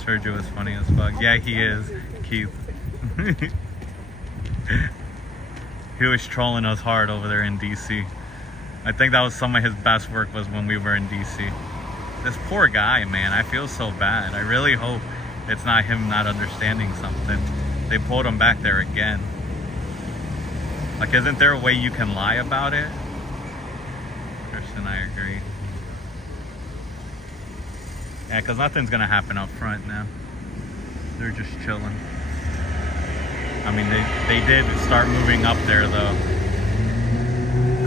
Sergio is funny as fuck. Yeah, he is, Keith. He was trolling us hard over there in DC. I think that was some of his best work was when we were in DC. This poor guy, man, I feel so bad. I really hope it's not him not understanding something. They pulled him back there again. Like, isn't there a way you can lie about it? Kristen, I agree. Yeah, because nothing's going to happen up front now. They're just chilling. I mean, they did start moving up there, though.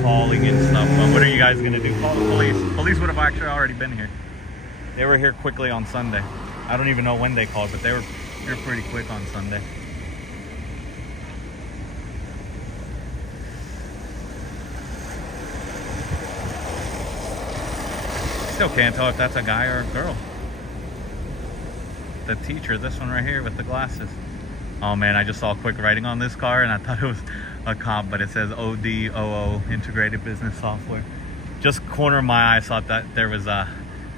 Calling and stuff. But what are you guys going to do? Call the police. Police would have actually already been here. They were here quickly on Sunday. I don't even know when they called, but they were pretty quick on Sunday. Still can't tell if that's a guy or a girl. The teacher, this one right here with the glasses. Oh man, I just saw quick writing on this car and I thought it was a cop, but it says ODOO, Integrated Business Software. Just corner of my eye saw that there was a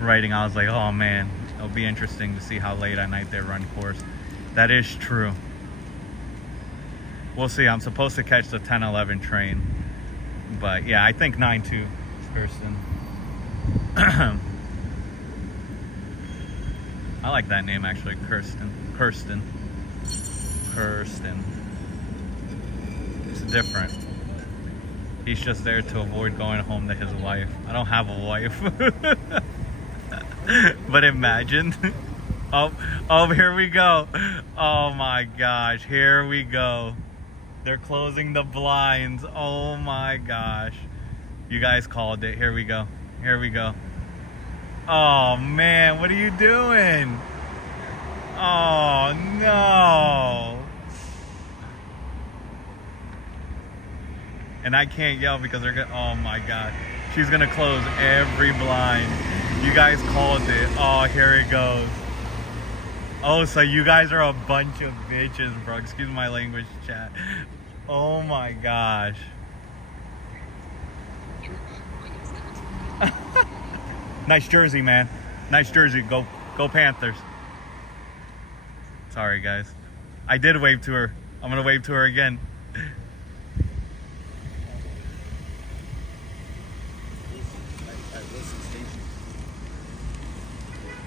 writing. I was like, oh man, it'll be interesting to see how late at night they run course. That is true. We'll see. I'm supposed to catch the 10:11 train, but yeah, I think 9-2 Kirsten. I like that name actually, Kirsten. It's different. He's just there to avoid going home to his wife. I don't have a wife. But imagine. Oh, here we go. Oh my gosh, here we go. They're closing the blinds. Oh my gosh. You guys called it. Here we go. Oh man, what are you doing? Oh no. And I can't yell because they're gonna, oh my god. She's gonna close every blind. You guys called it. Oh, here it goes. Oh, so you guys are a bunch of bitches, bro. Excuse my language, chat. Oh my gosh. Nice jersey, man. Nice jersey. Go Panthers. Sorry, guys. I did wave to her. I'm gonna wave to her again.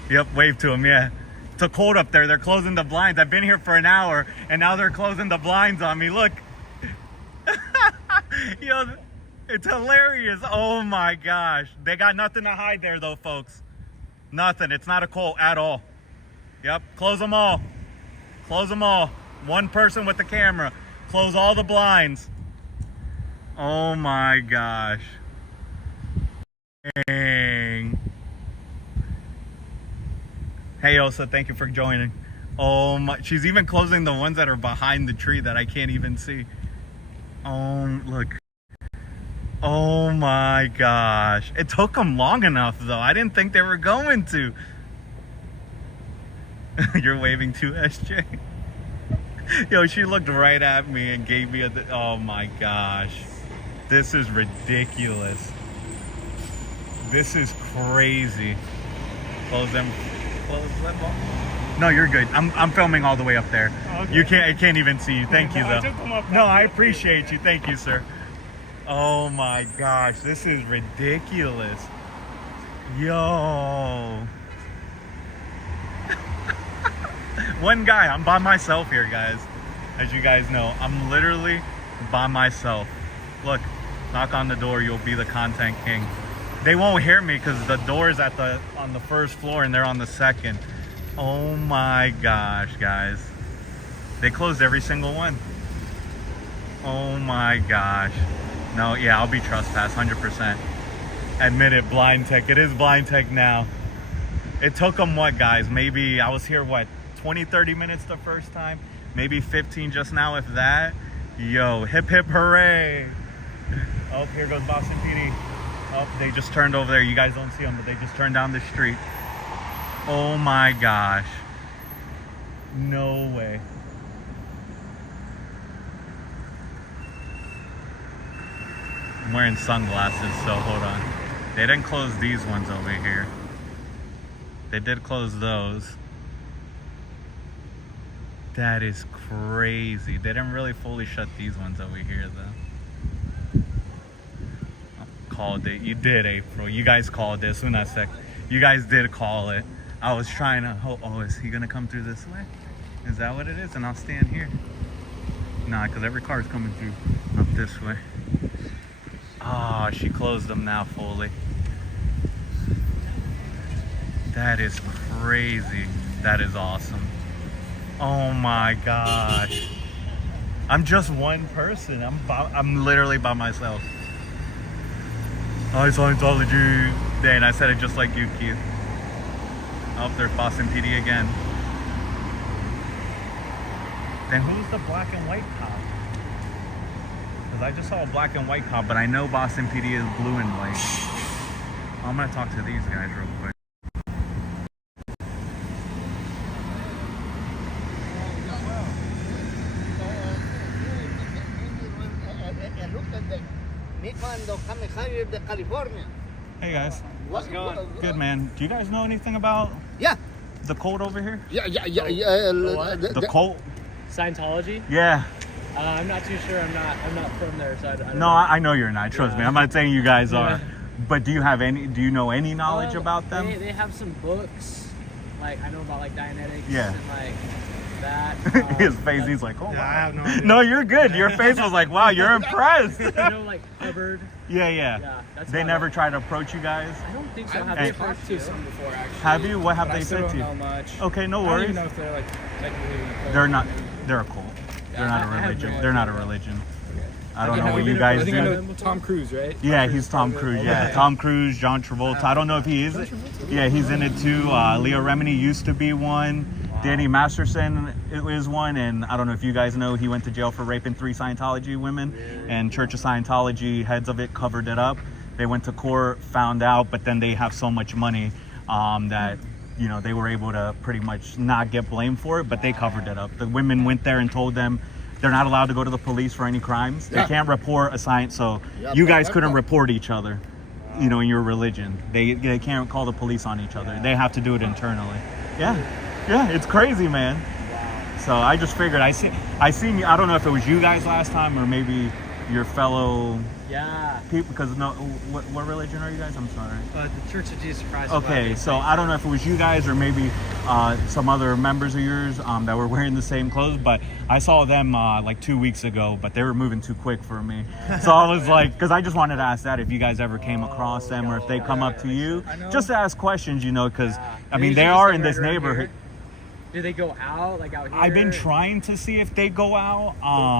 Yep, wave to him, yeah. It's cold up there. They're closing the blinds. I've been here for an hour, and now they're closing the blinds on me. Look. Yo, it's hilarious. Oh my gosh. They got nothing to hide there, though, folks. Nothing. It's not a cold at all. Yep, close them all. Close them all. One person with the camera. Close all the blinds. Oh my gosh. Dang. Hey Osa, thank you for joining. Oh my, she's even closing the ones that are behind the tree that I can't even see. Oh, look. Oh my gosh. It took them long enough though. I didn't think they were going to. You're waving to SJ? Yo, she looked right at me and gave me a, oh my gosh. This is ridiculous. This is crazy. Close them all. No, you're good. I'm filming all the way up there. Okay. I can't even see you. Thank you though. No, I appreciate you. Thank you, sir. Oh my gosh, this is ridiculous. Yo. One guy. I'm by myself here, guys. As you guys know, I'm literally by myself. Look, knock on the door. You'll be the content king. They won't hear me because the door's on the first floor and they're on the second. Oh my gosh, guys. They closed every single one. Oh my gosh. No, yeah, I'll be trespassed 100%. Admit it, blind tech. It is blind tech now. It took them what, guys? Maybe I was here, what, 20, 30 minutes the first time? Maybe 15 just now, if that. Yo, hip hip hooray. Oh, here goes Boston PD. Oh, they just turned over there. You guys don't see them, but they just turned down the street. Oh my gosh. No way. I'm wearing sunglasses, so hold on. They didn't close these ones over here. They did close those. That is crazy. They didn't really fully shut these ones over here, though. Called it. You did, April. You guys called it. Una sec. You guys did call it. I was trying to. Oh, is he gonna come through this way? Is that what it is? And I'll stand here. Nah, because every car is coming through up this way. Ah, she closed them now fully. That is crazy. That is awesome. Oh my gosh. I'm just one person. I'm literally by myself. Hi, Scientology. Dang, I said it just like you, Keith. Oh, there's Boston PD again. Then who's the black and white cop? Because I just saw a black and white cop, but I know Boston PD is blue and white. I'm going to talk to these guys real quick. Hey guys. How's it going? Good, man. Do you guys know anything about the cult over here? The cult? Scientology? Yeah. I'm not too sure. I'm not from there, so I don't No, know. I know you're not. Trust me. I'm not saying you guys are. Yeah. But do you know any knowledge about them? They have some books, like I know about like Dianetics Yeah. and like that. His face, he's like, oh, Yeah, wow. I have no idea. No, you're good. Your face was like, wow, you're impressed. You know, like Hubbard. Yeah. Yeah, that's They about never it. tried to approach you guys? I don't think so. I've Have they talked talked to to some before, actually. Have you? What have But they I still said to don't you? know much. Okay, no I don't even worries. know if they're like technically. They're not. They're a cult. They're not I a have religion. no They're not a idea. religion. Okay. I don't Okay, know have what you you been- guys I think I do. know Tom Cruise, right? Yeah, he's Tom Cruise. Yeah, Tom Cruise, John Travolta. I don't know if he is. Yeah, he's in it too. Leah Remini used to be one. Danny Masterson is one, and I don't know if you guys know, he went to jail for raping 3 Scientology women, and Church of Scientology heads of it covered it up. They went to court, found out, but then they have so much money that they were able to pretty much not get blamed for it, but they covered it up. The women went there and told them they're not allowed to go to the police for any crimes. They can't report a science, so you guys couldn't report each other, in your religion. They can't call the police on each other. They have to do it internally. Yeah, it's crazy, man. So I just figured I seen you. I don't know if it was you guys last time or maybe your fellow Yeah. people. Because what religion are you guys? I'm sorry. The Church of Jesus Christ. Okay, so I don't know if it was you guys or maybe some other members of yours that were wearing the same clothes, but I saw them like 2 weeks ago, but they were moving too quick for me. So I was like, because I just wanted to ask that if you guys ever came across them or if they come up to you, just to ask questions, because I mean, they are in this neighborhood. Do they go out, like out here? I've been trying to see if they go out.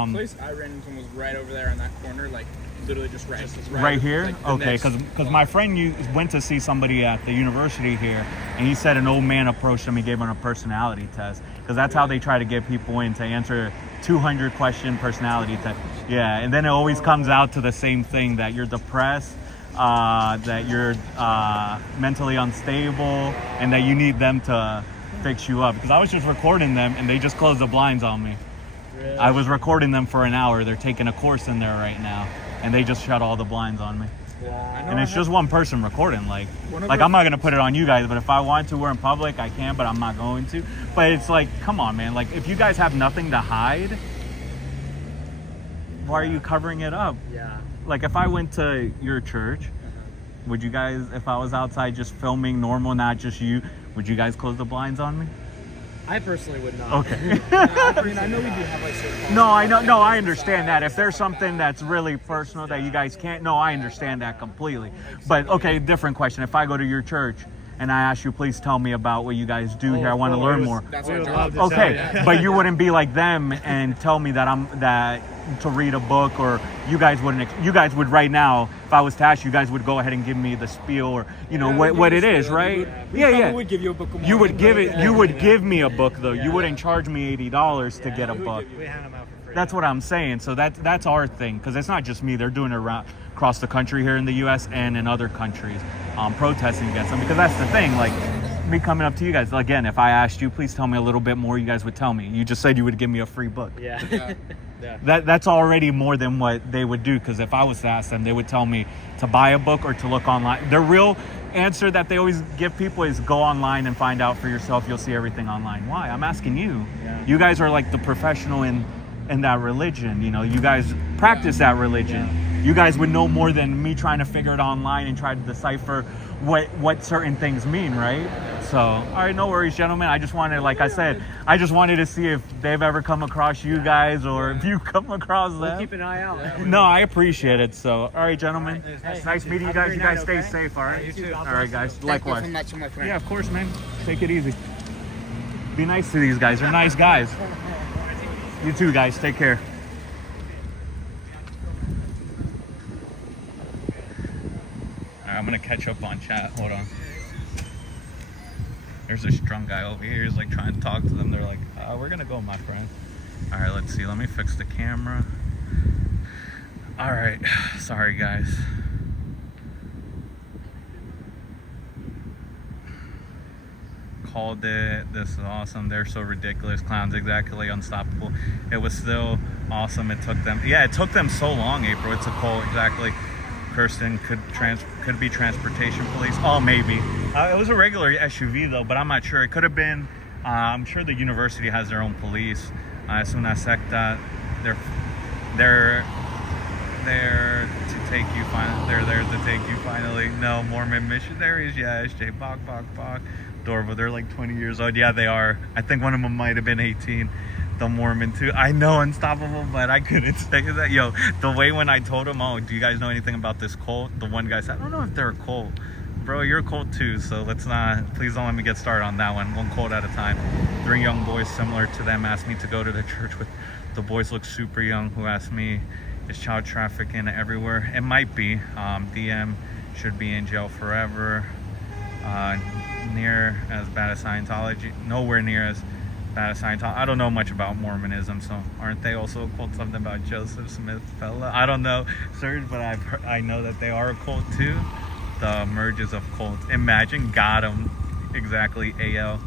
The place I ran into was right over there in that corner, like literally just Right here? like, the Okay, next because block. my friend went to see somebody at the university here, and he said an old man approached him and gave him a personality test, because that's how they try to get people in, to answer 200 question personality test. Yeah, and then it always comes out to the same thing, that you're depressed, that you're mentally unstable, and that you need them to fix you up. Because I was just recording them, and they just closed the blinds on me. Really? I was recording them for an hour. They're taking a course in there right now, and they just shut all the blinds on me. I know And I it's have- just one person recording. Like One of I'm our- not gonna put it on you guys, but if I want to, we're in public, I can, but I'm not going to. But it's like, come on, man. Like, if you guys have nothing to hide, why are you covering it up? Yeah. Like, if I went to your church Would you guys, if I was outside just filming normal, not just you, would you guys close the blinds on me? I personally would not. Okay. I mean, I know we do have like certain No, I know. No, I understand that. If there's something that's really personal that you guys can't, no, I understand that completely. But okay, different question. If I go to your church and I ask you, please tell me about what you guys do here. I want to learn more. That's We our would job. love to Okay, tell you. but you wouldn't be like them and tell me that to read a book, or you guys wouldn't. You guys would right now. If I was to ask, you guys would go ahead and give me the spiel, or what it is, right? We would give you a book. You would give it. You would give me a book though. You wouldn't charge me $80 to get a book. We hand them out for free. That's what I'm saying. So that's our thing, because it's not just me. They're doing it around across the country here in the U.S. and in other countries, protesting against them. Because that's the thing. Like me coming up to you guys again. If I asked you, please tell me a little bit more, you guys would tell me. You just said you would give me a free book. Yeah. That's already more than what they would do, because if I was to ask them, they would tell me to buy a book or to look online. The real answer that they always give people is go online and find out for yourself. You'll see everything online. Why? I'm asking you. Yeah. You guys are like the professional in that religion. You guys practice that religion. You guys would know more than me trying to figure it online and try to decipher what certain things mean, right? So, all right, no worries, gentlemen. I just wanted, like I said, I just wanted to see if they've ever come across you guys, or if you come across them. Keep an eye out. No, I appreciate it. So, all right, gentlemen. Nice meeting you Have a guys. great You guys night, stay okay? safe, all right? You too. All right, guys. Thank you Likewise. so much, my friend. Yeah, of course, man. Take it easy. Be nice to these guys. They're nice guys. You too, guys. Take care. All right, I'm gonna catch up on chat. Hold on. There's this drunk guy over here. He's like trying to talk to them. They're like, we're gonna go, my friend. All right, let's see. Let me fix the camera. All right. Sorry, guys. Called it. This is awesome. They're so ridiculous. Clowns, exactly. Unstoppable. It was still awesome. It took them. Yeah, it took them so long, April. It's a cult, exactly. Kirsten could be transportation police. Oh, maybe. It was a regular SUV though, but I'm not sure. It could have been. I'm sure the university has their own police. Es una secta. They're there to take you. They're there to take you finally. No, Mormon missionaries. Yes, Jay Bok. Dorvo. They're like 20 years old. Yeah, they are. I think one of them might have been 18. The Mormon too. I know, Unstoppable, but I couldn't say that. Yo, the way when I told him, oh, do you guys know anything about this cult? The one guy said, I don't know if they're a cult. Bro, you're a cult too, so let's not, please don't let me get started on that one. One cult at a time. 3 young boys similar to them asked me to go to the church with, the boys look super young, who asked me, is child trafficking everywhere? It might be. DM should be in jail forever. Near as bad as Scientology, nowhere near as bad as Scientology. I don't know much about Mormonism, so aren't they also a cult? Something about Joseph Smith fella? I don't know, Serge, but I know that they are a cult too. The merges of cults. Imagine, got 'em. Exactly, AL.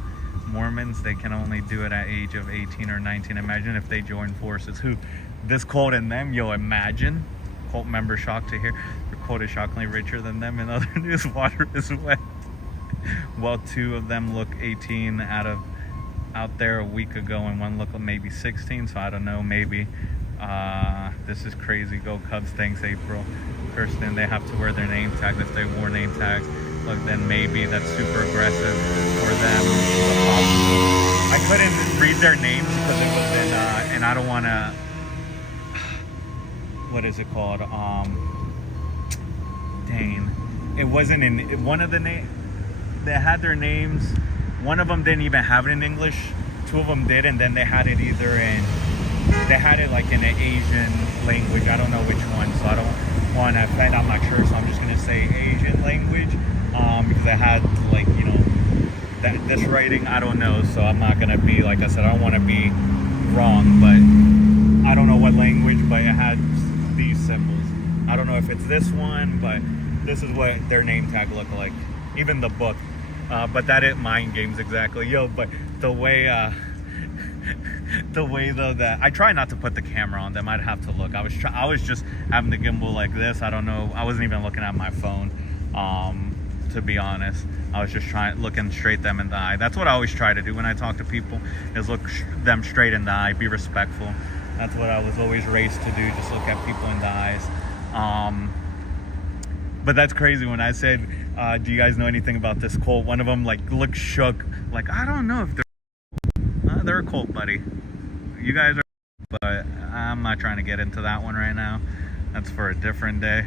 Mormons, they can only do it at age of 18 or 19. Imagine if they join forces. Who? This cult and them? Yo, imagine. Cult member shocked to hear your cult is shockingly richer than them. In other news, water is wet. Well, 2 of them look 18 out there a week ago, and one looked maybe 16, so I don't know, maybe. This is crazy. Go Cubs. Thanks, April. Kirsten, they have to wear their name tags. If they wore name tags, look, then maybe that's super aggressive for them. I couldn't read their names because it was in, and I don't want to, what is it called? Dang. It wasn't in one of the names. They had their names. One of them didn't even have it in English. 2 of them did, and then they had it they had it like in an Asian language. I don't know which one, so I don't want to offend. I'm not sure, so I'm just gonna say Asian language, because I had like, this writing. I don't know, so I'm not gonna be, like I said, I don't want to be wrong, but I don't know what language, but it had these symbols. I don't know if it's this one, but this is what their name tag looked like. Even the book. But that is mind games, exactly. Yo, but the way though that I try not to put the camera on them. I'd have to look. I was just having the gimbal like this. I don't know. I wasn't even looking at my phone. To be honest, I was just looking straight them in the eye. That's what I always try to do when I talk to people, is look them straight in the eye, be respectful. That's what I was always raised to do. Just look at people in the eyes. But that's crazy. When I said, do you guys know anything about this cult? One of them like looked shook. Like, I don't know if they're a cult, buddy. You guys are, but I'm not trying to get into that one right now. That's for a different day.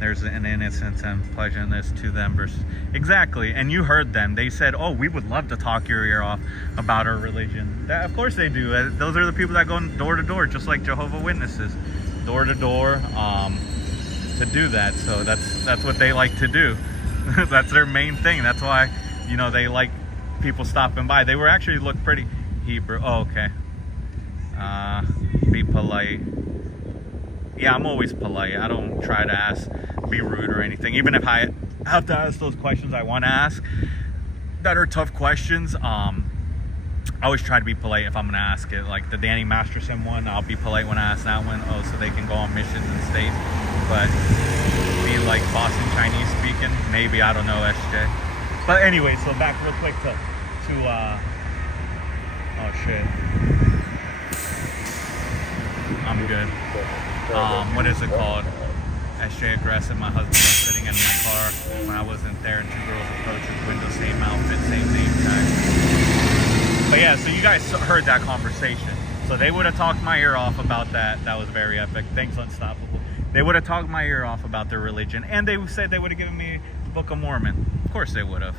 There's an innocence and pleasantness to them versus exactly. And you heard them. They said, oh, we would love to talk your ear off about our religion. That, of course they do. Those are the people that go door to door, just like Jehovah's Witnesses, door to door, to do that. So that's what they like to do. That's their main thing. That's why, you know, they like people stopping by. They were actually look pretty Hebrew. Oh, okay. Be polite. Yeah, I'm always polite. I don't try to be rude or anything. Even if I have to ask those questions I want to ask that are tough questions, I always try to be polite if I'm going to ask it. Like the Danny Masterson one, I'll be polite when I ask that one. Oh, so they can go on missions and stay. But be like Boston Chinese speaking, maybe, I don't know, SJ. But anyway, so back real quick to oh shit. I'm good. What is it called? SJ aggressive. My husband was sitting in my car when I wasn't there, and two girls approached his window, same outfit, same name tag. But yeah, so you guys heard that conversation. So they would have talked my ear off about that. That was very epic. Thanks, Unstoppable. They would have talked my ear off about their religion, and they said they would have given me the Book of Mormon. Of course they would have.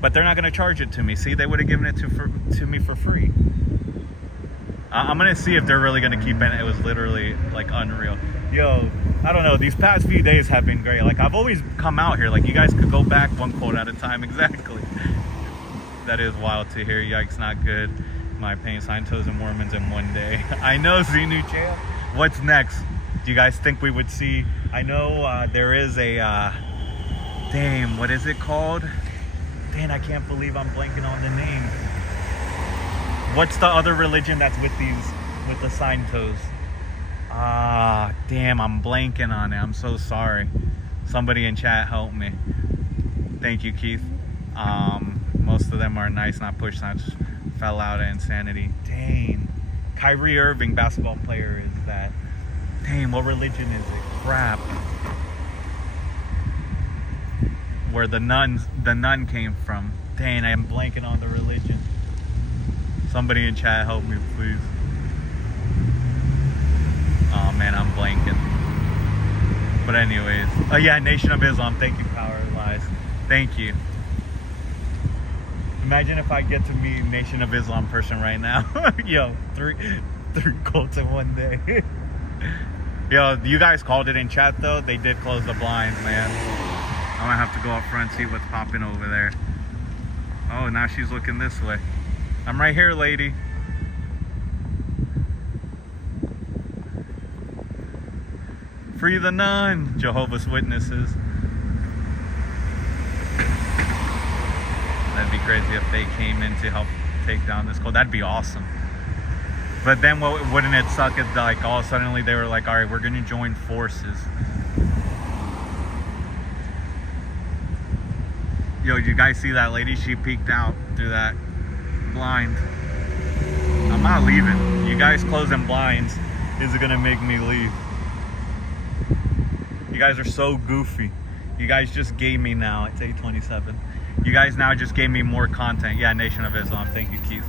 But they're not going to charge it to me. See, they would have given it to me for free. I'm going to see if they're really going to keep it. It was literally, like, unreal. Yo, I don't know. These past few days have been great. Like, I've always come out here. Like, you guys could go back one quote at a time. Exactly. That is wild to hear. Yikes, not good. My opinion, Scientologists and Mormons in one day. I know, Xenu Jail. What's next? Do you guys think we would see... I know there is a... damn, what is it called? Dang, I can't believe I'm blanking on the name. What's the other religion that's with the sign toes? Damn, I'm blanking on it. I'm so sorry. Somebody in chat help me. Thank you, Keith. Most of them are nice, not push signs. Fell out of insanity. Dang. Kyrie Irving, basketball player, is that. Dang, what religion is it? Crap. Where the nun came from. Dang, I'm blanking on the religion. Somebody in chat help me, please. Oh man, I'm blanking. But anyways, oh yeah, Nation of Islam. Thank you, Power Lies. Thank you. Imagine if I get to meet Nation of Islam person right now. Yo, three cults in one day. Yo, you guys called it in chat though. They did close the blinds, man. I'm gonna have to go up front and see what's popping over there. Oh, now she's looking this way. I'm right here, lady. Free the nun, Jehovah's Witnesses. That'd be crazy if they came in to help take down this cult. That'd be awesome. But then wouldn't it suck if like all suddenly they were like, all right, we're gonna join forces. Yo, did you guys see that lady? She peeked out through that blind. I'm not leaving. You guys closing blinds is gonna make me leave. You guys are so goofy. You guys just gave me now. It's 8:27. You guys now just gave me more content. Yeah, Nation of Islam. Thank you, Keith.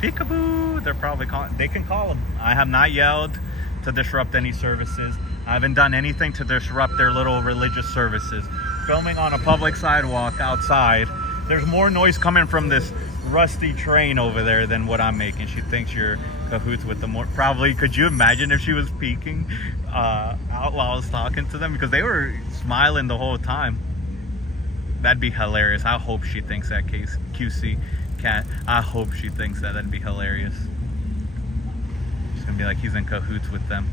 Peekaboo. They're probably calling. They can call them. I have not yelled to disrupt any services. I haven't done anything to disrupt their little religious services. Filming on a public sidewalk outside. There's more noise coming from this rusty train over there than what I'm making. She thinks you're cahoots with the more. Probably. Could you imagine if she was peeking out while I was talking to them? Because they were smiling the whole time. That'd be hilarious. I hope she thinks that QC cat. I hope she thinks that. That'd be hilarious. She's gonna be like, he's in cahoots with them.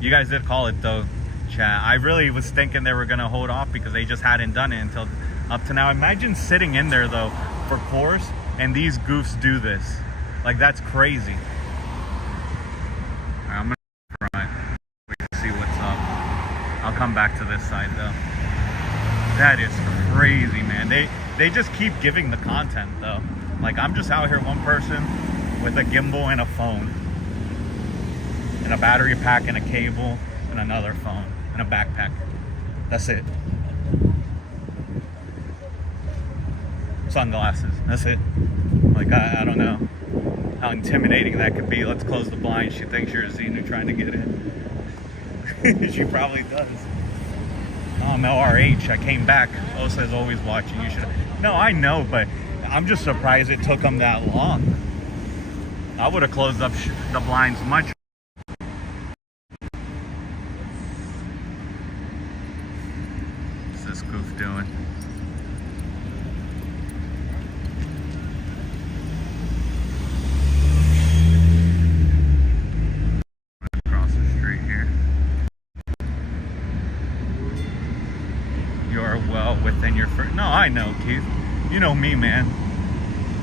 You guys did call it though, chat. I really was thinking they were gonna hold off because they just hadn't done it until up to now. Imagine sitting in there though for course and these goofs do this. Like, that's crazy. All right, I'm gonna front. We can see what's up. I'll come back to this side though. That is crazy, man. They just keep giving the content though. Like, I'm just out here, one person with a gimbal and a phone and a battery pack and a cable and another phone. and a backpack. That's it. Sunglasses. That's it. Like, I don't know how intimidating that could be. Let's close the blinds. She thinks you're a Xenu trying to get in. She probably does. I'm LRH. I came back. Osa's always watching. You should. No, I know, but I'm just surprised it took them that long. I would have closed up the blinds much. What's this goof doing? Across the street here. You're well within your No, I know, Keith. You know me, man.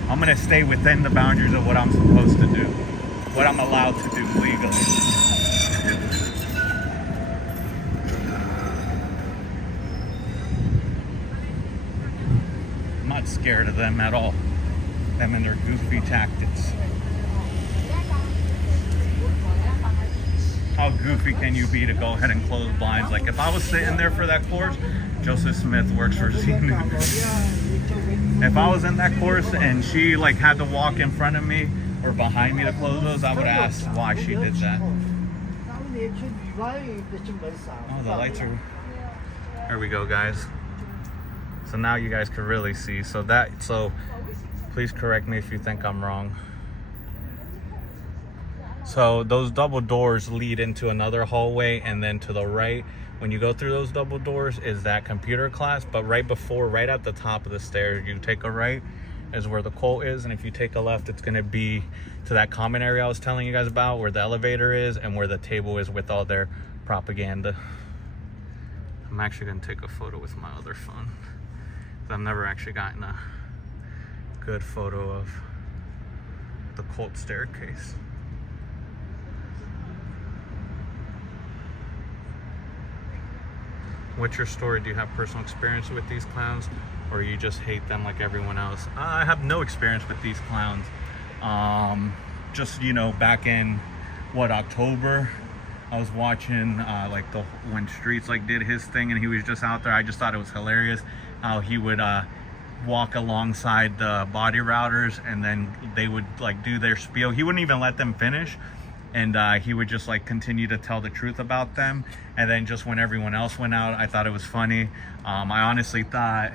I'm gonna stay within the boundaries of what I'm supposed to do, what I'm allowed to do legally. I'm not scared of them at all. Them and their goofy tactics. How goofy can you be to go ahead and close blinds? Like, if I was sitting there for that course, Joseph Smith works for Xenu. If I was in that course and she like had to walk in front of me or behind me to close those, I would ask why she did that. Oh, the lights are... There we go, guys. So now you guys can really see. So please correct me if you think I'm wrong. So those double doors lead into another hallway, and then to the right, when you go through those double doors, is that computer class. But right at the top of the stairs, you take a right is where the quote is, and if you take a left, it's going to be to that common area I was telling you guys about, where the elevator is and where the table is with all their propaganda. I'm actually going to take a photo with my other phone. I've never actually gotten a good photo of the cult staircase. What's your story? Do you have personal experience with these clowns, or you just hate them like everyone else? I have no experience with these clowns. Just, you know, back in October, I was watching when Streets like did his thing, and he was just out there. I just thought it was hilarious how he would walk alongside the body routers, and then they would like do their spiel. He wouldn't even let them finish. And he would just like continue to tell the truth about them. And then just when everyone else went out, I thought it was funny. I honestly thought,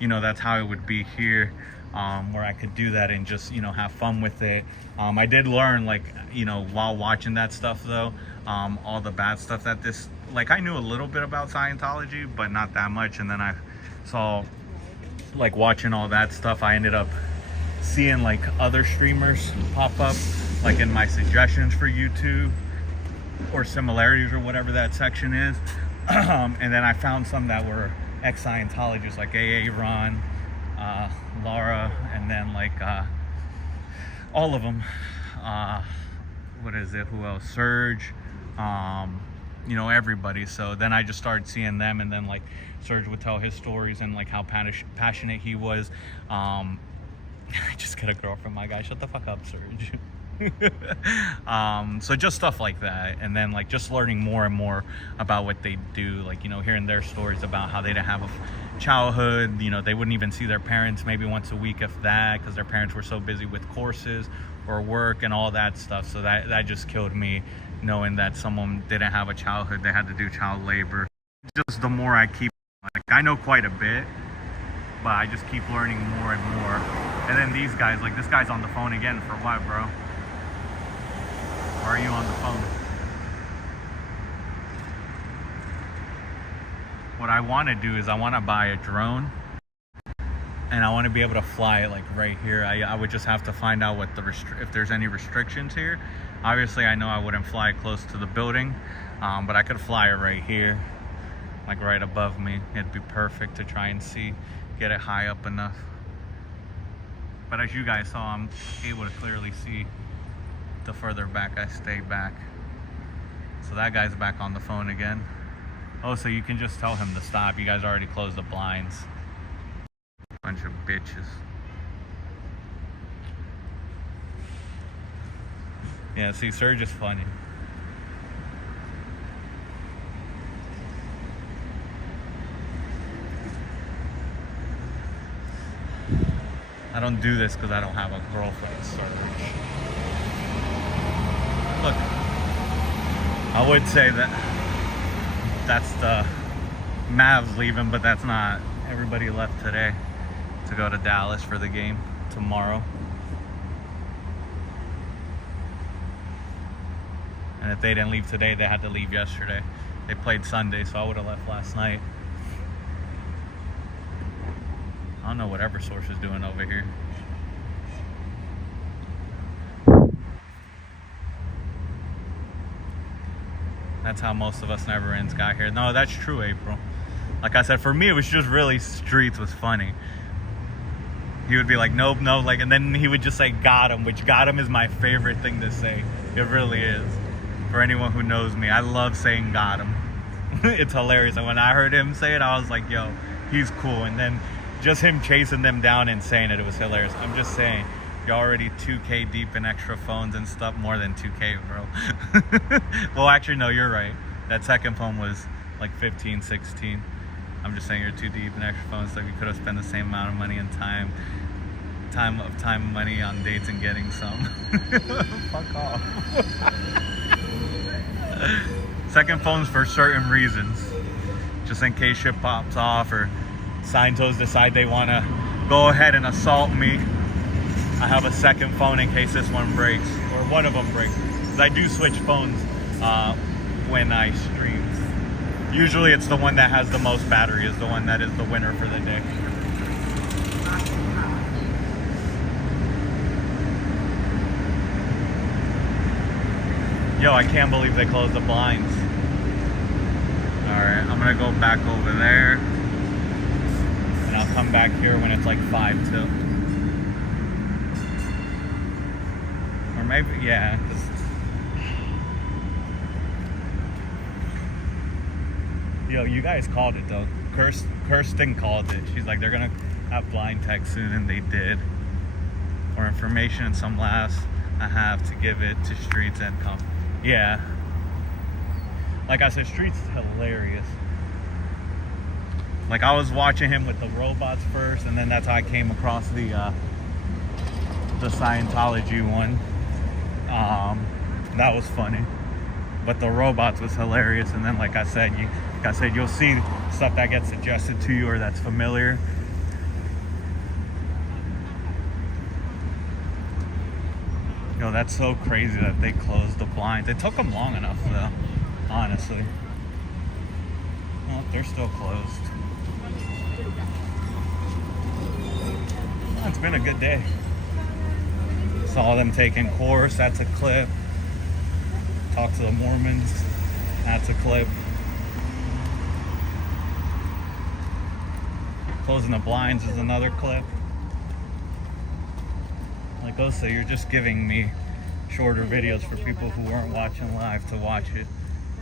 you know, that's how it would be here, where I could do that and just, you know, have fun with it. I did learn, like, you know, while watching that stuff though, all the bad stuff that this, like, I knew a little bit about Scientology, but not that much. And then I saw, like, watching all that stuff, I ended up seeing like other streamers pop up, like in my suggestions for YouTube or similarities or whatever that section is. And then I found some that were ex-Scientologists, like AA Ron, Laura, and then like all of them. What is it? Who else? Serge. You know, everybody. So then I just started seeing them, and then like Serge would tell his stories and like how passionate he was. I just got a girlfriend, my guy. Shut the fuck up, Serge. So just stuff like that, and then like just learning more and more about what they do, like, you know, hearing their stories about how they didn't have a childhood, you know, they wouldn't even see their parents maybe once a week, if that, because their parents were so busy with courses or work and all that stuff. So that just killed me, knowing that someone didn't have a childhood, they had to do child labor. Just the more I keep, like, I know quite a bit, but I just keep learning more and more. And then these guys, like this guy's on the phone again for what, bro? Why are you on the phone? What I want to do is I want to buy a drone, and I want to be able to fly it like right here. I would just have to find out what if there's any restrictions here. Obviously, I know I wouldn't fly close to the building, but I could fly it right here, like right above me. It'd be perfect to try and see, get it high up enough. But as you guys saw, I'm able to clearly see the further back I stay back. So that guy's back on the phone again. Oh, so you can just tell him to stop. You guys already closed the blinds. Bunch of bitches. Yeah, see, Serge is funny. I don't do this because I don't have a girlfriend, Serge. Look, I would say that that's the Mavs leaving, but that's not. Everybody left today to go to Dallas for the game tomorrow. And if they didn't leave today, they had to leave yesterday. They played Sunday, so I would have left last night. I don't know what Eversource is doing over here. That's how most of us never ends got here. No, that's true, April. Like I said, for me, it was just really Streets was funny. He would be like, nope, no, like, and then he would just say, got him, which got him is my favorite thing to say. It really is. For anyone who knows me, I love saying got him. It's hilarious. And when I heard him say it, I was like, yo, he's cool. And then just him chasing them down and saying it was hilarious. I'm just saying, you're already 2K deep in extra phones and stuff, more than 2K, bro. Well, actually, no, you're right. That second phone was like 15, 16. I'm just saying you're too deep in extra phones, so you could have spent the same amount of money and time and money on dates and getting some. Fuck off. Second phone's for certain reasons. Just in case shit pops off or Scientos decide they want to go ahead and assault me. I have a second phone in case this one breaks, or one of them breaks. Because I do switch phones when I stream. Usually it's the one that has the most battery is the one that is the winner for the day. Yo, I can't believe they closed the blinds. Alright, I'm gonna go back over there. And I'll come back here when it's like 5 till. Or maybe, yeah. Yo, you guys called it though. Kirsten called it. She's like, they're gonna have blind tech soon, and they did. For information and some laughs, I have to give it to Streets and come. Yeah. Like I said, Streets is hilarious. Like I was watching him with the robots first, and then that's how I came across the Scientology one. That was funny. But the robots was hilarious, and then like I said, you'll see stuff that gets suggested to you or that's familiar. Yo, that's so crazy that they closed the blinds. It took them long enough though, honestly. Well, they're still closed. Well, it's been a good day. Saw them taking course, that's a clip. Talk to the Mormons, that's a clip. Closing the blinds is another clip. Like Osa, you're just giving me shorter videos for people who aren't watching live to watch it.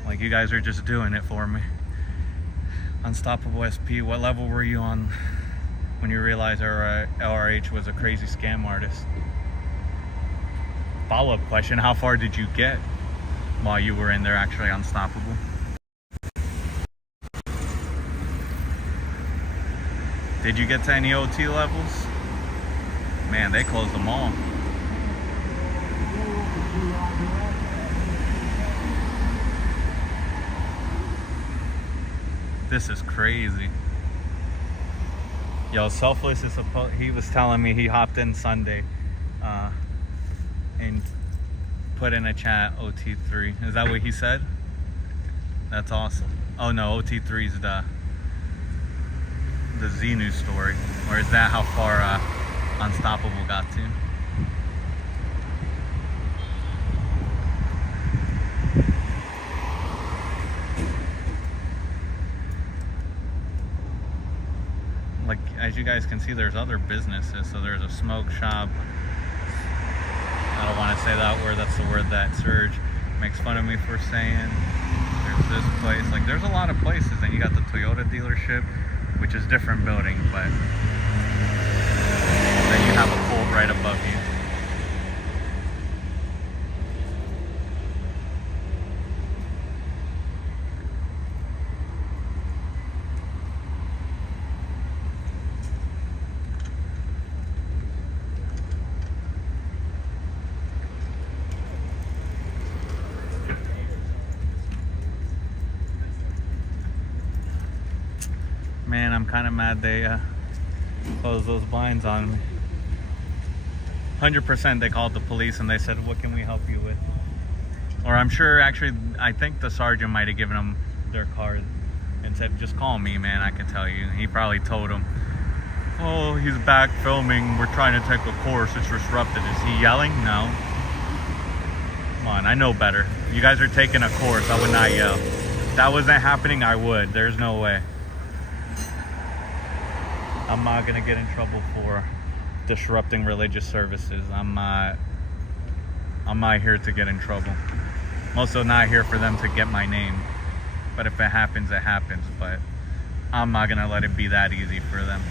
Like you guys are just doing it for me. Unstoppable SP, what level were you on when you realized LRH was a crazy scam artist? Follow-up question, how far did you get while you were in there actually unstoppable? Did you get to any OT levels? Man, they closed them all. This is crazy. Yo, Selfless is supposed. He was telling me he hopped in Sunday, and put in a chat OT3. Is that what he said? That's awesome. Oh no, OT3 is the Xenu story, or is that how far Unstoppable got to? Like, as you guys can see, there's other businesses. So there's a smoke shop. I don't want to say that word. That's the word that Serge makes fun of me for saying. There's this place. Like, there's a lot of places. And you got the Toyota dealership, which is different building, but then you have a Colt right above you. kind of mad they closed those blinds on me. 100% they called the police and they said, what can we help you with? Or I'm sure, actually, I think the sergeant might have given them their card and said, just call me, man, I can tell you. He probably told them, oh, he's back filming, we're trying to take a course, it's disrupted. Is he yelling? No. Come on, I know better. You guys are taking a course, I would not yell. If that wasn't happening, I would. There's no way. I'm not gonna get in trouble for disrupting religious services. I'm not here to get in trouble. I'm also not here for them to get my name. But if it happens, it happens. But I'm not gonna let it be that easy for them.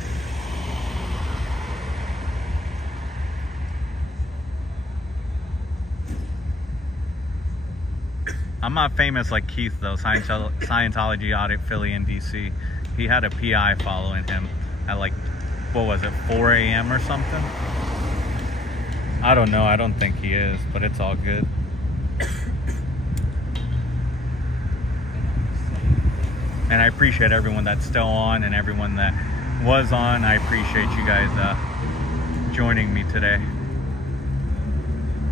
I'm not famous like Keith though, Scientology Audit Philly in DC. He had a PI following him at like, what was it, 4 a.m. or something? I don't know, I don't think he is, but it's all good. And I appreciate everyone that's still on and everyone that was on. I appreciate you guys joining me today.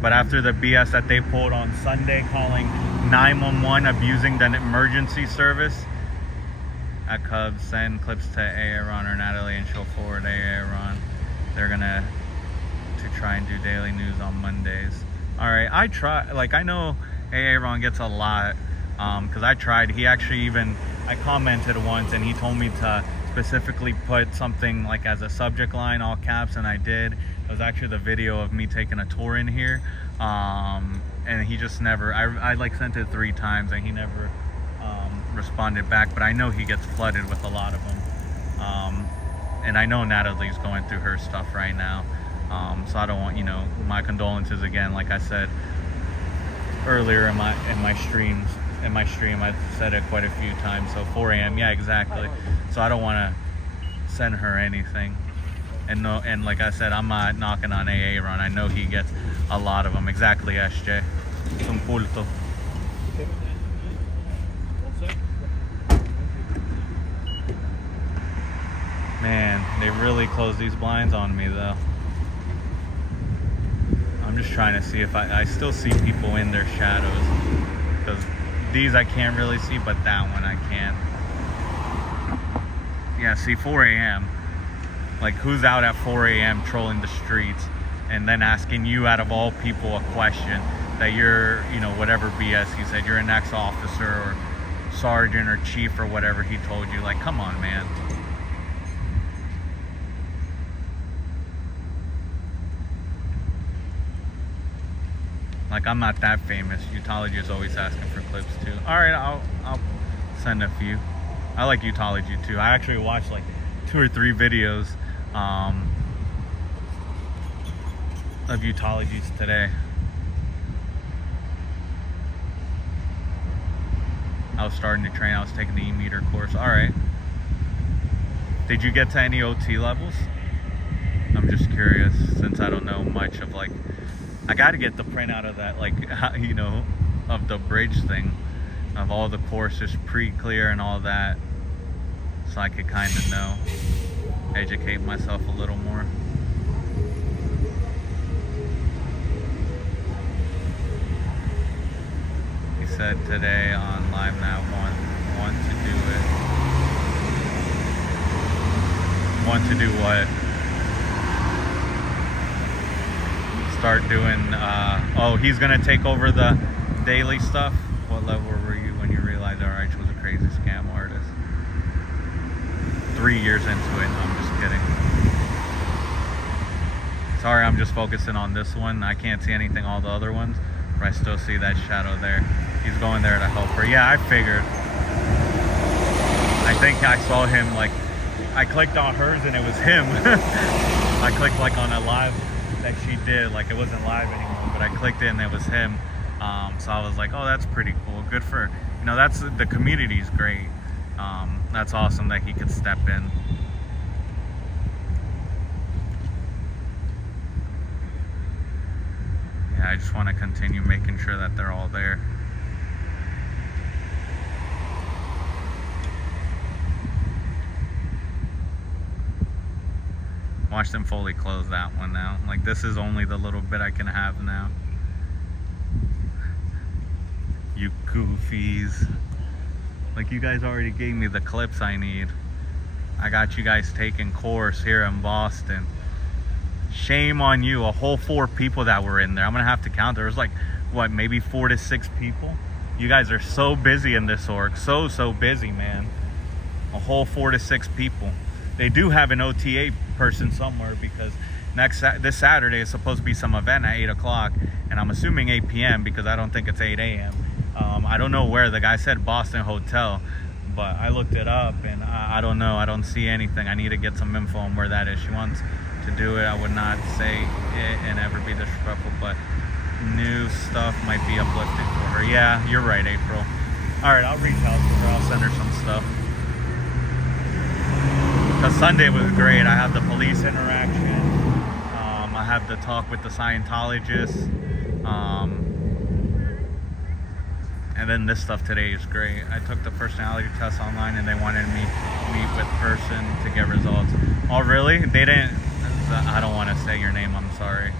But after the BS that they pulled on Sunday, calling 911, abusing the emergency service at Cubs, send clips to Aaron or Natalie and she'll forward Aaron. They're gonna try and do daily news on Mondays. All right, I try, like I know Aaron gets a lot because I tried. He actually even, I commented once and he told me to specifically put something like as a subject line, all caps, and I did. It was actually the video of me taking a tour in here, and he just never, I like sent it 3 times and he never responded back, but I know he gets flooded with a lot of them, and I know Natalie's going through her stuff right now, so I don't want, you know, my condolences again. Like I said earlier in my stream, I've said it quite a few times. So 4 a.m. yeah, exactly. So I don't want to send her anything. And no, and like I said, I'm not knocking on AA Ron. I know he gets a lot of them. Exactly, SJ. Un culto. Man, they really closed these blinds on me though. I'm just trying to see if I still see people in their shadows. Because these I can't really see, but that one I can. Yeah, see, 4 a.m. Like, who's out at 4 a.m. trolling the streets and then asking you, out of all people, a question that you're, you know, whatever BS he said, you're an ex-officer or sergeant or chief or whatever he told you. Like, come on, man. Like, I'm not that famous. Utology is always asking for clips too. All right, I'll send a few. I like Utology too. I actually watched like 2 or 3 videos of Utologies today. I was starting to train. I was taking the E-meter course. All right. Did you get to any OT levels? I'm just curious, since I don't know much of, like, I got to get the print out of that, like, you know, of the bridge thing, of all the courses pre-clear and all that, so I could kind of know, educate myself a little more. He said today on LiveNet want to do it. Want to do what? Start doing, oh, he's gonna take over the daily stuff. What level were you when you realized RH was a crazy scam artist? 3 years into it. No, I'm just kidding. Sorry, I'm just focusing on this one. I can't see anything, all the other ones, but I still see that shadow there. He's going there to help her. Yeah, I figured. I think I saw him, like, I clicked on hers and it was him. I clicked like on a live that she did, like it wasn't live anymore, but I clicked it and it was him. So I was like, oh, that's pretty cool. Good for, you know, that's, the community's great. That's awesome that he could step in. Yeah, I just want to continue making sure that they're all there. Watch them fully close that one now. Like, this is only the little bit I can have now. You goofies. Like, you guys already gave me the clips I need. I got you guys taking course here in Boston. Shame on you. A whole 4 people that were in there. I'm gonna have to count. There was like, what, maybe 4 to 6 people? You guys are so busy in this org. So busy, man. A whole 4 to 6 people. They do have an OTA person somewhere, because this Saturday is supposed to be some event at 8 o'clock, and I'm assuming 8 p.m. because I don't think it's 8 a.m. I don't know where. The guy said Boston Hotel, but I looked it up, and I don't know. I don't see anything. I need to get some info on where that is. She wants to do it. I would not say it and ever be disrespectful, but new stuff might be uplifting for her. Yeah, you're right, April. All right, I'll reach out to her. I'll send her some stuff. Because Sunday was great. I had the police interaction. I had the talk with the Scientologist. And then this stuff today is great. I took the personality test online, and they wanted me to meet with person to get results. Oh, really? They didn't. I don't want to say your name. I'm sorry.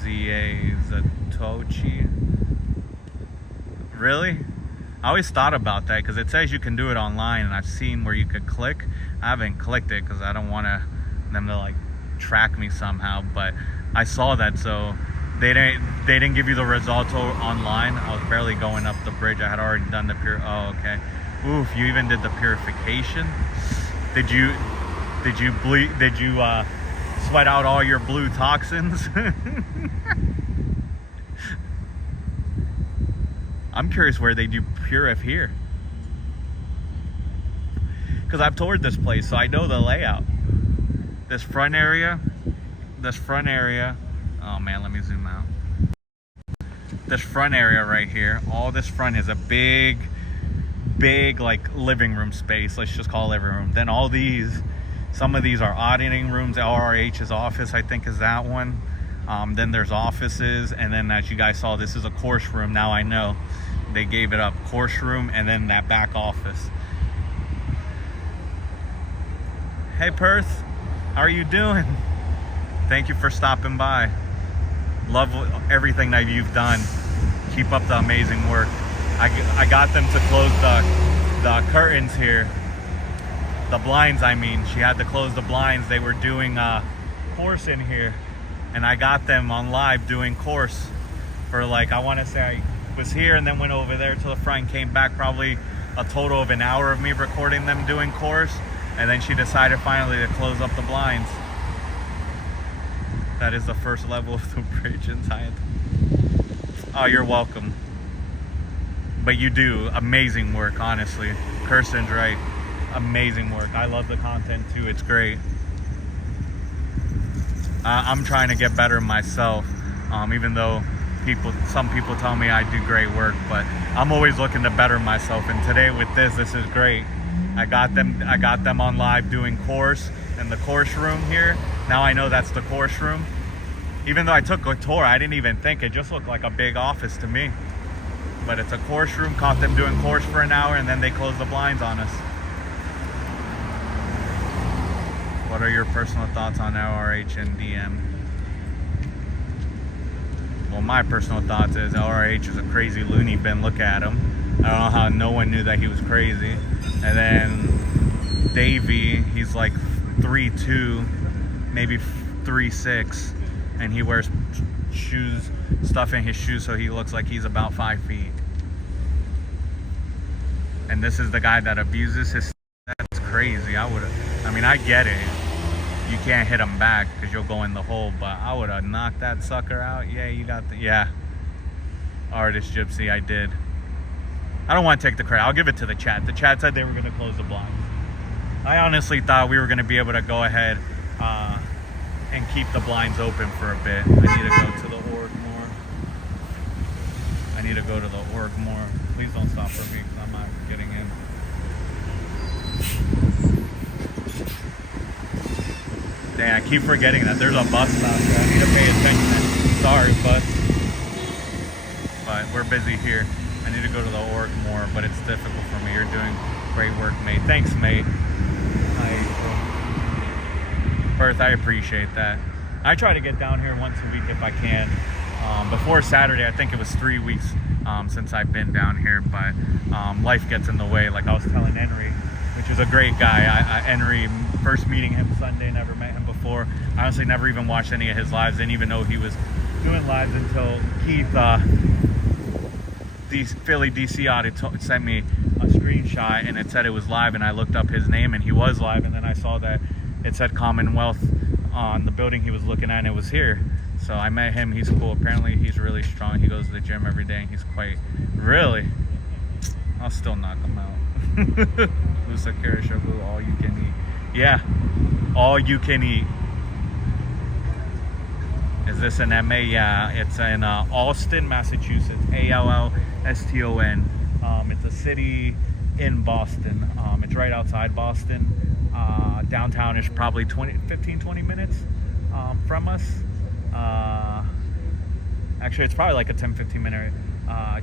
Z.A. Zatochi. Really? I always thought about that, because it says you can do it online, and I've seen where you could click. I haven't clicked it because I don't want them to like track me somehow, but I saw that. So they didn't give you the results online. I was barely going up the bridge. I had already done the oh, okay. Oof, you even did the purification. Did you sweat out all your blue toxins? I'm curious where they do purif here, because I've toured this place, so I know the layout. This front area. Oh man, let me zoom out. This front area right here, all this front is a big like living room space. Let's just call it living room. Then all these, some of these are auditing rooms. LRH's office, I think, is that one. Then there's offices, and then as you guys saw, this is a course room. Now I know they gave it up, course room, and then that back office. Hey Perth, how are you doing? Thank you for stopping by. Love everything that you've done. Keep up the amazing work. I got them to close the curtains here. The blinds, I mean. She had to close the blinds. They were doing a course in here, and I got them on live doing course for, like, I want to say I was here and then went over there to the front and came back, probably a total of an hour of me recording them doing course, and then she decided finally to close up the blinds. That is the first level of the bridge inside. Oh, you're welcome. But you do amazing work, honestly. Kirsten's right. Amazing work. I love the content too. It's great. I'm trying to get better myself, even though some people tell me I do great work, but I'm always looking to better myself. And today with this is great. I got them on live doing course in the course room here. Now I know that's the course room. Even though I took a tour, I didn't even think. It just looked like a big office to me. But it's a course room. Caught them doing course for an hour, and then they closed the blinds on us. What are your personal thoughts on LRH and DM? Well, my personal thoughts is LRH is a crazy loony bin. Look at him. I don't know how no one knew that he was crazy. And then Davey, he's like 3'2", maybe 3'6", and he wears stuff in his shoes, so he looks like he's about 5 feet. And this is the guy that abuses his. That's crazy. I mean, I get it. You can't hit him back because you'll go in the hole, but I would have knocked that sucker out. Yeah, you got the, yeah. Artist Gypsy, I did. I don't want to take the credit. I'll give it to the chat. The chat said they were going to close the blinds. I honestly thought we were going to be able to go ahead and keep the blinds open for a bit. I need to go to the org more. Please don't stop for me because I'm not getting in. Dang, I keep forgetting that there's a bus stop here. I need to pay attention. Sorry, bus. But we're busy here. I need to go to the org more, but it's difficult for me. You're doing great work, mate. Thanks, mate. Hi. Perth, I appreciate that. I try to get down here once a week if I can. Before Saturday, I think it was 3 weeks since I've been down here, but life gets in the way. Like I was telling Henry, which is a great guy. Henry, first meeting him Sunday, never met him before. I honestly never even watched any of his lives, didn't even know he was doing lives until Keith, Philly DC audit sent me a screenshot and it said it was live, and I looked up his name and he was live, and then I saw that it said Commonwealth on the building he was looking at, and it was here. So I met him. He's cool. Apparently he's really strong. He goes to the gym every day and he's quite, really, I'll still knock him out. Lusakura Shabu, all you can eat. Yeah, all you can eat. Is this an MA? Yeah, it's in Allston, Massachusetts. Allston. It's a city in Boston. It's right outside Boston. Downtown is probably 15-20 minutes from us. Actually, it's probably like a 10-15 minute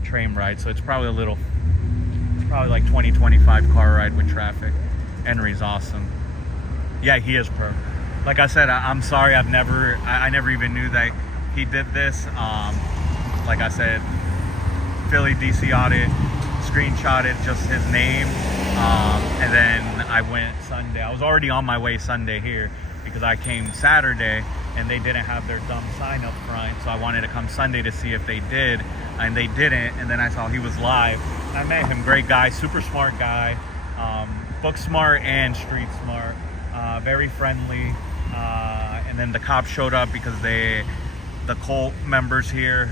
train ride, so it's probably like 20-25 car ride with traffic. Henry's awesome. Yeah, he is pro. Like I said, I'm sorry, I never even knew that he did this. Like I said, Philly DC audit, screenshotted just his name, and then I went Sunday. I was already on my way Sunday here because I came Saturday and they didn't have their dumb sign up front, so I wanted to come Sunday to see if they did, and they didn't. And then I saw he was live. I met him, great guy, super smart guy, book smart and street smart, very friendly. And then the cops showed up because the cult members here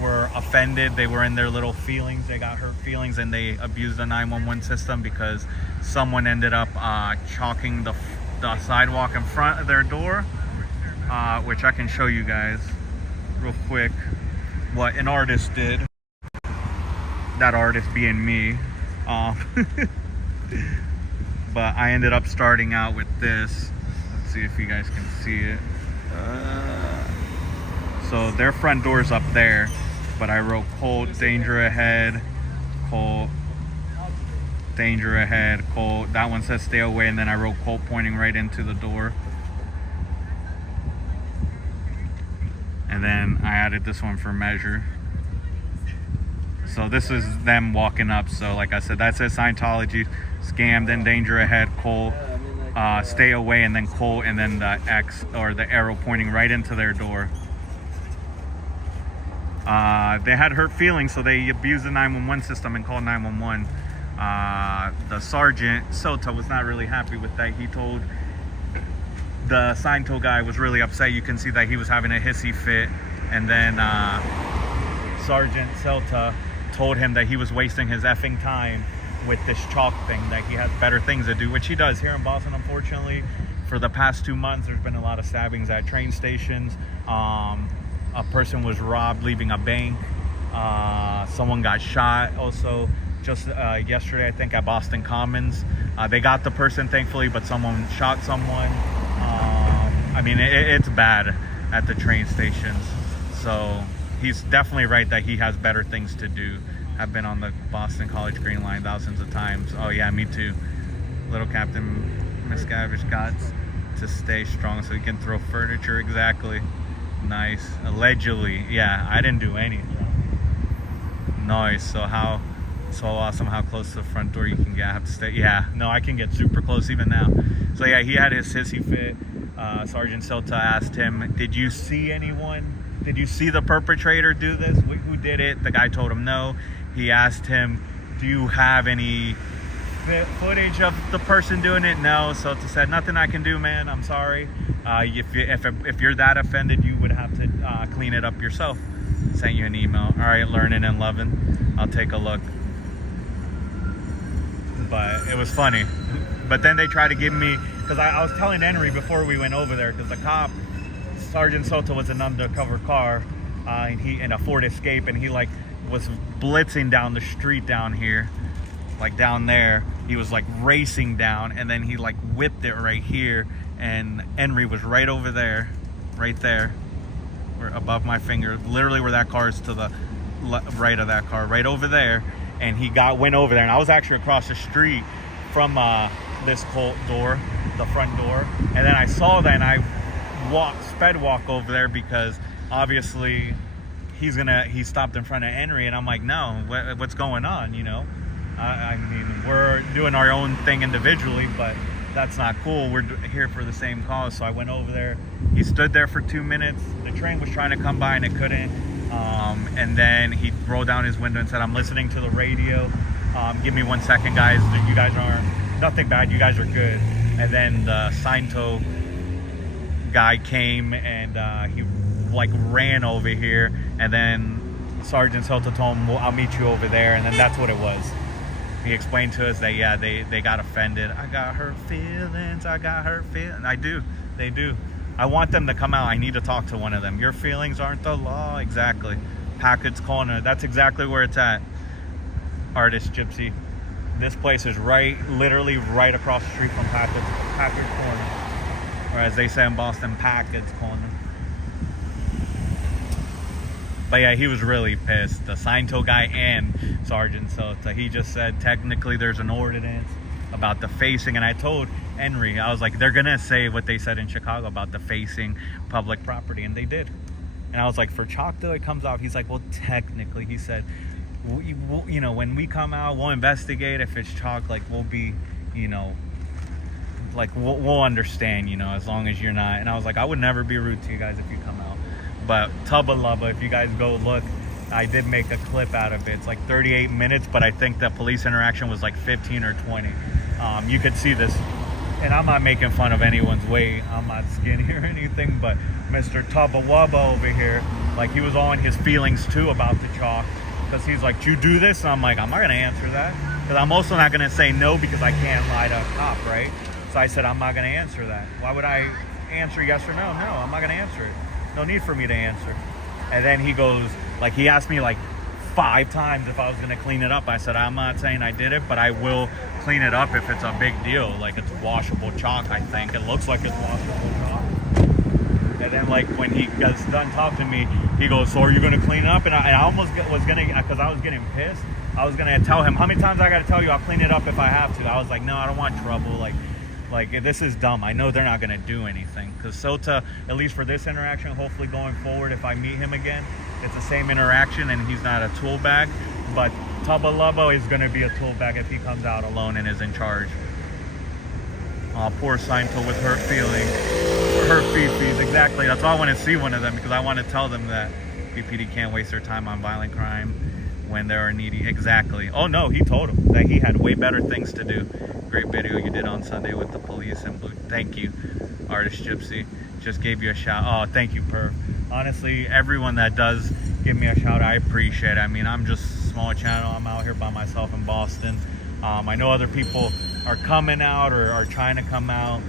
were offended. They were in their little feelings. They got hurt feelings, and they abused the 911 system because someone ended up chalking the sidewalk in front of their door, which I can show you guys real quick what an artist did. That artist being me. But I ended up starting out with this. Let's see if you guys can see it. So their front door's up there, but I wrote cold, danger ahead, cold, danger ahead, cold. That one says stay away, and then I wrote cold pointing right into the door. And then I added this one for measure. So this is them walking up. So like I said, that says Scientology, scam, then danger ahead, cold, stay away, and then cold, and then the X or the arrow pointing right into their door. They had hurt feelings, so they abused the 911 system and called 911. The sergeant, Sota, was not really happy with that. He told the Scientology guy was really upset. You can see that he was having a hissy fit. And then Sergeant Sota told him that he was wasting his effing time with this chalk thing, that he has better things to do, which he does. Here in Boston, unfortunately, for the past 2 months, there's been a lot of stabbings at train stations. A person was robbed leaving a bank. Someone got shot also just yesterday, I think, at Boston Commons. They got the person, thankfully, but someone shot someone. I mean, it's bad at the train stations. So he's definitely right that he has better things to do. I've been on the Boston College Green Line thousands of times. Oh yeah, me too. Little Captain Miscavige got to stay strong so he can throw furniture. Exactly. Nice. Allegedly. Yeah, I didn't do anything. Nice. So awesome how close to the front door you can get. I have to stay. Yeah, no, I can get super close even now. So yeah, he had his sissy fit. Sergeant Silta asked him, did you see anyone? Did you see the perpetrator do this? Who did it? The guy told him no. He asked him, do you have any footage of the person doing it? No. Silta said, nothing I can do, man. I'm sorry. If you're that offended, you would have to clean it up yourself. Sent you an email. All right, learning and loving. I'll take a look. But it was funny. But then they tried to give me, because I was telling Henry before we went over there, because the cop, Sergeant Soto, was an undercover car, and he in a Ford Escape, and he like was blitzing down the street down here, like down there. He was like racing down, and then he like whipped it right here, and Henry was right over there, right there, where above my finger, literally where that car is, to the right of that car, right over there. And he went over there, and I was actually across the street from this Colt door, the front door, and then I saw that and I sped walk over there because obviously he stopped in front of Henry, and I'm like, no, what's going on, you know? I mean, we're doing our own thing individually, but that's not cool. We're here for the same cause. So I went over there. He stood there for 2 minutes. The train was trying to come by and it couldn't. And then he rolled down his window and said, I'm listening to the radio. Give me 1 second, guys. You guys aren't, nothing bad. You guys are good. And then the sign tow guy came and he like ran over here. And then Sergeant Celta told him, well, I'll meet you over there. And then that's what it was. He explained to us that, yeah, they got offended. I got hurt feelings. I do. They do. I want them to come out. I need to talk to one of them. Your feelings aren't the law. Exactly. Packard's Corner. That's exactly where it's at. Artist Gypsy. This place is literally right across the street from Packard's Corner. Or as they say in Boston, Packard's Corner. But yeah, he was really pissed. The sign tow guy and Sergeant Sota. He just said technically there's an ordinance about the facing. And I told Henry, I was like, they're going to say what they said in Chicago about the facing public property. And they did. And I was like, for Chalkdale, it comes off. He's like, well, technically, he said, you know, when we come out, we'll investigate. If it's chalk, like, we'll be, you know, like, we'll understand, you know, as long as you're not. And I was like, I would never be rude to you guys if you come out. But Tubba Lubba, if you guys go look, I did make a clip out of it. It's like 38 minutes, but I think the police interaction was like 15 or 20. You could see this. And I'm not making fun of anyone's weight. I'm not skinny or anything, but Mr. Tubba Wubba over here, like he was all in his feelings too about the chalk. Because he's like, you do this? And I'm like, I'm not going to answer that. Because I'm also not going to say no because I can't lie to a cop, right? So I said, I'm not going to answer that. Why would I answer yes or no? No, I'm not going to answer it. No need for me to answer. And then he goes, like, he asked me like 5 times if I was going to clean it up. I said, I'm not saying I did it, but I will clean it up if it's a big deal. Like, it's washable chalk, I think. It looks like it's washable chalk. And then, like, when he gets done talking to me, he goes, so are you going to clean it up? And I almost was going to, because I was getting pissed, I was going to tell him, how many times I got to tell you I'll clean it up if I have to? I was like, no, I don't want trouble. Like this is dumb. I know they're not going to do anything. Because Sota, at least for this interaction, hopefully going forward, if I meet him again, it's the same interaction and he's not a tool bag. But Tubba Lubbo is going to be a tool bag if he comes out alone and is in charge. Poor Seinfeld with her feelings. Her fifis, exactly. That's why I want to see one of them, because I want to tell them that BPD can't waste their time on violent crime when they're needy. Exactly. Oh no, he told him that he had way better things to do. Great video you did on Sunday with the police and blue. Thank you, Artist Gypsy. Just gave you a shout. Oh, thank you, Perf. Honestly, everyone that does give me a shout, I appreciate it. I mean, I'm just a small channel. I'm out here by myself in Boston. I know other people are coming out or are trying to come out.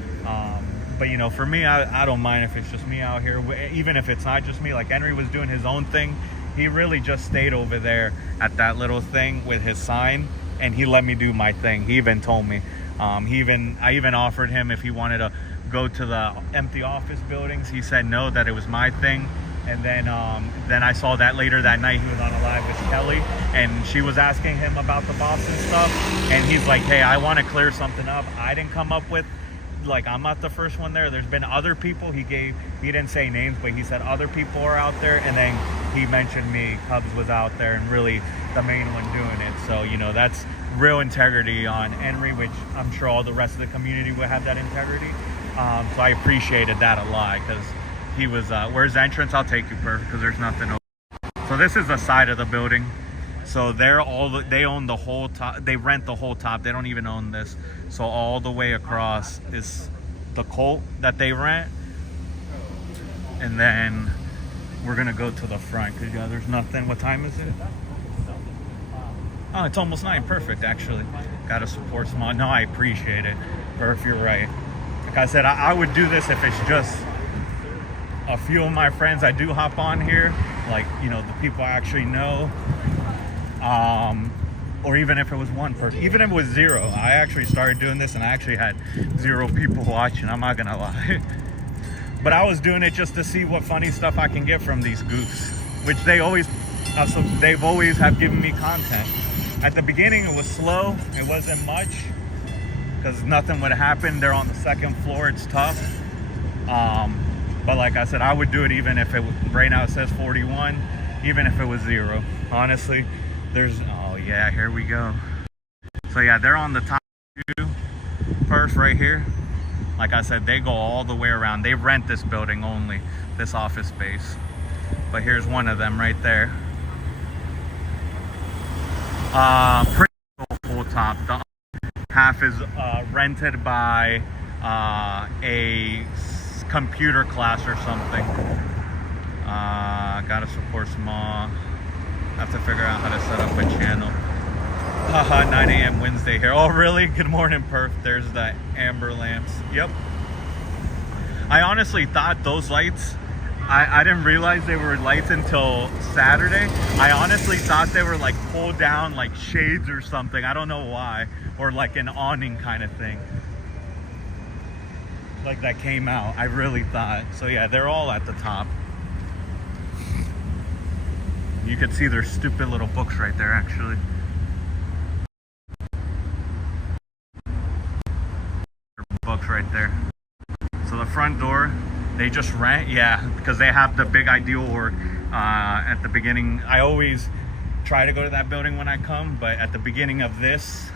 But, you know, for me, I don't mind if it's just me out here. Even if it's not just me, like Henry was doing his own thing. He really just stayed over there at that little thing with his sign. And he let me do my thing. He even told me. I even offered him if he wanted to go to the empty office buildings. He said no, that it was my thing. And then I saw that later that night he was on a live with Kelly, and she was asking him about the Boston stuff. And he's like, hey, I want to clear something up. I didn't come up with, like, I'm not the first one there. There's been other people. He didn't say names, but he said other people are out there. And then he mentioned me. Cubs was out there and really the main one doing it. So, you know, that's real integrity on Henry, which I'm sure all the rest of the community will have that integrity. So I appreciated that a lot, because he was, where's the entrance? I'll take you, Perf, because there's nothing open. So this is the side of the building. So they own the whole top. They rent the whole top. They don't even own this. So all the way across is the Colt that they rent. And then we're going to go to the front because, yeah, there's nothing. What time is it? Oh, it's almost 9. Perfect, actually. Got to support small. No, I appreciate it. Perf, you're right. Like I said, I would do this if it's just a few of my friends. I do hop on here, like, you know, the people I actually know. Or even if it was one person, even if it was 0. I actually started doing this and I actually had 0 people watching. I'm not gonna lie. But I was doing it just to see what funny stuff I can get from these goofs, which they've always have given me content. At the beginning, it was slow. It wasn't much. because nothing would happen. They're on the second floor. It's tough. But like I said, I would do it even if it, right now it says 41, even if it was 0. Honestly, there's, oh yeah, here we go. So yeah, they're on the top 2 first right here. Like I said, they go all the way around. They rent this building only, this office space. But here's one of them right there. Pretty full top. The half is rented by a computer class or something. Gotta support small. Have to figure out how to set up a channel. Haha, 9 a.m. Wednesday here. Oh, really? Good morning, Perf. There's the amber lamps. Yep. I honestly thought those lights, I didn't realize they were lights until Saturday. I honestly thought they were like pulled down like shades or something. I don't know why. Or like an awning kind of thing. Like that came out. I really thought. So yeah, they're all at the top. You could see their stupid little books right there, actually. Books right there. So the front door, they just rent, yeah, because they have the big ideal org at the beginning. I always try to go to that building when I come, but at the beginning of this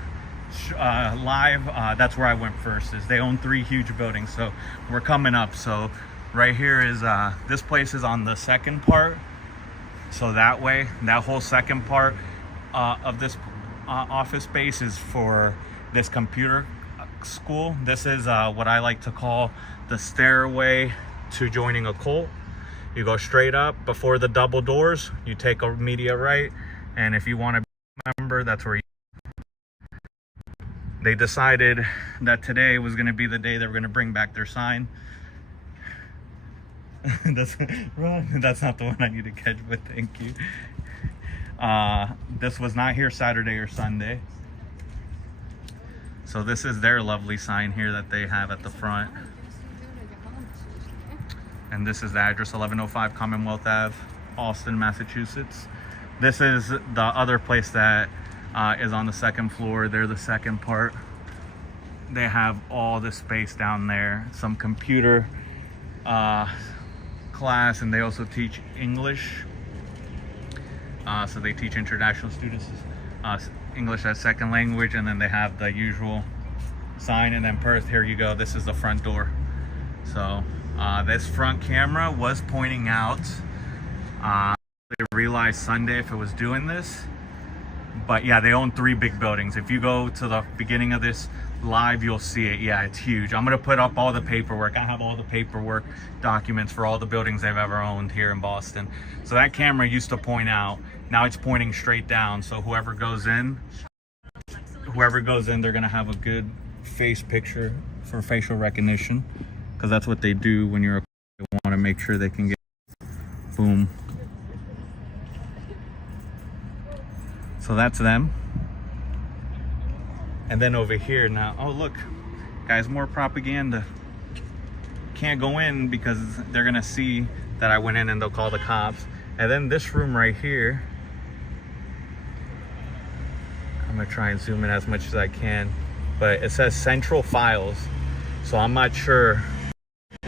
live, that's where I went first. Is they own 3 huge buildings, so we're coming up. So right here is this place is on the second part. So that way, that whole second part of this office space is for this computer school. This is what I like to call the stairway to joining a cult. You go straight up before the double doors, you take a immediate right, and if you want to be a member, that's where you. They decided that today was going to be the day they were going to bring back their sign. That's wrong. That's not the one I need to catch, but thank you. This was not here Saturday or Sunday. So this is their lovely sign here that they have at the front. And this is the address, 1105 Commonwealth Ave, Austin, Massachusetts. This is the other place that is on the second floor. They're the second part. They have all this space down there, some computer class, and they also teach English. So they teach international students English as second language, and then they have the usual sign. And then Perth, here you go, this is the front door. So this front camera was pointing out, they realized Sunday if it was doing this, but yeah, they own 3 big buildings. If you go to the beginning of this live, you'll see it. Yeah, it's huge. I'm gonna put up all the paperwork. I have all the paperwork documents for all the buildings they've ever owned here in Boston. So that camera used to point out, now it's pointing straight down. So whoever goes in, they're gonna have a good face picture for facial recognition, because that's what they do when you're they want to make sure they can get boom. So that's them. And then over here now, oh look, guys, more propaganda. Can't go in because they're gonna see that I went in and they'll call the cops. And then this room right here, I'm gonna try and zoom in as much as I can, but it says Central Files, so I'm not sure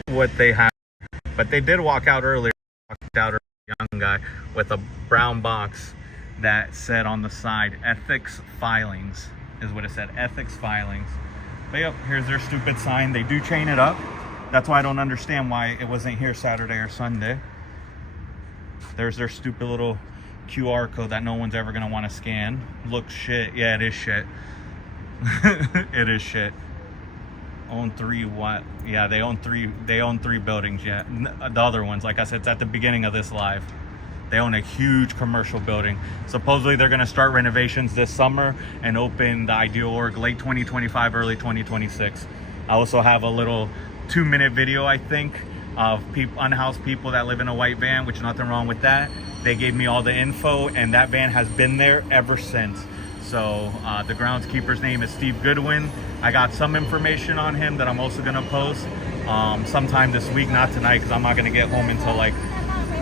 what they have, but they did walk out earlier, a young guy with a brown box that said on the side, Ethics Filings. Is what it said, Ethics Filings. But yep, here's their stupid sign. They do chain it up. That's why I don't understand why it wasn't here Saturday or Sunday. There's their stupid little QR code that no one's ever gonna want to scan. Looks shit. Yeah, it is shit. It is shit. Own 3 what? Yeah, they own 3 buildings. Yeah, the other ones, like I said, it's at the beginning of this live. They own a huge commercial building. Supposedly they're gonna start renovations this summer and open the ideal org late 2025, early 2026. I also have a little 2-minute video, I think, of unhoused people that live in a white van, which nothing wrong with that. They gave me all the info, and that van has been there ever since. So the groundskeeper's name is Steve Goodwin. I got some information on him that I'm also gonna post sometime this week, not tonight, because I'm not gonna get home until like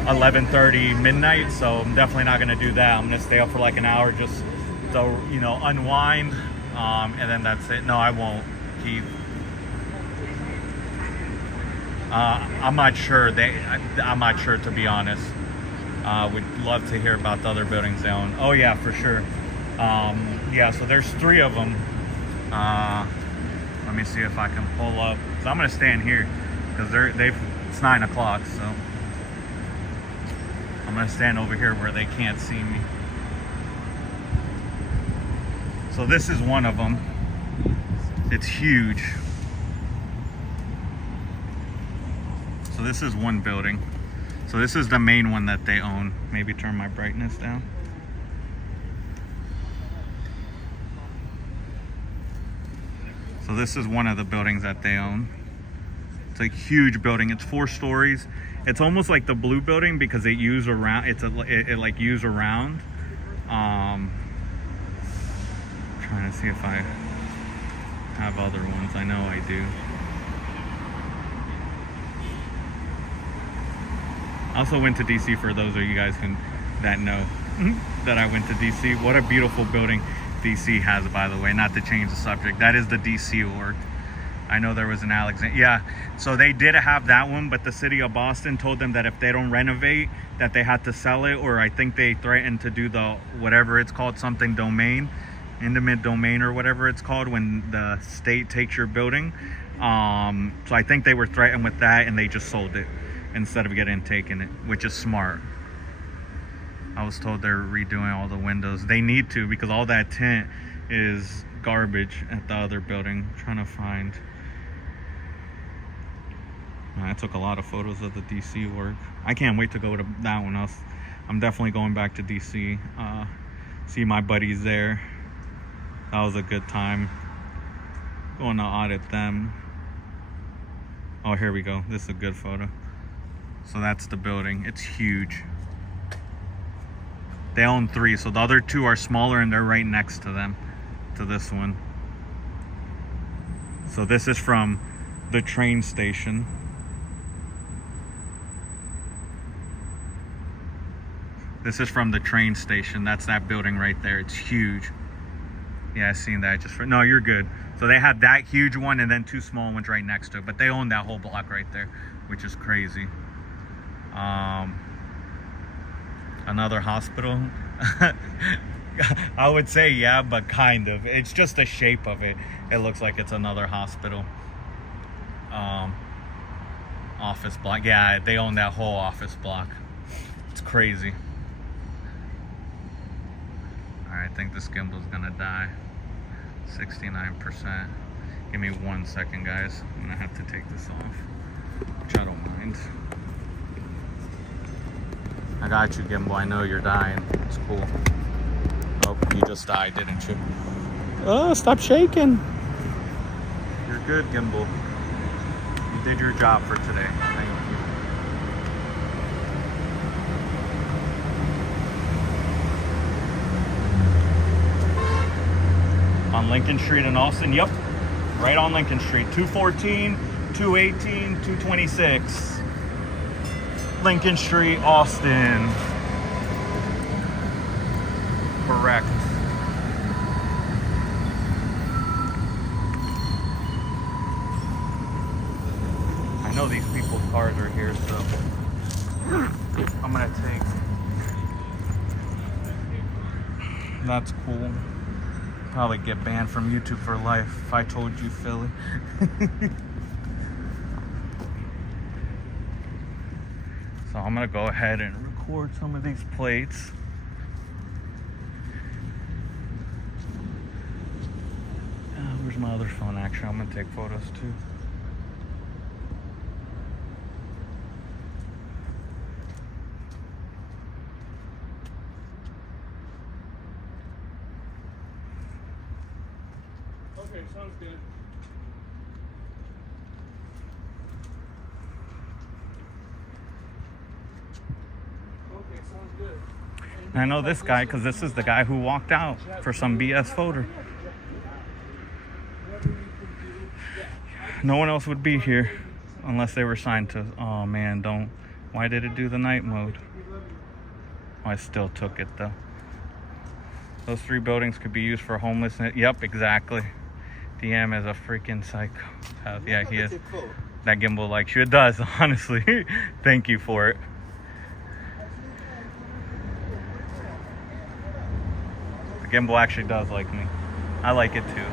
11:30 midnight, so I'm definitely not gonna do that. I'm gonna stay up for like an hour just to, you know, unwind, and then that's it. No, I won't. Keith. I'm not sure. I'm not sure, to be honest. Would love to hear about the other buildings they own. Oh yeah, for sure. Yeah, so there's 3 of them. Let me see if I can pull up. So I'm gonna stand here because it's 9 o'clock. So I'm gonna stand over here where they can't see me. So this is one of them. It's huge. So this is one building. So this is the main one that they own. Maybe turn my brightness down. So this is one of the buildings that they own. It's a huge building. It's 4 stories. It's almost like the blue building because it use around. It like use around. Trying to see if I have other ones. I know I do. I also went to DC, for those of you guys that know that I went to DC. What a beautiful building DC has, by the way. Not to change the subject. That is the DC org. I know there was an Alexander. Yeah, so they did have that one, but the city of Boston told them that if they don't renovate, that they had to sell it, or I think they threatened to do the, whatever it's called, something domain, intimate domain or whatever it's called, when the state takes your building. So I think they were threatened with that, and they just sold it instead of taking it, which is smart. I was told they're redoing all the windows. They need to, because all that tint is garbage at the other building. I'm trying to find. I took a lot of photos of the DC work. I can't wait to go to that one. I'm definitely going back to DC. See my buddies there. That was a good time. Going to audit them. Oh, here we go. This is a good photo. So that's the building. It's huge. They own 3, so the other 2 are smaller, and they're right next to them, to this one. So this is from the train station. This is from the train station. That's that building right there. It's huge. Yeah, I seen that. No, you're good. So they have that huge one and then 2 small ones right next to it. But they own that whole block right there, which is crazy. Another hospital. I would say yeah, but kind of. It's just the shape of it. It looks like it's another hospital. Office block. Yeah, they own that whole office block. It's crazy. Alright, I think this gimbal's gonna die. 69%. Give me 1 second, guys. I'm gonna have to take this off, which I don't mind. I got you, Gimbal. I know you're dying. It's cool. Oh, you just died, didn't you? Oh, stop shaking. You're good, Gimbal. You did your job for today. Thank you. On Lincoln Street in Austin? Yep. Right on Lincoln Street. 214, 218, 226. Lincoln Street, Austin. Correct. I know these people's cars are here, so I'm gonna take. That's cool. Probably get banned from YouTube for life if I told you, Philly. So I'm gonna go ahead and record some of these plates. Where's my other phone? Actually, I'm gonna take photos too. Okay, sounds good. Okay, sounds good. And I know this guy because this is the guy who walked out for some BS photo. No one else would be here unless they were signed to. Oh man, don't. Why did it do the night mode? Oh, I still took it though. Those 3 buildings could be used for homelessness. Yep, exactly. DM is a freaking psychopath. Yeah, he is. That gimbal likes you. It does, honestly. Thank you for it. The gimbal actually does like me. I like it too.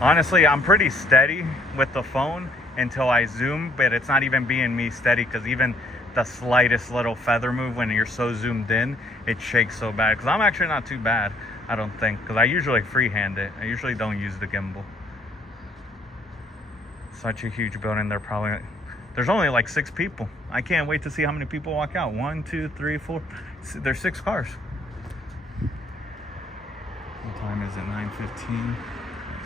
Honestly, I'm pretty steady with the phone until I zoom, but it's not even being me steady, because even the slightest little feather move when you're so zoomed in, it shakes so bad. Because I'm actually not too bad, I don't think, because I usually freehand it. I usually don't use the gimbal. Such a huge building. There's only like 6 people. I can't wait to see how many people walk out. 1, 2, 3, 4. There's 6 cars. What time is it? 9:15.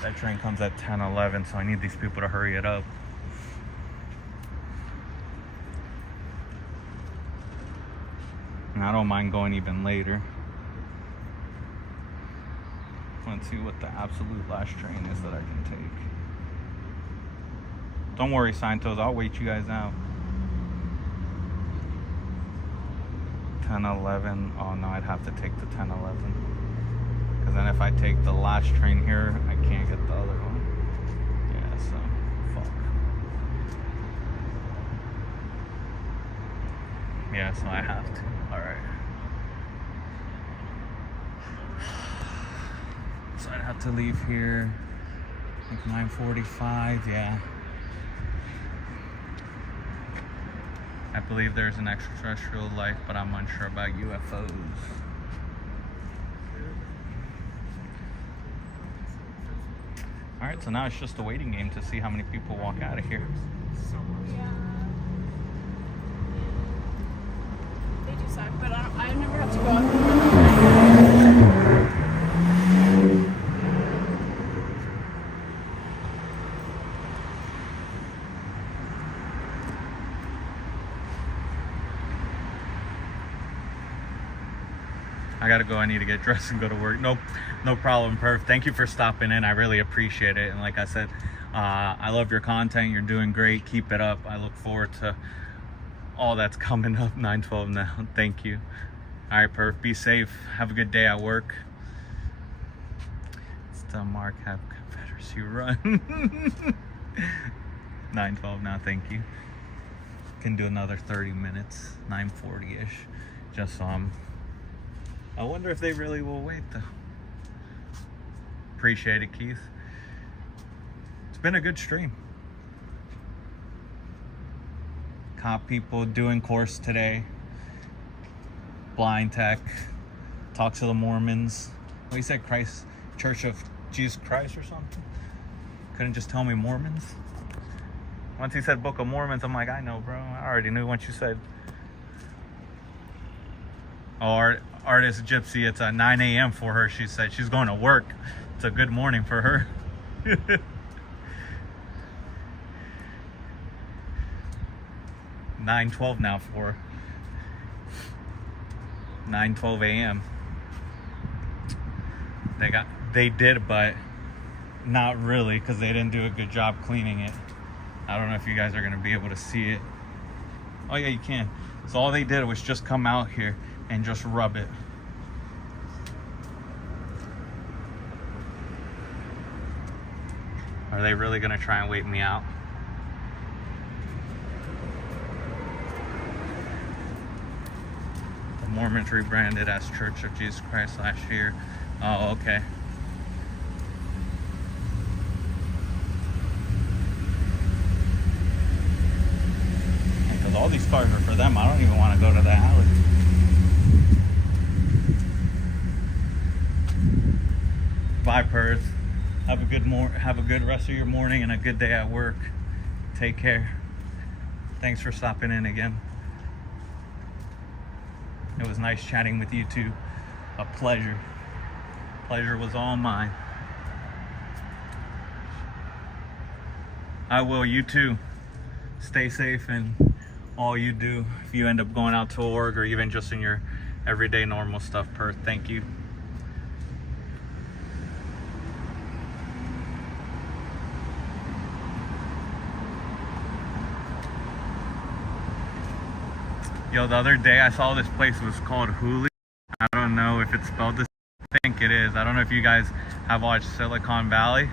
That train comes at 10:11, so I need these people to hurry it up. And I don't mind going even later. Let's see what the absolute last train is that I can take. Don't worry, Santos, I'll wait you guys out. 10:11. Oh no, I'd have to take the 10:11. Because then if I take the last train here, I can't get the other one. Yeah, so fuck. Yeah, so I have to. Alright. So I'd have to leave here like 9:45, yeah. I believe there's an extraterrestrial life, but I'm unsure about UFOs. Alright, so now it's just a waiting game to see how many people walk out of here. Yeah. They do suck, but I never have to go out. I gotta go. I need to get dressed and go to work. No problem, Perf. Thank you for stopping in. I really appreciate it. And like I said, I love your content. You're doing great. Keep it up. I look forward to all that's coming up. 9:12 now. Thank you. All right, Perf. Be safe. Have a good day at work. Still Mark. Have Confederacy run. 9:12 now. Thank you. Can do another 30 minutes. 9:40-ish. Just so I wonder if they really will wait though. Appreciate it, Keith. It's been a good stream. Cop people doing course today. Blind tech. Talk to the Mormons. What, he said Christ, Church of Jesus Christ or something? Couldn't just tell me Mormons? Once he said Book of Mormons, I'm like, I know, bro. I already knew once you said. Or Artist Gypsy, it's 9 a.m. for her. She said she's going to work. It's a good morning for her. 9:12 now for her. 9:12 a.m. They did, but not really, because they didn't do a good job cleaning it. I don't know if you guys are going to be able to see it. Oh yeah, you can. So all they did was just come out here and just rub it. Are they really gonna try and wait me out? The Mormons rebranded as Church of Jesus Christ last year. Oh, okay. Because all these cars are for them. I don't even want to go to the alley. Bye, Perth. Have a good rest of your morning and a good day at work. Take care. Thanks for stopping in again. It was nice chatting with you too. A pleasure. Pleasure was all mine. I will. You too. Stay safe in all you do. If you end up going out to work or even just in your everyday normal stuff, Perth. Thank you. Yo, the other day I saw this place was called Hooli. I don't know if it's spelled this, think it is. I don't know if you guys have watched Silicon Valley,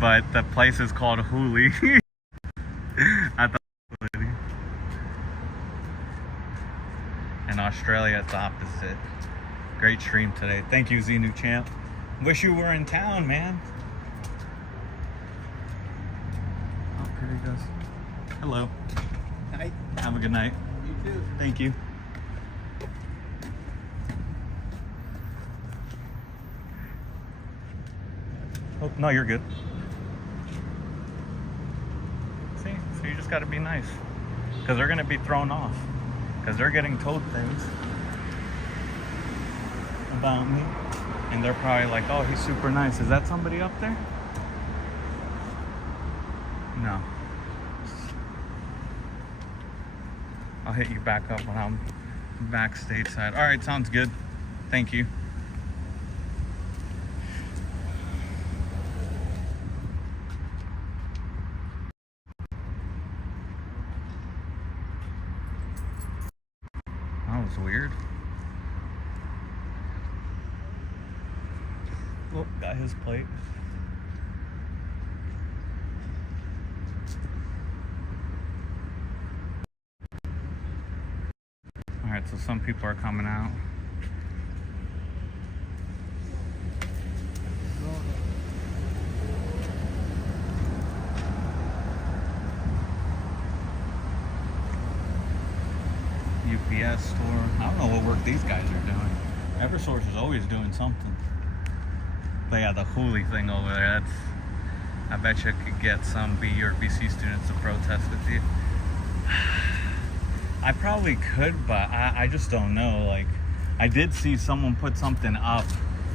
but the place is called Hooli. At the facility. In Australia, it's the opposite. Great stream today. Thank you, Xenu Champ. Wish you were in town, man. Oh, here he goes. Hello. Hi. Have a good night. You too. Thank you. Oh, no, you're good. See? So you just got to be nice. Because they're going to be thrown off. Because they're getting told things about me. And they're probably like, oh, he's super nice. Is that somebody up there? No. I'll hit you back up when I'm back stateside. All right, sounds good. Thank you. That was weird. Oh, got his plate. All right, so some people are coming out. UPS store. I don't know what work these guys are doing. Eversource is always doing something. But yeah, the Hooli thing over there, that's, I bet you could get some B or BC students to protest with you. I probably could, but I just don't know. Like, I did see someone put something up.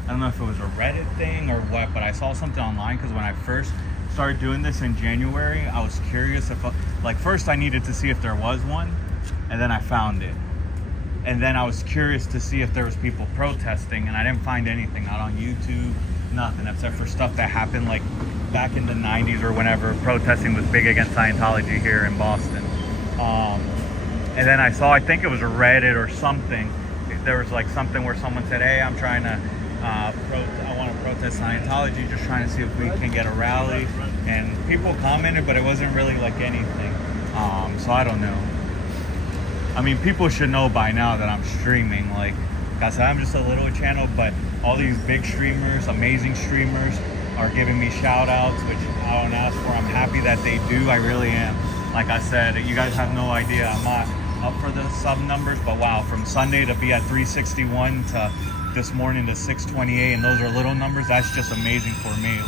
I don't know if it was a Reddit thing or what, but I saw something online because when I first started doing this in January, I was curious if, like, first I needed to see if there was one, and then I found it. And then I was curious to see if there was people protesting, and I didn't find anything out on YouTube, nothing, except for stuff that happened like back in the 90s or whenever protesting was big against Scientology here in Boston. And then I saw, I think it was a Reddit or something, there was like something where someone said, hey, I'm trying to, I want to protest Scientology, just trying to see if we can get a rally. And people commented, but it wasn't really like anything. So I don't know. I mean, people should know by now that I'm streaming. Like I said, I'm just a little channel, but all these big streamers, amazing streamers, are giving me shout outs, which I don't ask for. I'm happy that they do. I really am. Like I said, you guys have no idea. I'm not up for the sub numbers, but wow, from Sunday to be at 361 to this morning to 628, and those are little numbers, that's just amazing for me.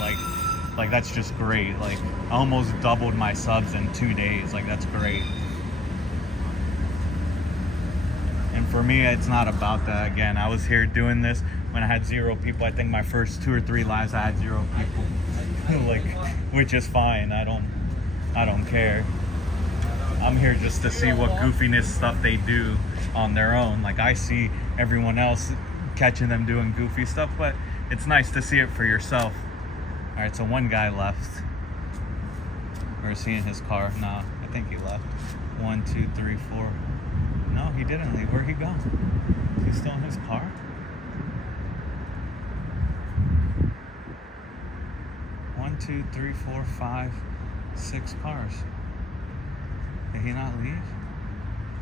Like that's just great. Like I almost doubled my subs in 2 days. Like that's great. And for me, it's not about that. Again, I was here doing this when I had 0 people. I think my first 2 or 3 lives I had 0 people. Like, which is fine. I don't care. I'm here just to see what goofiness stuff they do on their own. Like I see everyone else catching them doing goofy stuff, but it's nice to see it for yourself. All right, so one guy left. Or is he in his car? No, I think he left. 1, 2, 3, 4. No, he didn't leave. Where'd he go? Is he still in his car? One, 2, 3, 4, 5, 6 cars. Did he not leave?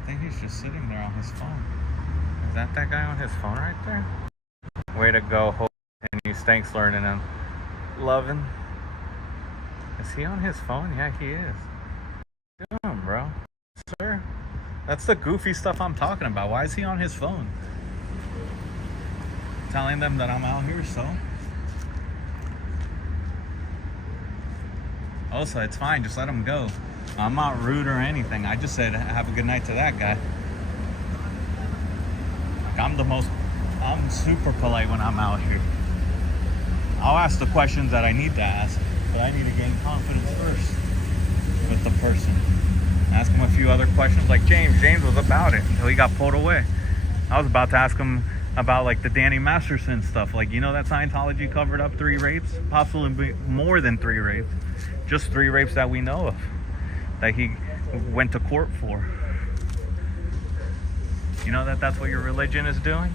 I think he's just sitting there on his phone. Is that guy on his phone right there? Way to go, and he's thanks learning and loving. Is he on his phone? Yeah, he is. What are you doing, bro? Sir? That's the goofy stuff I'm talking about. Why is he on his phone? Telling them that I'm out here, so. Also, it's fine. Just let him go. I'm not rude or anything. I just said have a good night to that guy. Like I'm super polite when I'm out here. I'll ask the questions that I need to ask, but I need to gain confidence first with the person. Ask him a few other questions like James was about it until he got pulled away. I was about to ask him about like the Danny Masterson stuff. Like, you know that Scientology covered up 3 rapes? Possibly more than 3 rapes. Just 3 rapes that we know of. That he went to court for. You know that that's what your religion is doing?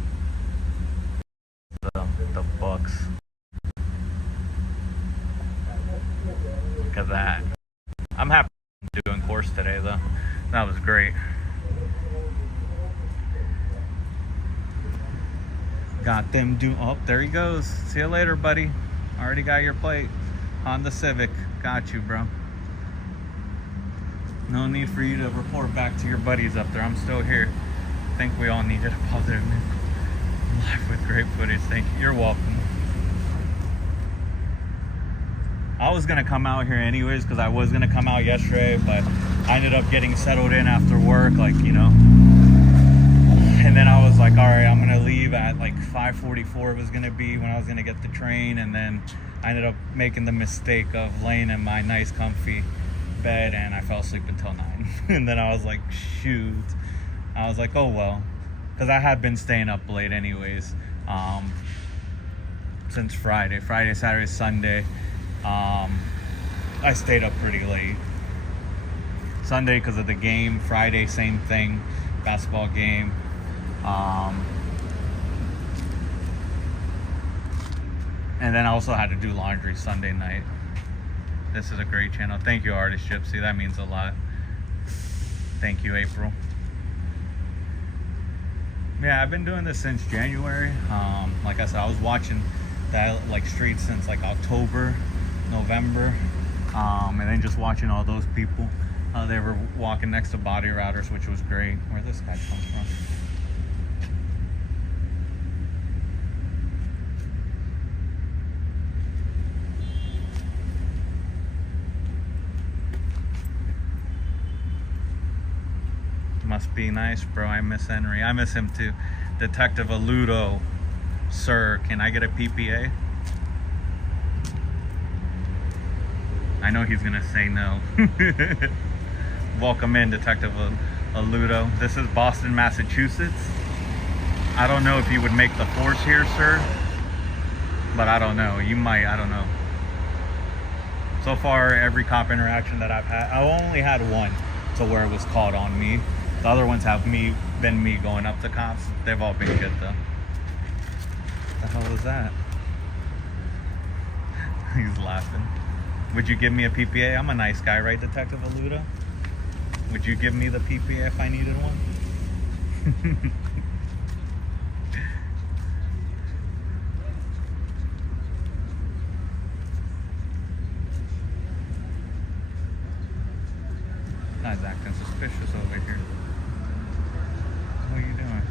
So, doing course today though. That was great. Got them oh, there he goes. See you later, buddy. Already got your plate. Honda Civic. Got you, bro. No need for you to report back to your buddies up there. I'm still here. I think we all needed a positive live with great footage. Thank you. You're welcome. I was gonna come out here anyways because I was gonna come out yesterday, but I ended up getting settled in after work, like, you know. And then I was like, all right, I'm gonna leave at like 5:44 it was gonna be when I was gonna get the train, and then I ended up making the mistake of laying in my nice comfy bed and I fell asleep until 9. And then I was like, shoot. I was like, oh well, because I had been staying up late anyways, since Friday, Saturday, Sunday. I stayed up pretty late. Sunday because of the game, Friday same thing, basketball game. And then I also had to do laundry Sunday night. This is a great channel. Thank you, Artist Gypsy. That means a lot. Thank you, April. Yeah, I've been doing this since January. Like I said, I was watching that like street since like October, November, and then just watching all those people. They were walking next to body routers, which was great. Where this guy comes from? Must be nice, bro. I miss Henry. I miss him too. Detective Aludo. Sir, can I get a PPA? I know he's gonna say no. Welcome in, Detective Aludo. This is Boston, Massachusetts. I don't know if you would make the force here, sir. But I don't know. You might, I don't know. So far, every cop interaction that I've had, I only had one to where it was called on me. The other ones have been me going up to cops. They've all been good though. What the hell was that? He's laughing. Would you give me a PPA? I'm a nice guy, right, Detective Aluda? Would you give me the PPA if I needed one? Guy's acting suspicious over here. What are you doing?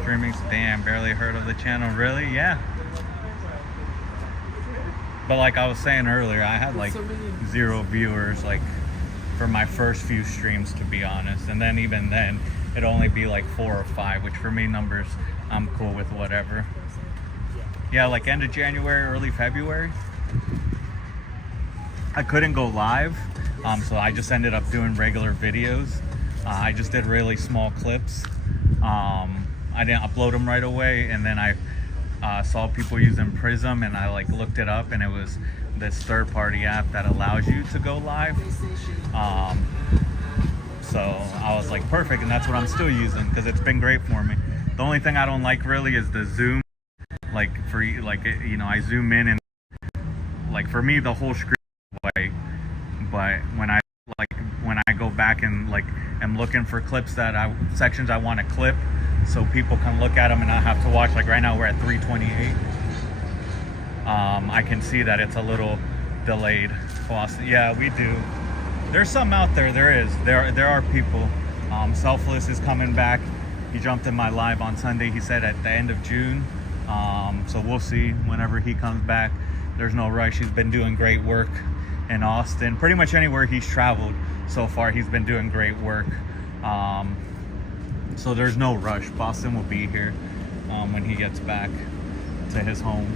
Streaming, damn, barely heard of the channel. Really? Yeah. But like I was saying earlier, I had like 0 viewers like for my first few streams, to be honest. And then even then, it'd only be like 4 or 5, which for me numbers, I'm cool with whatever. Yeah, like end of January, early February. I couldn't go live, so I just ended up doing regular videos. I just did really small clips. I didn't upload them right away, and then I saw people using Prism, and I like looked it up, and it was this third-party app that allows you to go live. So I was like, perfect, and that's what I'm still using because it's been great for me. The only thing I don't like really is the zoom. Like for like, you know, I zoom in and like for me the whole screen is white, but when I go back and like am looking for clips that sections I want to clip so people can look at them and not have to watch, like right now we're at 328. I can see that it's a little delayed. Yeah, we do. There's some out there. There are people. Selfless is coming back. He jumped in my live on Sunday. He said at the end of June. So we'll see whenever he comes back. There's no rush. He's been doing great work in Austin. Pretty much anywhere he's traveled so far, he's been doing great work. So there's no rush. Boston will be here when he gets back to his home.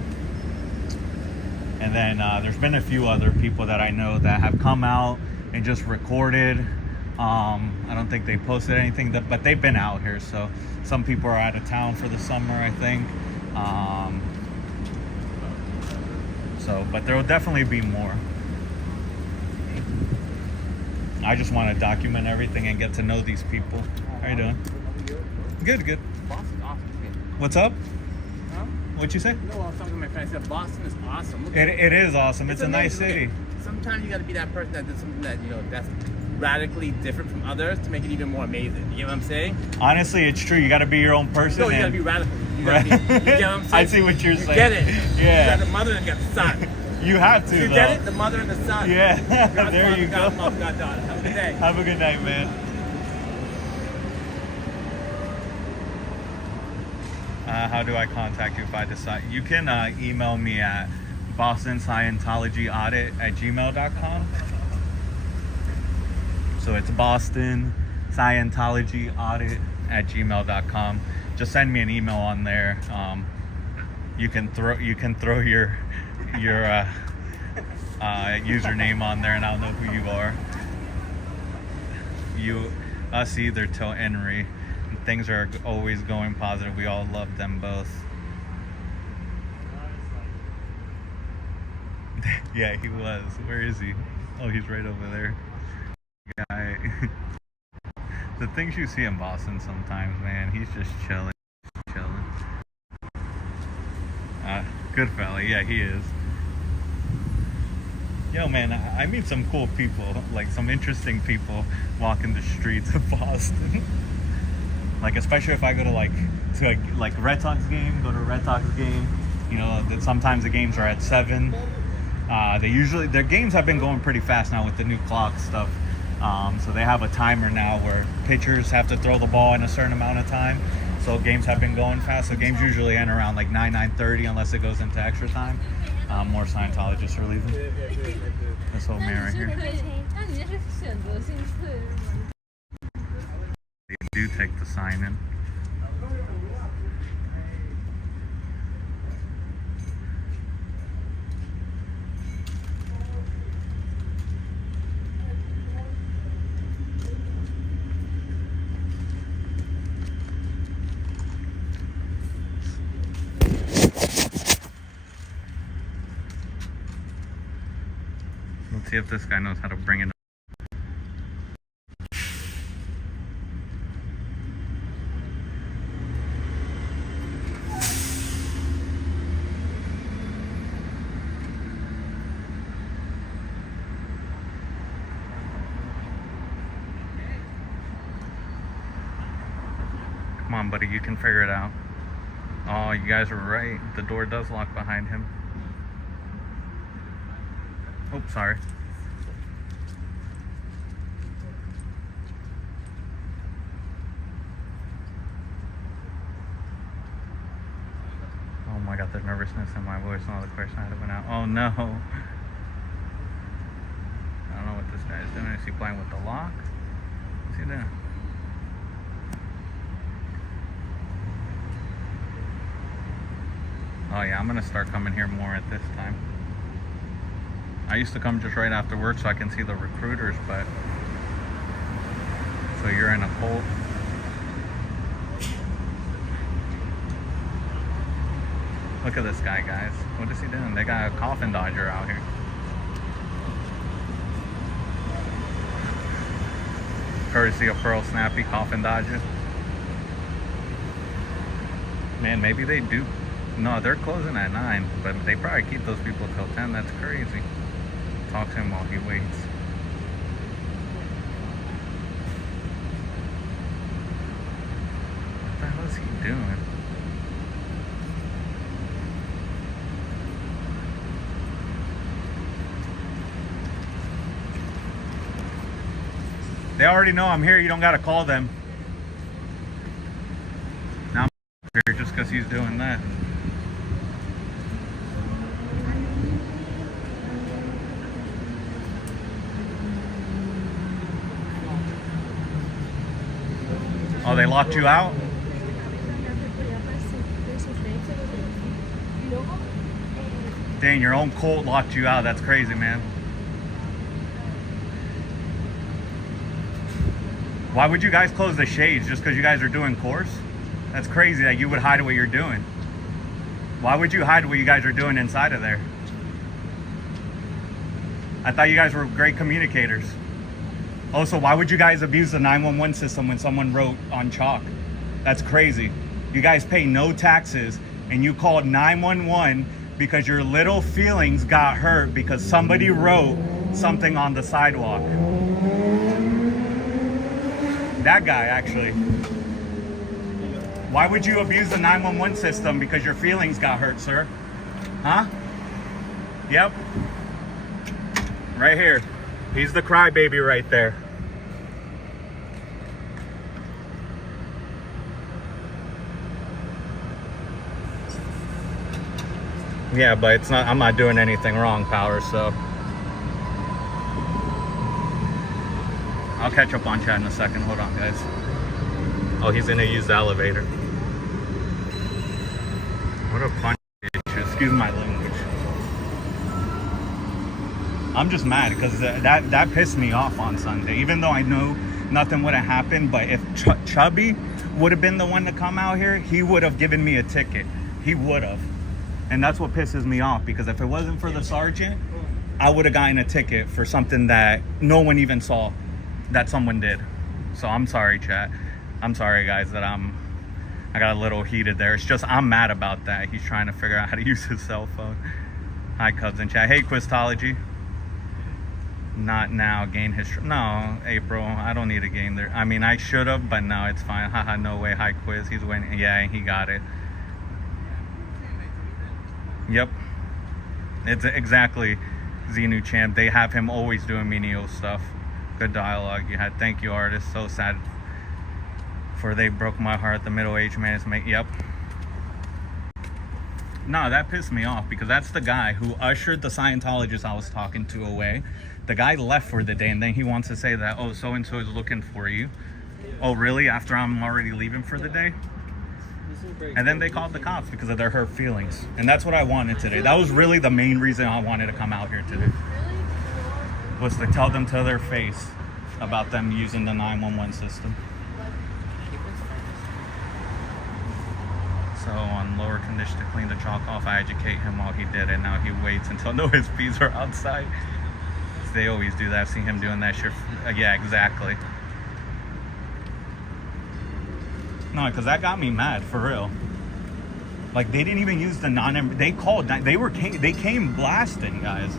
And then there's been a few other people that I know that have come out and just recorded. I don't think they posted anything, but they've been out here. So some people are out of town for the summer, I think. But there will definitely be more. I just want to document everything and get to know these people. How you doing? Good, good. What's up? Huh? What'd you say? No, I was talking to my friend. I said Boston is awesome. Look, It is awesome. It's a nice amazing. city. Look, sometimes you got to be that person that did something that that's radically different from others to make it even more amazing. You get what I'm saying? Honestly, it's true. You got to be your own person. No, you got to and- be radical. You got to be. You get what I'm saying? I see what you're saying. You get it. Yeah. You got the mother and you got the son. You have to, You though. get it? The mother and the son. Yeah. God There father, you God go. mother, God daughter. Have a good day. Have a good night, man. How do I contact you if I decide? You can email me at bostonscientologyaudit@gmail.com. So it's bostonscientologyaudit@gmail.com. Just send me an email on there. You can throw your username on there, and I'll know who you are. Us either till Henry. Things are always going positive. We all love them both. Yeah, he was. Where is he? Oh, he's right over there. Guy. The things you see in Boston sometimes, man, he's just chilling. Good fella. Yeah, he is. Yo, man, I meet some cool people, like some interesting people walking the streets of Boston. Like, especially if I go to like Red Sox game, go to a Red Sox game. You know, sometimes the games are at 7. Their games have been going pretty fast now with the new clock stuff. So they have a timer now where pitchers have to throw the ball in a certain amount of time. So games have been going fast. So games usually end around like 9:30 unless it goes into extra time. More Scientologists are leaving. This old man right here. They do take the sign in. Let's see if this guy knows how to bring it up. Come on, buddy, you can figure it out. Oh, you guys are right. The door does lock behind him. Oh, sorry. Oh my God, the nervousness in my voice. All the question I had went out. Oh no. I don't know what this guy is doing. Is he playing with the lock? What's he doing? Oh yeah, I'm gonna start coming here more at this time. I used to come just right after work so I can see the recruiters, but so you're in a cold. Look at this guy, guys. What is he doing? They got a coffin dodger out here. Courtesy of Pearl Snappy coffin dodger. Man, maybe they do. No, they're closing at 9, but they probably keep those people till 10. That's crazy. Talk to him while he waits. What the hell is he doing? They already know I'm here. You don't got to call them. Now I'm here just because he's doing that. Oh, they locked you out? Dang, your own cult locked you out. That's crazy, man. Why would you guys close the shades just because you guys are doing course? That's crazy that you would hide what you're doing. Why would you hide what you guys are doing inside of there? I thought you guys were great communicators. Also, why would you guys abuse the 911 system when someone wrote on chalk? That's crazy. You guys pay no taxes, and you called 911 because your little feelings got hurt because somebody wrote something on the sidewalk. That guy, actually. Why would you abuse the 911 system because your feelings got hurt, sir? Huh? Yep. Right here. He's the crybaby right there. Yeah, but it's not, I'm not doing anything wrong, Power, so. I'll catch up on chat in a second. Hold on, guys. Oh, he's gonna use the elevator. What a punch issue. Excuse my language. I'm just mad because that pissed me off on Sunday. Even though I know nothing would have happened, but if Chubby would have been the one to come out here, he would have given me a ticket. He would have. And that's what pisses me off, because if it wasn't for the sergeant, I would have gotten a ticket for something that no one even saw that someone did. So I'm sorry, chat. I'm sorry, guys, that I got a little heated there. It's just I'm mad about that. He's trying to figure out how to use his cell phone. Hi, cousin chat. Hey, Quiztology. Not now. Gain history. No, April. I don't need to gain there. I mean, I should have, but no, it's fine. Haha, no way. Hi, Quiz. He's winning. Yeah, he got it. Yep, it's exactly Xenu Champ. They have him always doing menial stuff. Good dialogue you had. Thank you, artist. So sad for they broke my heart. The middle-aged man is make. Yep. No, that pissed me off because that's the guy who ushered the Scientologist I was talking to away. The guy left for the day, and then he wants to say that, oh, so and so is looking for you. Oh, really? After I'm already leaving for the day? And then they called the cops because of their hurt feelings. And that's what I wanted today. That was really the main reason I wanted to come out here today. Was to tell them to their face about them using the 911 system. So on lower condition to clean the chalk off, I educate him while he did it. Now he waits until no his fees are outside. They always do that. I've seen him doing that shit. Yeah, exactly. No, because that got me mad, for real. Like, they didn't even use the they called, they came blasting, guys.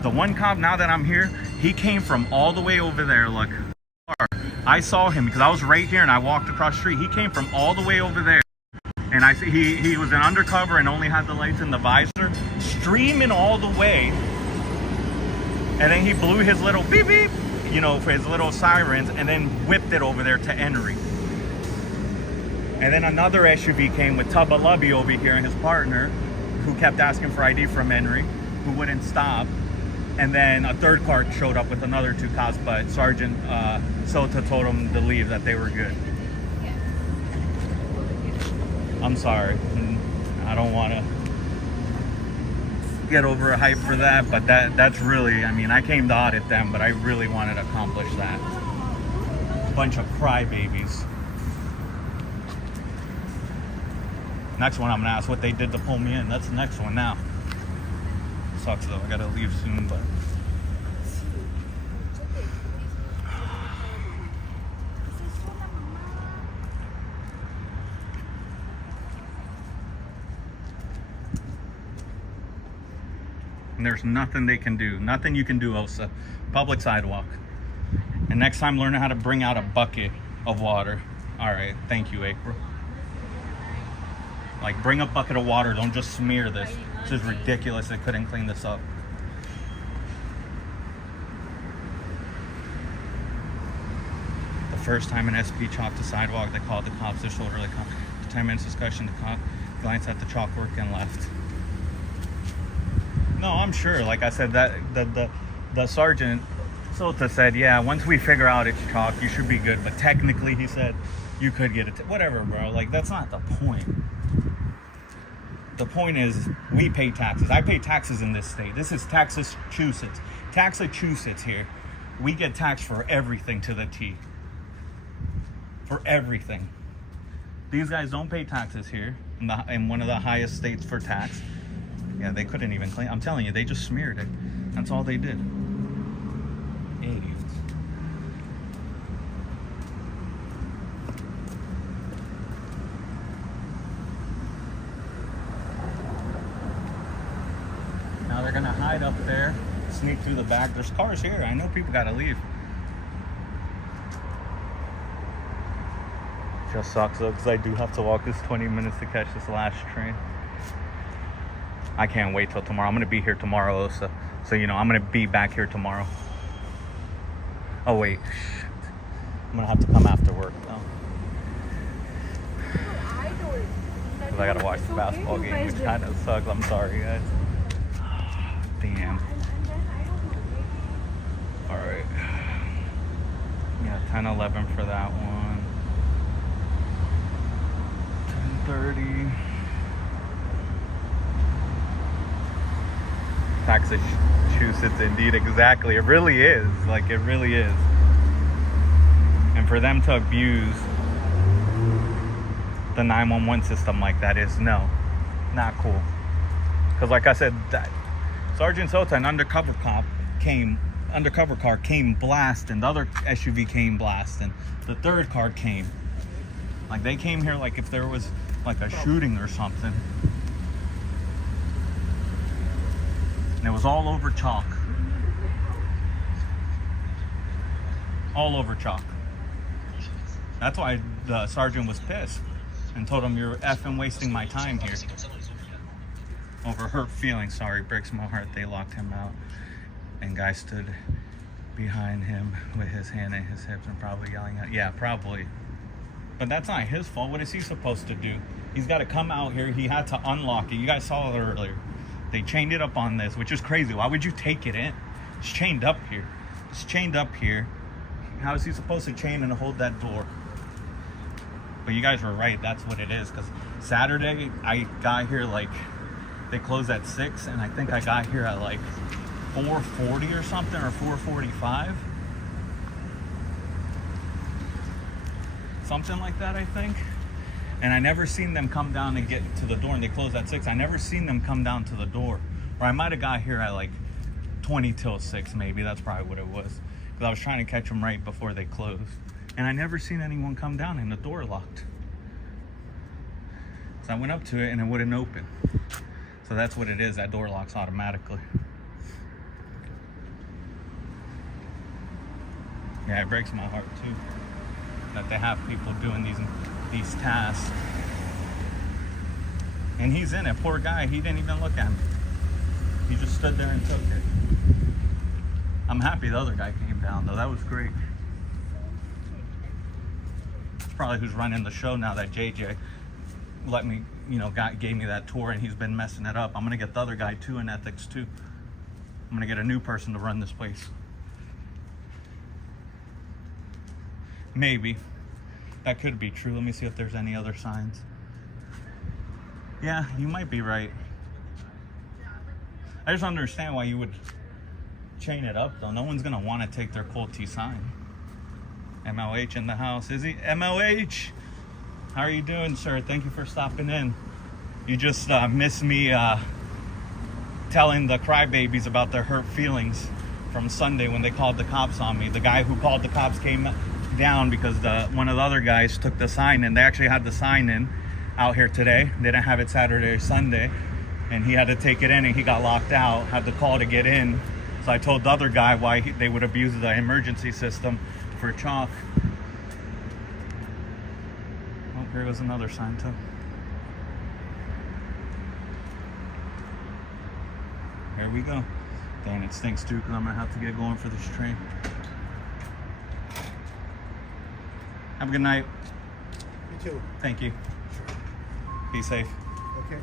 The one cop, now that I'm here, he came from all the way over there, look. I saw him, because I was right here and I walked across the street. He came from all the way over there. And I see he was an undercover and only had the lights in the visor, streaming all the way. And then he blew his little beep beep, you know, for his little sirens, and then whipped it over there to Henry. And then another SUV came with Tubba Lubby over here and his partner, who kept asking for ID from Henry, who wouldn't stop. And then a third car showed up with another two cops, but Sergeant Sota told them to leave, that they were good. I'm sorry. I don't want to get overhyped for that, but that's really, I mean, I came to audit them, but I really wanted to accomplish that. Bunch of crybabies. Next one, I'm gonna ask what they did to pull me in. That's the next one now. Sucks though, I gotta leave soon, but. And there's nothing they can do. Nothing you can do, Osa. Public sidewalk. And next time, learn how to bring out a bucket of water. All right, thank you, April. Like, bring a bucket of water. Don't just smear this. This is ridiculous. They couldn't clean this up. The first time an SP chopped the sidewalk, they called the cops. Their shoulder like, the 10 minutes discussion, the cop glanced at the chalkwork and left. No, I'm sure. Like I said, that the sergeant Sota said, yeah, once we figure out it's chalk, you should be good. But technically, he said, you could get it. Whatever, bro. Like, that's not the point. The point is, we pay taxes. I pay taxes in this state. This is Taxachusetts. Taxachusetts here. We get taxed for everything to the T. For everything. These guys don't pay taxes here in one of the highest states for tax. Yeah, they couldn't even clean. I'm telling you, they just smeared it. That's all they did. Idiots. gonna hide up there, sneak through the back. There's cars here. I know people gotta leave. Just sucks though, because I do have to walk this 20 minutes to catch this last train. I can't wait till tomorrow. I'm gonna be here tomorrow also. So you know, I'm gonna be back here tomorrow. Oh wait, shit. I'm gonna have to come after work though. Because I gotta watch the basketball game, which kind of sucks. I'm sorry, guys. Damn. Alright. Yeah, 10:11 for that one. 10:30. Massachusetts, indeed, exactly. It really is. Like, it really is. And for them to abuse the 911 system like that is not cool. Because like I said, that Sergeant Sota, an undercover car came blasting. The other SUV came blasting. The third car came. Like, they came here like if there was like a shooting or something. And it was all over chalk. All over chalk. That's why the sergeant was pissed and told him, "You're effing wasting my time here." Over hurt feelings. Sorry, breaks my heart. They locked him out. And guy stood behind him with his hand in his hips and probably yelling at, yeah, probably. But that's not his fault. What is he supposed to do? He's got to come out here. He had to unlock it. You guys saw it earlier. They chained it up on this, which is crazy. Why would you take it in? It's chained up here. It's chained up here. How is he supposed to chain and hold that door? But you guys were right. That's what it is. Because Saturday, I got here like, they closed at 6, and I think I got here at like 4:40 or something, or 4:45. Something like that, I think. And I never seen them come down and get to the door, and they closed at 6. I never seen them come down to the door. Or I might have got here at like 20 till 6, maybe. That's probably what it was. Because I was trying to catch them right before they closed. And I never seen anyone come down and the door locked. So I went up to it and it wouldn't open. So that's what it is. That door locks automatically. Yeah, it breaks my heart too. That they have people doing these tasks. And he's in it. Poor guy. He didn't even look at me. He just stood there and took it. I'm happy the other guy came down though. That was great. Probably who's running the show now, that JJ let me, gave me that tour, and he's been messing it up. I'm gonna get the other guy too in ethics too. I'm gonna get a new person to run this place. Maybe. That could be true. Let me see if there's any other signs. Yeah, you might be right. I just don't understand why you would chain it up though. No one's gonna want to take their Colt T sign. MLH in the house. Is he? MLH! How are you doing, sir? Thank you for stopping in. You just missed me telling the crybabies about their hurt feelings from Sunday when they called the cops on me. The guy who called the cops came down because one of the other guys took the sign in. They actually had the sign in out here today. They didn't have it Saturday or Sunday. And he had to take it in and he got locked out. Had the call to get in. So I told the other guy why they would abuse the emergency system for chalk. Oh, here goes another sign too. There we go. Dang, it stinks too because I'm gonna have to get going for this train. Have a good night. You too. Thank you. Be safe. Okay.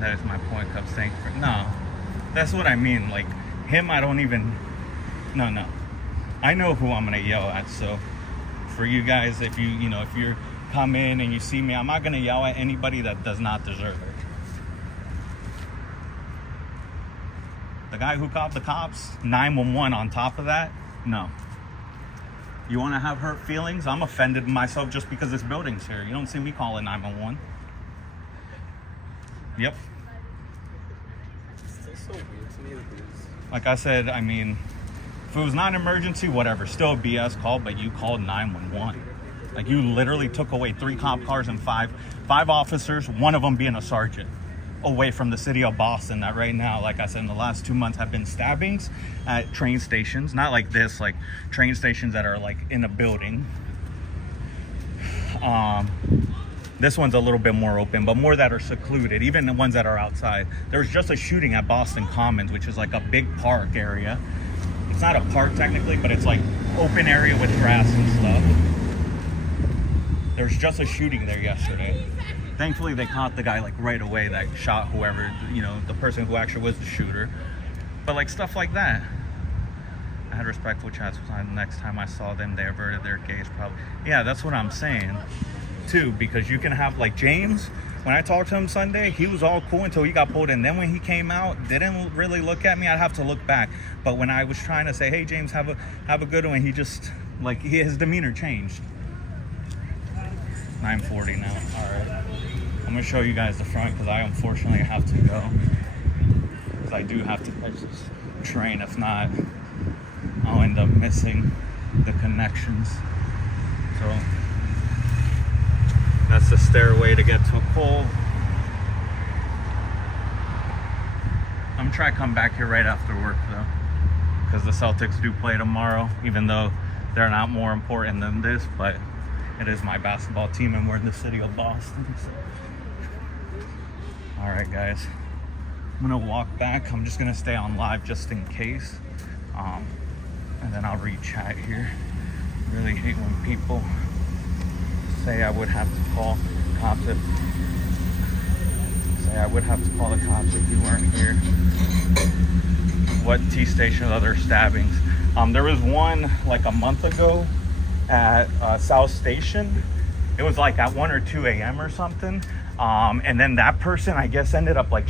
That is my point, Cup. Thank you for, no, that's what I mean. Like him, I don't even. No. I know who I'm gonna yell at. So for you guys, if you come in and you see me, I'm not gonna yell at anybody that does not deserve it. The guy who called the cops, 911 on top of that, no. You want to have hurt feelings? I'm offended myself just because this building's here. You don't see me calling 911. Yep. It's still so weird to me that there's... Like I said, I mean, if it was not an emergency, whatever, still a BS call, but you called 911. Like, you literally took away 3 cop cars and five officers, one of them being a sergeant, away from the city of Boston that right now, like I said, in the last 2 months have been stabbings at train stations. Not like this, like train stations that are like in a building. This one's a little bit more open, but more that are secluded, even the ones that are outside. There was just a shooting at Boston Commons, which is like a big park area. It's not a park technically, but it's like open area with grass and stuff. There was just a shooting there yesterday. Thankfully, they caught the guy like right away that shot whoever, you know, the person who actually was the shooter. But like stuff like that. I had respectful chats with them. Next time I saw them, they averted their gaze probably. Yeah, that's what I'm saying too, because you can have like James, when I talked to him Sunday, he was all cool until he got pulled in. Then when he came out, didn't really look at me. I'd have to look back. But when I was trying to say, hey James, have a good one, he just like his demeanor changed. 9:40 now. All right, I'm gonna show you guys the front because I unfortunately have to go, because I do have to catch this train. If not, I'll end up missing the connections. So that's the stairway to get to Cole. I'm gonna try to come back here right after work though, because the Celtics do play tomorrow, even though they're not more important than this, but it is my basketball team and we're in the city of Boston. So. All right, guys, I'm gonna walk back. I'm just gonna stay on live just in case, and then I'll re-chat here. Really hate when people say I would have to call cops if you weren't here. What T station other stabbings? There was one like a month ago at South Station. It was like at 1 or 2 a.m. or something. And then that person, I guess, ended up like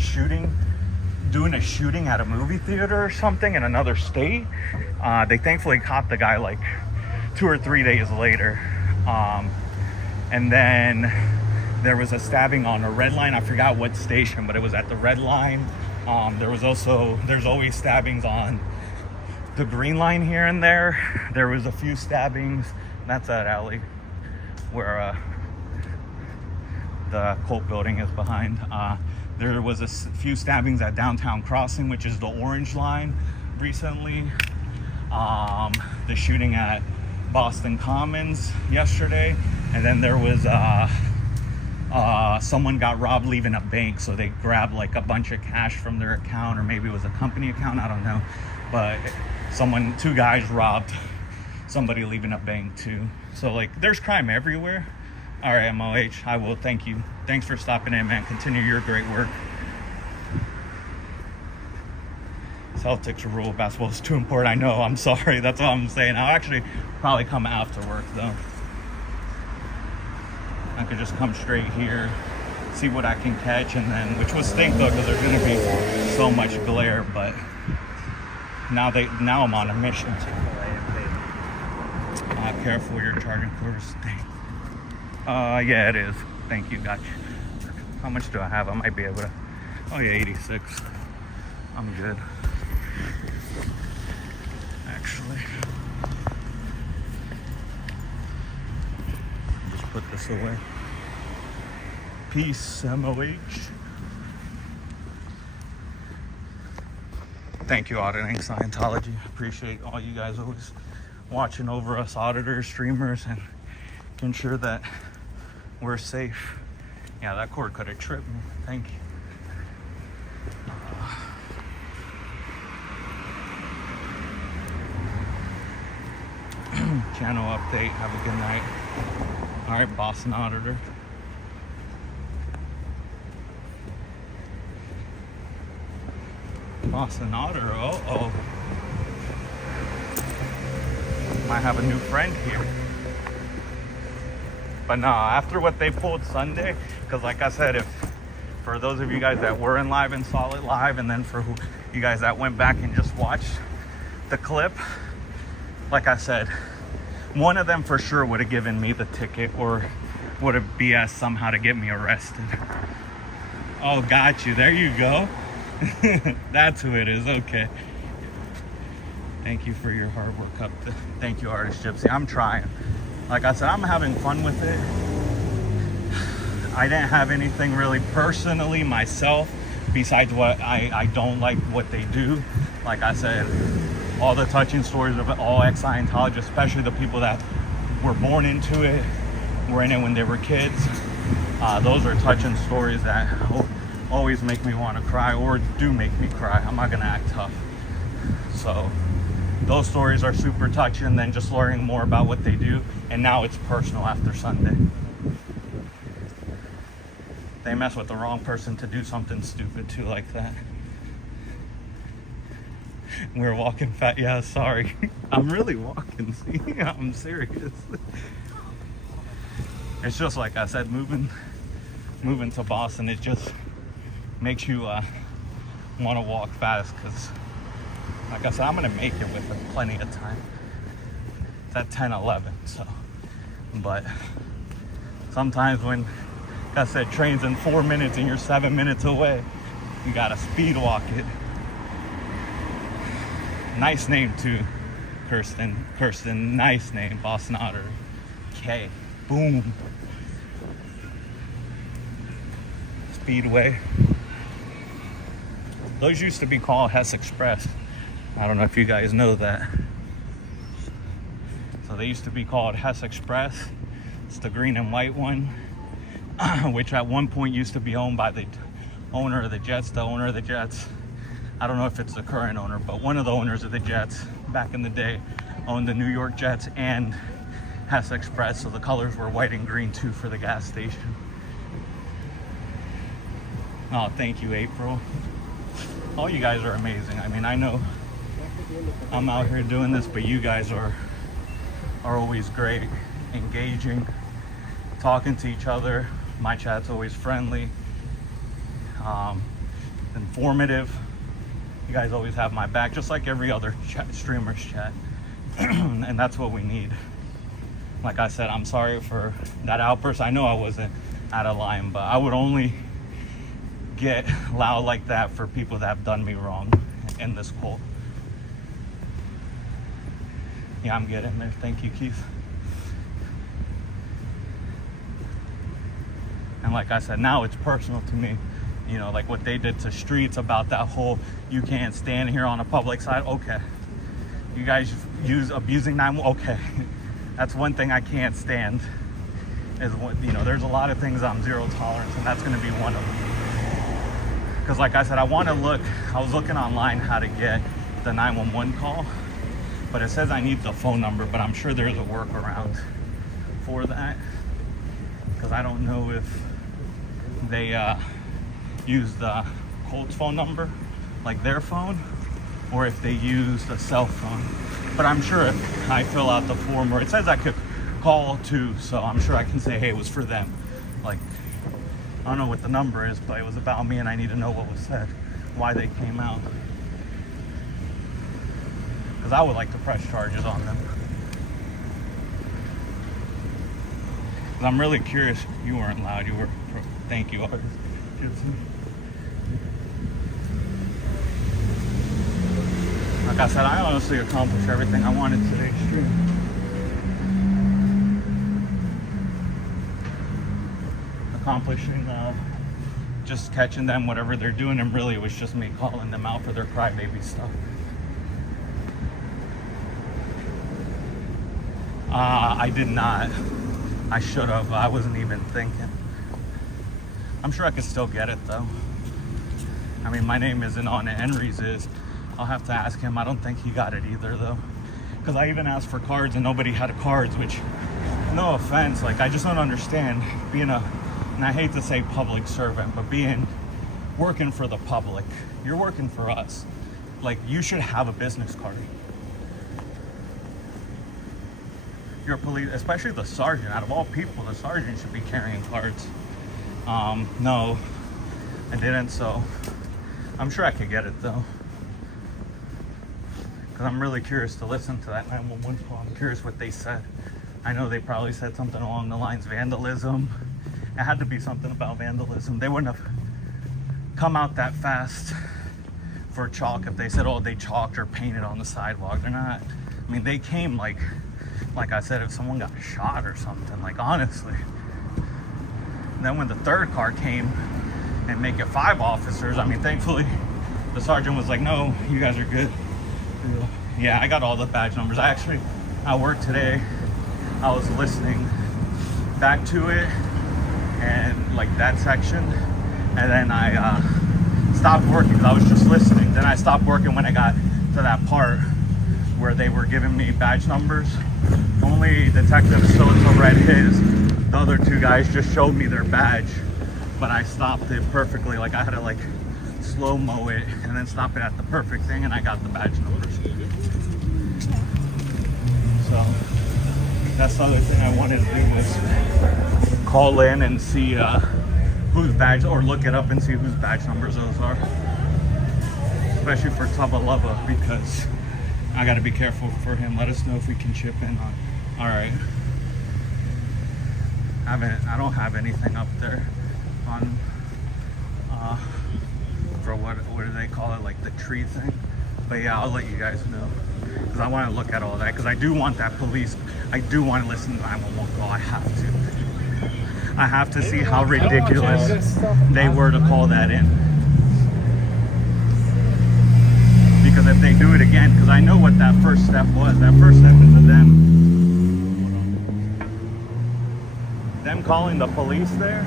doing a shooting at a movie theater or something in another state. They thankfully caught the guy like 2 or 3 days later. And then there was a stabbing on a red line. I forgot what station, but it was at the red line. There's always stabbings on the green line here and there. There was a few stabbings. That's that alley where the Colt building is behind. There was a few stabbings at Downtown Crossing, which is the orange line recently. The shooting at Boston Commons yesterday. And then there was someone got robbed leaving a bank, so they grabbed like a bunch of cash from their account, or maybe it was a company account, I don't know. But 2 guys robbed somebody leaving a bank too. So like there's crime everywhere. All right, MOH, I will. Thank you. Thanks for stopping in, man. Continue your great work. Celtics rule basketball is too important. I know. I'm sorry. That's all I'm saying. I'll actually probably come after work though. I could just come straight here, see what I can catch, and then, which would stink though, because there's gonna be so much glare. But now I'm on a mission. Careful, your charging cord is staying. Yeah, it is. Thank you. Gotcha. How much do I have? I might be able to. Oh yeah, 86. I'm good. Actually, just put this away. Peace, MOH. Thank you, Auditing Scientology. Appreciate all you guys always watching over us auditors, streamers, and ensure that we're safe. Yeah, that cord could have tripped me. Thank you. Channel update. Have a good night. All right, Boston Auditor. Boston Auditor. Oh. Might have a new friend here. But no, after what they pulled Sunday, because like I said, for those of you guys that were in live and saw it live, and then for you guys that went back and just watched the clip, like I said, one of them for sure would have given me the ticket or would have BS somehow to get me arrested. Oh, got you. There you go. That's who it is. Okay. Thank you for your hard work up to. Thank you, Artist Gypsy. I'm trying. like I said, I'm having fun with it. I didn't have anything really personally myself besides what I don't like what they do. Like I said, all the touching stories of all ex-Scientologists, especially the people that were born into it, were in it when they were kids. Those are touching stories that always make me want to cry, or do make me cry. I'm not gonna act tough. So those stories are super touching. Then just learning more about what they do, and now it's personal after Sunday. They mess with the wrong person to do something stupid too, like that. We're walking fast. Yeah, sorry. I'm really walking. See, I'm serious. It's just like I said, moving to Boston, it just makes you want to walk fast, because like I said, I'm gonna make it with plenty of time. It's at 10:11, so. But sometimes when, like I said, train's in 4 minutes and you're 7 minutes away, you gotta speed walk it. Nice name too, Kirsten, nice name, Boston Otter. K, boom. Speedway. Those used to be called Hess Express. I don't know if you guys know that. So they used to be called Hess Express. It's the green and white one, which at one point used to be owned by the owner of the Jets. The owner of the Jets, I don't know if it's the current owner, but one of the owners of the Jets back in the day owned the New York Jets and Hess Express. So the colors were white and green too for the gas station. Oh, thank you, April. All you guys are amazing. I mean, I know I'm out here doing this, but you guys are always great, engaging, talking to each other. My chat's always friendly, informative. You guys always have my back, just like every other streamer's chat. And that's what we need. Like I said, I'm sorry for that outburst. I know I wasn't out of line, but I would only get loud like that for people that have done me wrong in this cult. Yeah, I'm getting there. Thank you, Keith. And like I said, now it's personal to me. You know, like what they did to Streets about that whole, you can't stand here on a public side. Okay. You guys abusing 911. Okay. That's one thing I can't stand. Is what, you know, there's a lot of things I'm zero tolerance, and that's going to be one of them. Because like I said, I was looking online how to get the 911 call, but it says I need the phone number, but I'm sure there's a workaround for that. Because I don't know if they use the Colt's phone number, like their phone, or if they use a cell phone. But I'm sure if I fill out the form, or it says I could call too, so I'm sure I can say, hey, it was for them. Like, I don't know what the number is, but it was about me, and I need to know what was said, why they came out. Because I would like to press charges on them. Because I'm really curious. You weren't loud. You were. Thank you, artist. Like I said, I honestly accomplished everything I wanted today's stream. Accomplishing just catching them, whatever they're doing, and really it was just me calling them out for their crybaby stuff. I did not. I should have. I wasn't even thinking. I'm sure I could still get it though. I mean, my name isn't on it. Henry's is. I'll have to ask him. I don't think he got it either though. Because I even asked for cards and nobody had cards, which, no offense, like I just don't understand being and I hate to say public servant, but working for the public. You're working for us. Like, you should have a business card. You're a police, especially the sergeant. Out of all people, the sergeant should be carrying cards. No, I didn't, so I'm sure I could get it though. Because I'm really curious to listen to that 911 call. I'm curious what they said. I know they probably said something along the lines vandalism. It had to be something about vandalism. They wouldn't have come out that fast for chalk if they said, oh, they chalked or painted on the sidewalk. They're not. I mean, they came like like I said, if someone got shot or something, like honestly. And then when the third car came and make it 5 officers, I mean, thankfully the sergeant was like, no, you guys are good. Yeah, I got all the badge numbers. I worked today. I was listening back to it and like that section, and then I stopped working because I was just listening. Then I stopped working when I got to that part where they were giving me badge numbers. Only Detective so-and-so read his. The other 2 guys just showed me their badge, but I stopped it perfectly. Like I had to like slow-mo it and then stop it at the perfect thing, and I got the badge numbers. So that's the other thing I wanted to do was call in and see whose badge, or look it up and see whose badge numbers those are. Especially for Tabalava, because I got to be careful for him. Let us know if we can chip in on. All right. I don't have anything up there on for what do they call it, like the tree thing. But yeah, I'll let you guys know, because I want to look at all that, because I do want that police. I do want to listen to 911 call. I have to see how ridiculous they were to call that in. Because if they do it again, because I know what that first step was. That first step is them calling the police there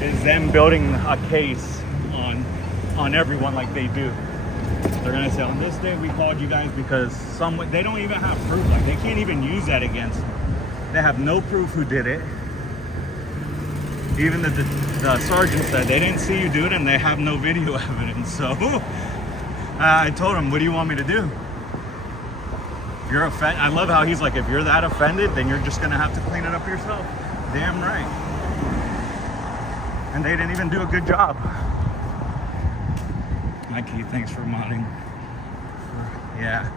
is them building a case on everyone like they do. They're gonna say, on this day we called you guys because they don't even have proof. Like they can't even use that against them. They have no proof who did it. Even the sergeant said they didn't see you do it and they have no video evidence. So I told him, what do you want me to do? If you're offended, I love how he's like, if you're that offended, then you're just gonna have to clean it up yourself. Damn right. And they didn't even do a good job. Mikey, thanks for modding. Yeah.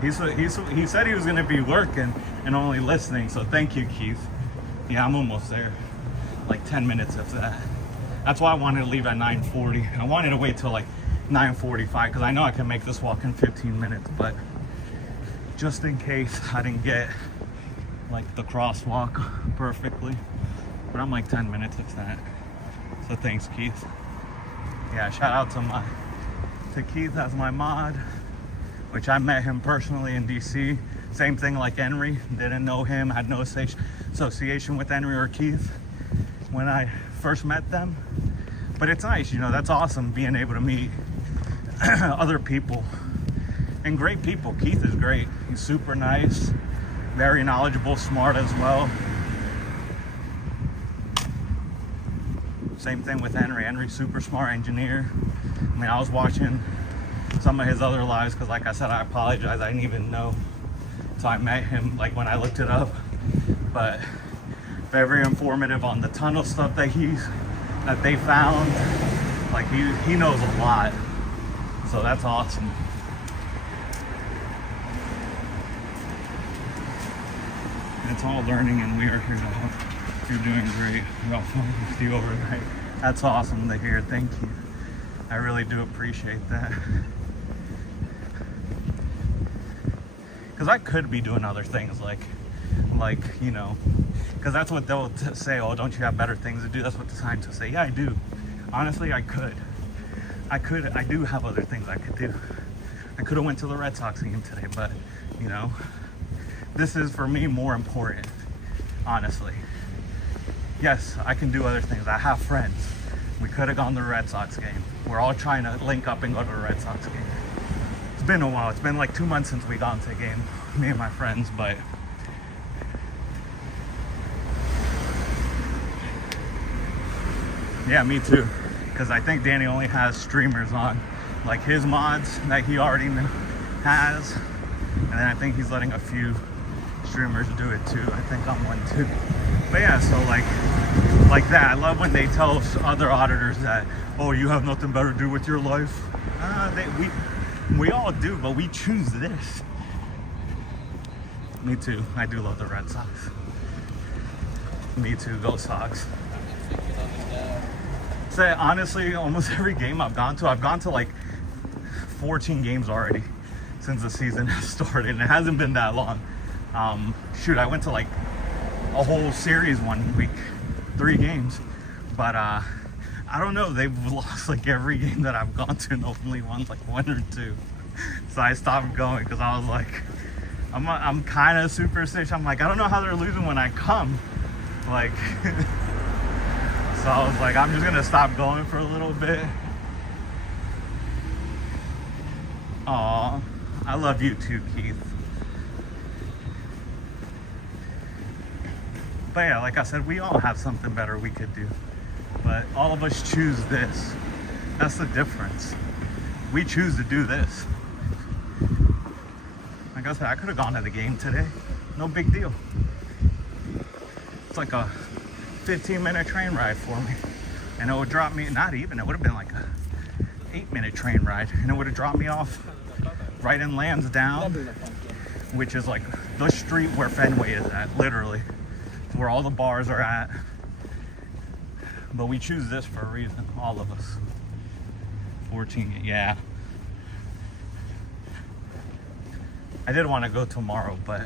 He said he was gonna be working and only listening, so thank you, Keith. Yeah, I'm almost there. Like 10 minutes of that. That's why I wanted to leave at 9:40. I wanted to wait till like 9:45 because I know I can make this walk in 15 minutes, but just in case I didn't get like the crosswalk perfectly. But I'm like 10 minutes of that. So thanks, Keith. Yeah, shout out to Keith as my mod, which I met him personally in DC. Same thing like Henry. Didn't know him, had no association with Henry or Keith when I first met them. But it's nice, you know, that's awesome being able to meet other people and great people. Keith is great. He's super nice, very knowledgeable, smart as well. Same thing with Henry. Henry's super smart engineer. I mean, I was watching some of his other lives because, like I said, I apologize, I didn't even know. So I met him like when I looked it up. But very informative on the tunnel stuff that they found. Like he knows a lot. So that's awesome. It's all learning, and we are here to help. You're doing great. Got fun with you overnight. That's awesome to hear. Thank you. I really do appreciate that. Because I could be doing other things like you know, because that's what they'll say. Oh, don't you have better things to do? That's what the scientists say. Yeah, I do. Honestly, I do have other things I could do. I could have went to the Red Sox game today, but you know, this is for me more important, honestly. Yes, I can do other things. I have friends. We could have gone to the Red Sox game. We're all trying to link up and go to the Red Sox game. It's been a while. It's been like 2 months since we gone to a game, me and my friends, but yeah, me too. Because I think Danny only has streamers on, like his mods that he already has, and then I think he's letting a few streamers do it too. I think I'm one too. But yeah, so like that. I love when they tell other auditors that, oh, you have nothing better to do with your life. We all do, but we choose this. Me too. I do love the Red Sox. Me too. Go Sox. So honestly, almost every game I've gone to like 14 games already since the season has started. And it hasn't been that long. Shoot, I went to like a whole series one week, 3 games, but I don't know, they've lost like every game that I've gone to and only won like 1 or 2. So I stopped going because I was like, I'm kind of superstitious. I'm like, I don't know how they're losing when I come, like. So I was like, I'm just gonna stop going for a little bit. Aw, I love you too, Keith. But yeah, like I said, we all have something better we could do. But all of us choose this. That's the difference. We choose to do this. Like I said, I could have gone to the game today. No big deal. It's like a 15-minute train ride for me. And it would drop me, not even, it would have been like a 8-minute train ride. And it would have dropped me off right in Lansdowne, which is like the street where Fenway is at, literally. It's where all the bars are at. But we choose this for a reason, all of us. 14, yeah. I did want to go tomorrow, but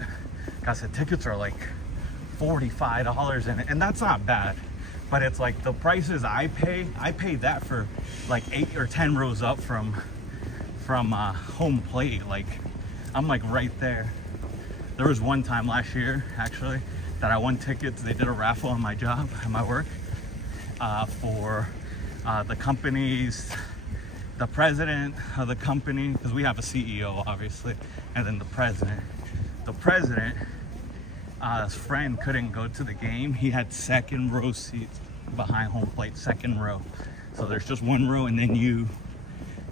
like I said, tickets are like $45 in it, and that's not bad. But it's like the prices I paid that for like 8 or 10 rows up from home plate. Like, I'm like right there. There was one time last year, actually, that I won tickets. They did a raffle on my job, at my work, for the company's, the president of the company, because we have a CEO, obviously, and then the president. The president, his friend couldn't go to the game. He had second row seats behind home plate, second row. So there's just 1 row and then you,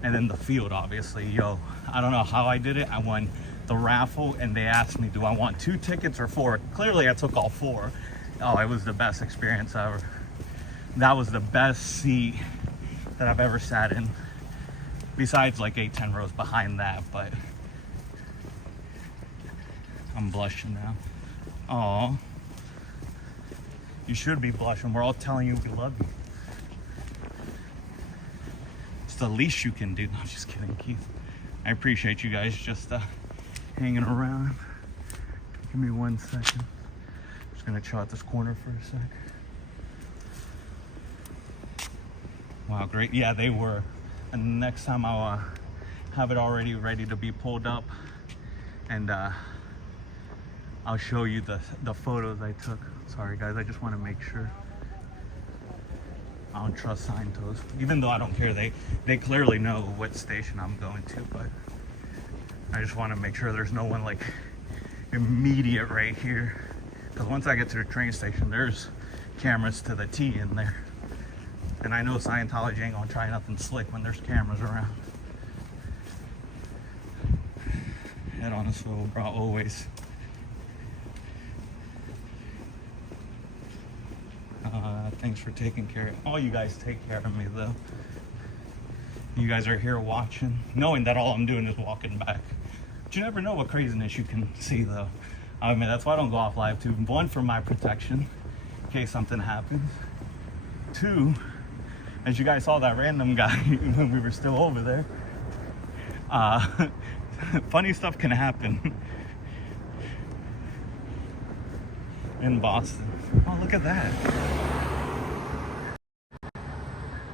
and then the field, obviously. Yo, I don't know how I did it. I won the raffle and they asked me, do I want 2 tickets or 4? Clearly I took all 4. Oh, it was the best experience ever. That was the best seat that I've ever sat in. Besides like 8-10 rows behind that, but I'm blushing now. Oh, you should be blushing. We're all telling you we love you. It's the least you can do. No, I'm just kidding, Keith. I appreciate you guys just hanging around. Give me 1 second. Just gonna chill at this corner for a sec. Wow, great. Yeah, they were. And next time I'll have it already ready to be pulled up, and I'll show you the photos I took. Sorry guys, I just want to make sure. I don't trust signposts, even though I don't care. They clearly know what station I'm going to, but I just want to make sure there's no one like immediate right here, because once I get to the train station, there's cameras to the T in there. And I know Scientology ain't gonna try nothing slick when there's cameras around. Head on a swivel, bro, always. Thanks for taking care of all you guys. Take care of me though. You guys are here watching, knowing that all I'm doing is walking back. But you never know what craziness you can see though. I mean, that's why I don't go off live too. 1, for my protection, in case something happens. 2, as you guys saw that random guy when we were still over there. Funny stuff can happen in Boston. Oh, look at that.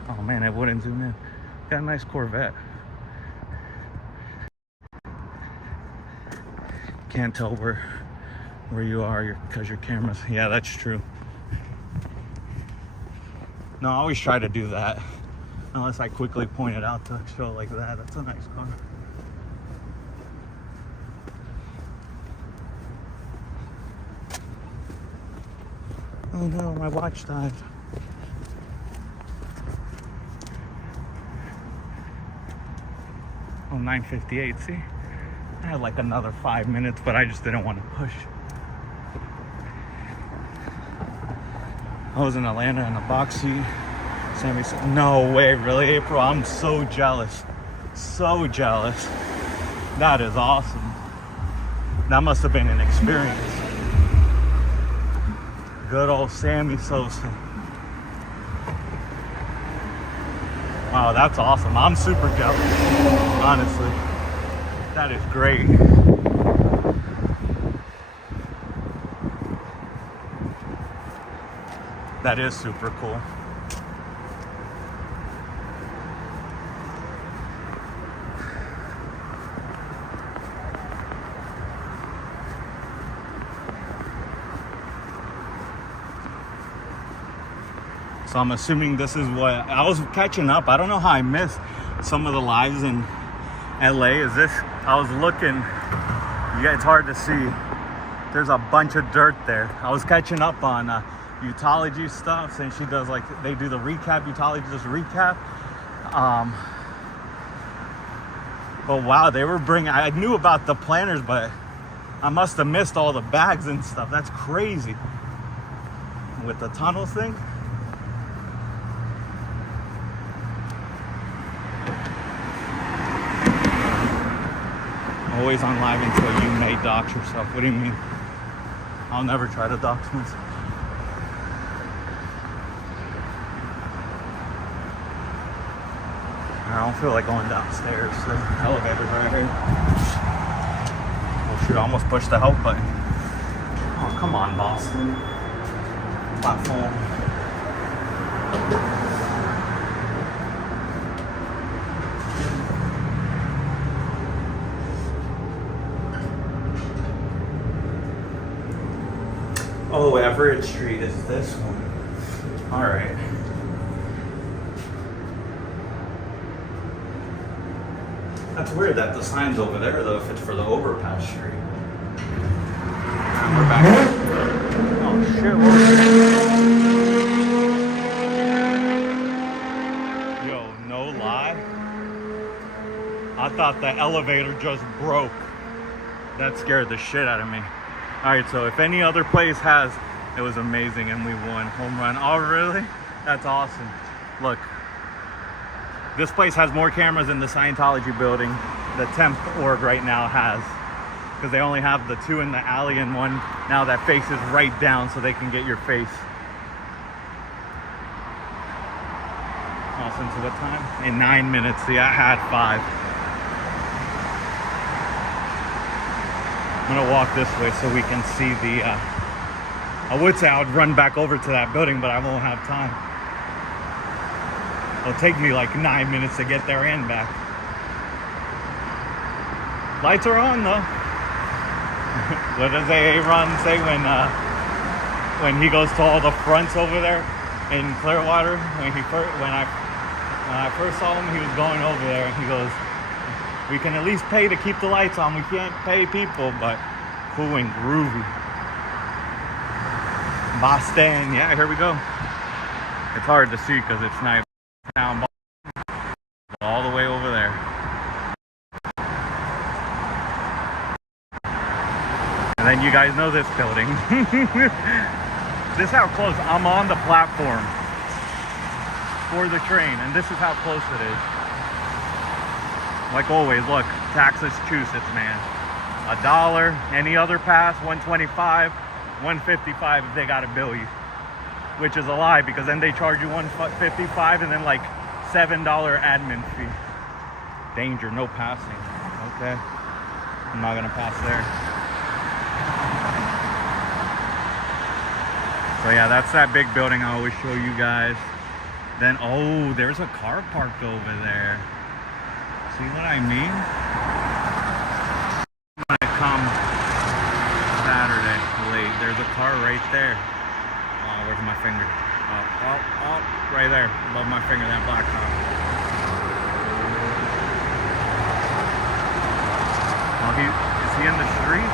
Oh man, I wouldn't zoom in. Got a nice Corvette. Can't tell where you are because your camera's, yeah, that's true. No, I always try to do that, unless I quickly point it out to show like that. That's a nice car. Oh no, my watch died. Oh, 9:58, see? I had like another 5 minutes, but I just didn't want to push. I was in Atlanta in the box seat. Sammy said, no way, really, April? I'm so jealous. So jealous. That is awesome. That must have been an experience. Good old Sammy Sosa. Wow, that's awesome. I'm super jealous, honestly. That is great. That is super cool. So I'm assuming this is what I was catching up. I don't know how I missed some of the lives in LA. Is this? I was looking. Yeah, it's hard to see. There's a bunch of dirt there. I was catching up on Utology stuff, and she does like they do the recap. Utology does recap. But wow, they were bringing. I knew about the planners, but I must have missed all the bags and stuff. That's crazy. With the tunnel thing. Always on live until you may dox yourself. What do you mean? I'll never try to dox myself. I don't feel like going downstairs. The elevator's right here. Oh shoot, I almost pushed the help button. Oh, come on, Boston. Platform. Oh, Everett Street is this one. All right. That's weird that the sign's over there, though, if it's for the overpass street. And we're back. Oh, shit. Yo, no lie. I thought the elevator just broke. That scared the shit out of me. All right, so if any other place has, it was amazing and we won. Home run. Oh, really? That's awesome. Look, this place has more cameras than the Scientology building, the temp org right now has. Because they only have the two in the alley and one now that faces right down so they can get your face. Awesome. So what time? In 9 minutes. See, I had 5. I'm gonna walk this way so we can see the, I would say I would run back over to that building, but I won't have time. It'll take me like 9 minutes to get there and back. Lights are on though. What does Aaron say when he goes to all the fronts over there in Clearwater? When I first saw him, he was going over there and he goes, we can at least pay to keep the lights on. We can't pay people, but cool and groovy. Boston, yeah, here we go. It's hard to see because it's night. Down all the way over there. And then you guys know this building. This is how close I'm on the platform for the train, and this is how close it is. Like always, look, Massachusetts, man. $1, any other pass, $125, $155 if they gotta bill you. Which is a lie, because then they charge you $155 and then like $7 admin fee. Danger, no passing. Okay. I'm not gonna pass there. So yeah, that's that big building I always show you guys. Then, oh, there's a car parked over there. See what I mean? I'm gonna come Saturday late. There's a car right there. Oh, where's my finger? Oh, right there, above my finger, that black car. Oh, is he in the street?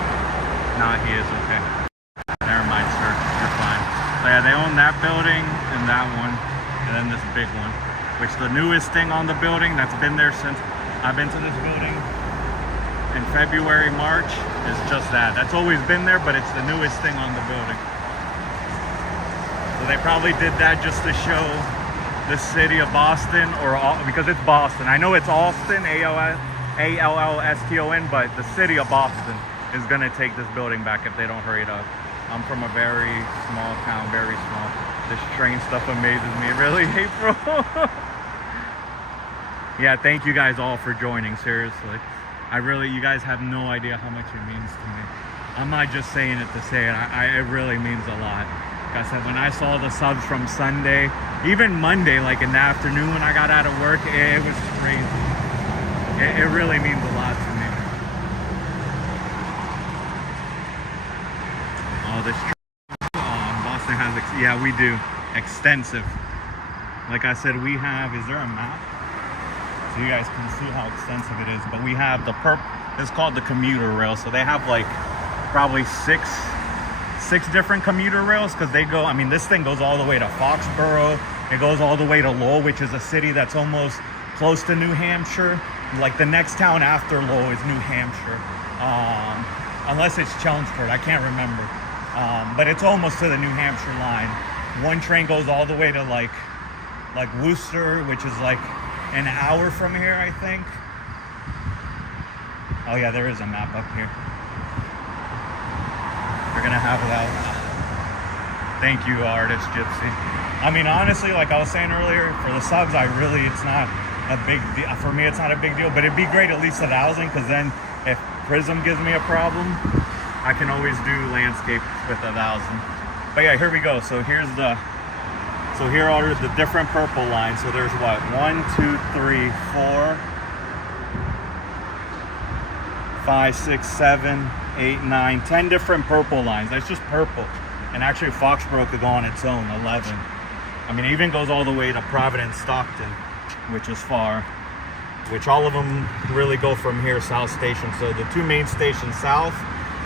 Nah, he is, okay. Never mind, sir, you're fine. So yeah, they own that building and that one, and then this big one, which the newest thing on the building that's been there since I've been to this building in February, March, is just that. That's always been there, but it's the newest thing on the building. So they probably did that just to show the city of Boston, or because it's Boston. I know it's Austin, A-L-L-S-T-O-N, but the city of Boston is gonna take this building back if they don't hurry it up. I'm from a very small town, very small. This train stuff amazes me, really, April. Yeah, thank you guys all for joining, seriously. You guys have no idea how much it means to me. I'm not just saying it to say it, it really means a lot. I said, when I saw the subs from Sunday, even Monday, like in the afternoon when I got out of work, it was crazy. It really means a lot to me. Oh, this Boston has, yeah, we do. Extensive. Like I said, we have, is there a map? So you guys can see how extensive it is. But we have the it's called the commuter rail. So they have like probably six different commuter rails, because they go, I mean, this thing goes all the way to Foxborough. It goes all the way to Lowell, which is a city that's almost close to New Hampshire. Like the next town after Lowell is New Hampshire. Unless it's Chelmsford, I can't remember. But it's almost to the New Hampshire line. One train goes all the way to like Worcester, which is like an hour from here, I think. Oh yeah, there is a map up here. We're gonna have that. Thank you, artist Gypsy. I mean, honestly, like I was saying earlier, for the subs, it's not a big deal. For me, it's not a big deal, but it'd be great at least 1,000, because then if Prism gives me a problem, I can always do landscape with 1,000. But yeah, here we go. So here are the different purple lines. So there's what? 1, 2, 3, 4, 5, 6, 7, 8, 9, 10 different purple lines. That's just purple. And actually Foxborough could go on its own, 11. I mean, it even goes all the way to Providence, Stockton, which is far. Which all of them really go from here, South Station. So the two main stations, South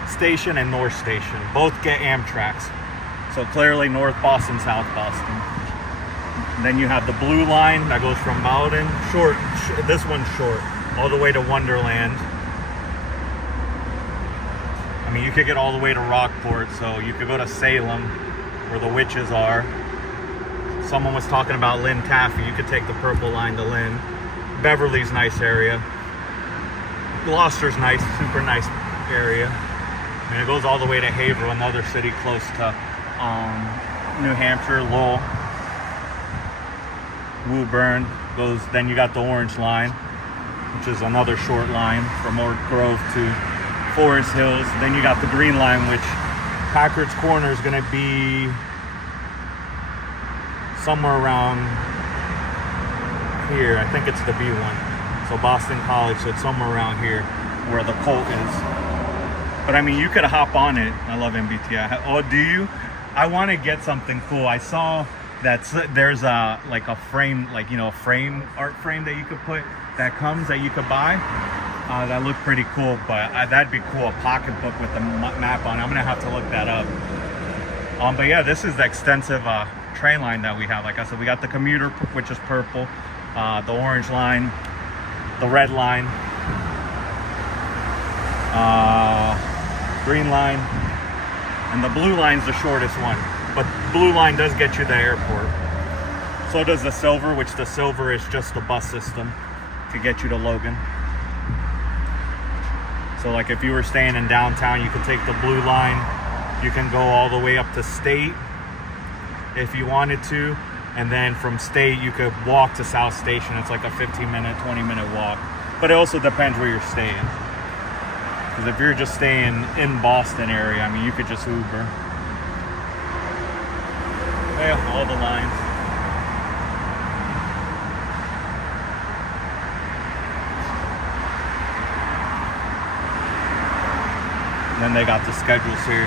Station and North Station, both get Amtraks. So clearly North Boston, South Boston. And then you have the blue line that goes from Malden, this one's short, all the way to Wonderland. I mean, you could get all the way to Rockport, so you could go to Salem, where the witches are. Someone was talking about Lynn Taffy. You could take the purple line to Lynn. Beverly's nice area. Gloucester's nice, super nice area. And it goes all the way to Haverhill, another city close to New Hampshire, Lowell. Woburn goes, then you got the orange line, which is another short line from Oak Grove to Forest Hills. Then you got the green line, which Packard's Corner is going to be somewhere around here. I think it's the B1. So Boston College, so it's somewhere around here where the Colt is. But I mean, you could hop on it. I love MBTI. Oh, do you? I want to get something cool. I saw that there's like a frame, like, you know, a frame, art frame that you could put, that comes, that you could buy. That looked pretty cool, but that'd be cool. A pocketbook with the map on. I'm gonna have to look that up. But yeah, this is the extensive train line that we have. Like I said, we got the commuter, which is purple, the orange line, the red line, green line, and the blue line's the shortest one. But blue line does get you to the airport. So does the silver, which the silver is just a bus system to get you to Logan. So like if you were staying in downtown, you could take the blue line. You can go all the way up to State if you wanted to. And then from State, you could walk to South Station. It's like a 15-minute, 20-minute walk. But it also depends where you're staying. Because if you're just staying in Boston area, I mean, you could just Uber. Yeah, all the lines. And then they got the schedules here.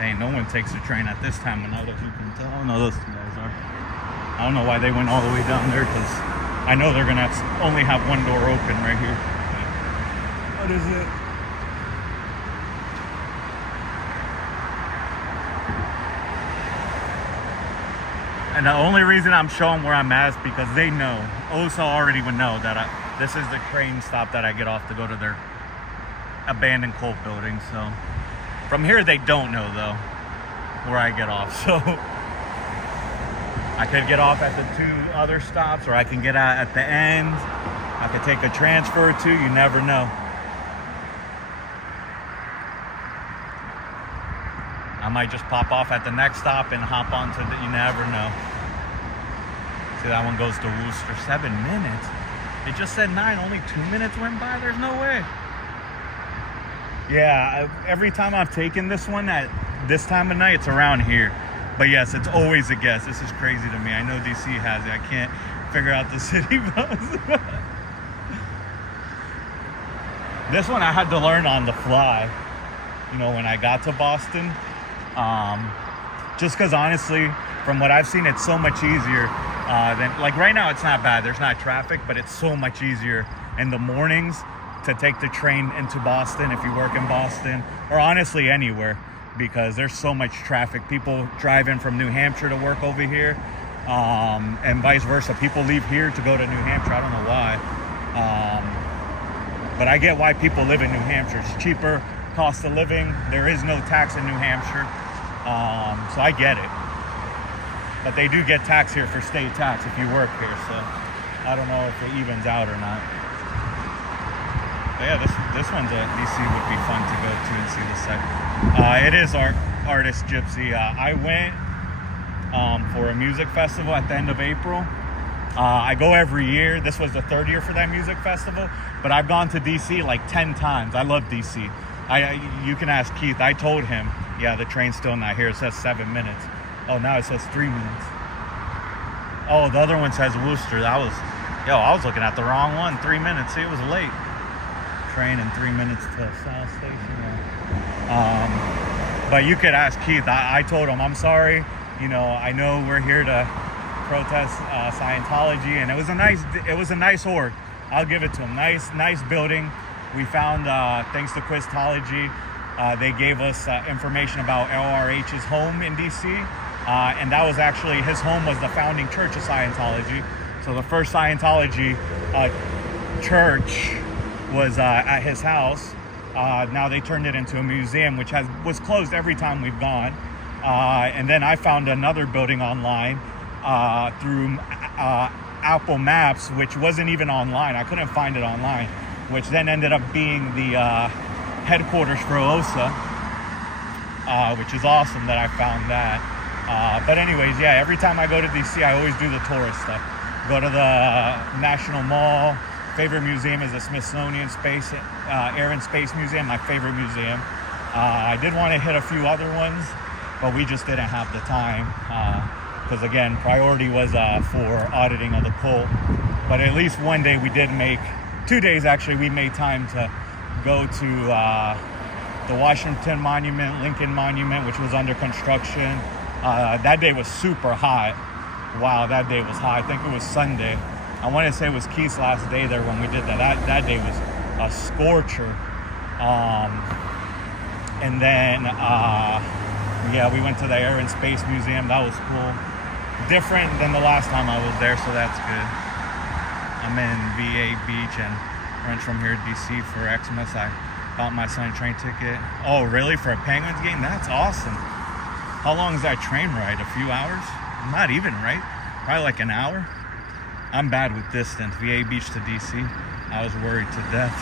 Dang, no one takes a train at this time of night, as you can tell. Oh no, those two guys are. I don't know why they went all the way down there, because I know they're gonna only have one door open right here. What is it? And the only reason I'm showing where I'm at is because they know. OSA already would know that this is the train stop that I get off to go to their abandoned coal building. So from here they don't know though where I get off. So I could get off at the two other stops, or I can get out at the end. I could take a transfer too. You never know. I might just pop off at the next stop and hop onto the, you never know. See, that one goes to Worcester, 7 minutes. It just said 9. Only 2 minutes went by. There's no way. Yeah, every time I've taken this one at this time of night, it's around here. But yes, it's always a guess. This is crazy to me. I know DC has it. I can't figure out the city bus. This one I had to learn on the fly, you know, when I got to Boston. Just because honestly, from what I've seen, it's so much easier than, like right now it's not bad. There's not traffic, but it's so much easier in the mornings to take the train into Boston if you work in Boston, or honestly anywhere, because there's so much traffic. People drive in from New Hampshire to work over here, and vice versa. People leave here to go to New Hampshire. I don't know why. But I get why people live in New Hampshire. It's cheaper cost of living. There is no tax in New Hampshire. So I get it. But they do get tax here for state tax if you work here. So I don't know if it evens out or not. But yeah, this one's a DC would be fun to go to and see the site. It is Artist Gypsy. I went for a music festival at the end of April. I go every year. This was the 3rd year for that music festival, but I've gone to DC like 10 times. I love DC. You can ask Keith. I told him, yeah, the train's still not here. It says 7 minutes. Oh, now it says 3 minutes. Oh, the other one says Worcester. I was looking at the wrong one. 3 minutes. See, it was late. Train in 3 minutes to South Station. But you could ask Keith. I told him, I'm sorry. You know, I know we're here to protest Scientology, and it was a nice org. I'll give it to him. Nice building. We found, thanks to Quiztology, they gave us information about LRH's home in DC, and that was actually, his home was the founding church of Scientology. So the first Scientology church was at his house. Now they turned it into a museum, which was closed every time we've gone. And then I found another building online through Apple Maps, which wasn't even online. I couldn't find it online, which then ended up being the headquarters for OSA, which is awesome that I found that. But anyways, yeah, every time I go to DC, I always do the tourist stuff. Go to the National Mall. Favorite museum is the Smithsonian Air and Space Museum, my favorite museum. I did want to hit a few other ones, but we just didn't have the time. Because again, priority was for auditing of the poll. But at least one day we did make, 2 days actually, we made time to go to the Washington Monument, Lincoln Monument, which was under construction. That day was super hot. Wow, that day was hot. I think it was Sunday. I want to say it was Keith's last day there when we did that. That day was a scorcher. And then, yeah, we went to the Air and Space Museum. That was cool. Different than the last time I was there, so that's good. I'm in VA Beach and runs from here to DC for Xmas. I bought my son a train ticket. Oh, really? For a Penguins game? That's awesome. How long is that train ride? A few hours? Not even, right? Probably like an hour. I'm bad with distance. VA Beach to DC. I was worried to death.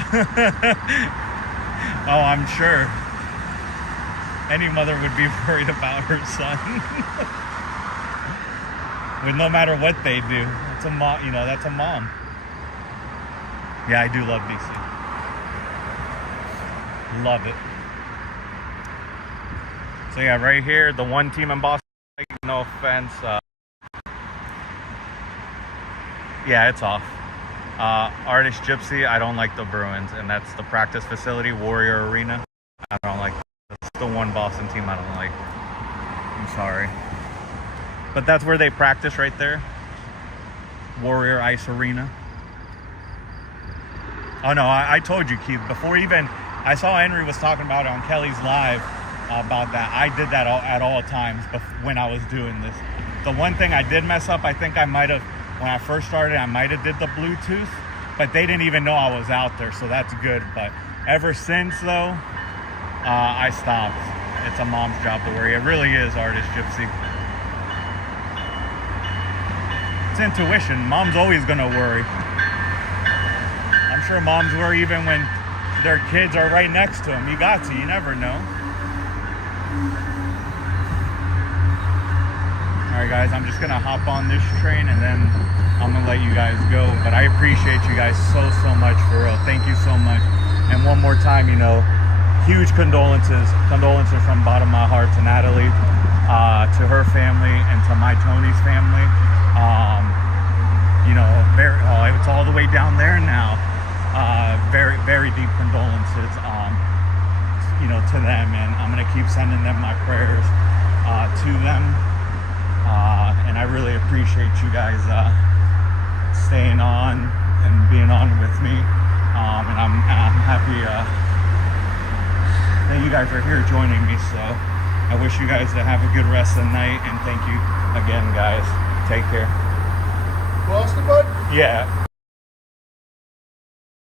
Oh, I'm sure. Any mother would be worried about her son. With no matter what they do. It's a mom, you know, that's a mom. Yeah, I do love DC. Love it. So yeah, right here, the one team in Boston, no offense. Yeah, it's off. Artist Gypsy, I don't like the Bruins, and that's the practice facility, Warrior Arena. I don't like. That's the one Boston team I don't like. I'm sorry. But that's where they practice right there. Warrior Ice Arena. Oh no, I told you, Keith, before even, I saw Henry was talking about it on Kelly's Live about that. I did that at all times when I was doing this. The one thing I did mess up, I think I might have, when I first started, I might have did the Bluetooth, but they didn't even know I was out there, so that's good. But ever since though, I stopped. It's a mom's job to worry. It really is, Artist Gypsy. It's intuition. Mom's always gonna worry. I'm sure moms worry even when their kids are right next to them. You got to, you never know. All right, guys, I'm just gonna hop on this train and then I'm gonna let you guys go, but I appreciate you guys so much, for real. Thank you so much. And one more time, you know, huge condolences from the bottom of my heart to Natalie, to her family, and to my Tony's family. You know, it's all the way down there now. Very deep condolences, you know, to them, and I'm gonna keep sending them my prayers to them. And I really appreciate you guys staying on and being on with me. And I'm happy that you guys are here joining me. So I wish you guys to have a good rest of the night, and thank you again, guys. Take care. Lost the bud? Yeah.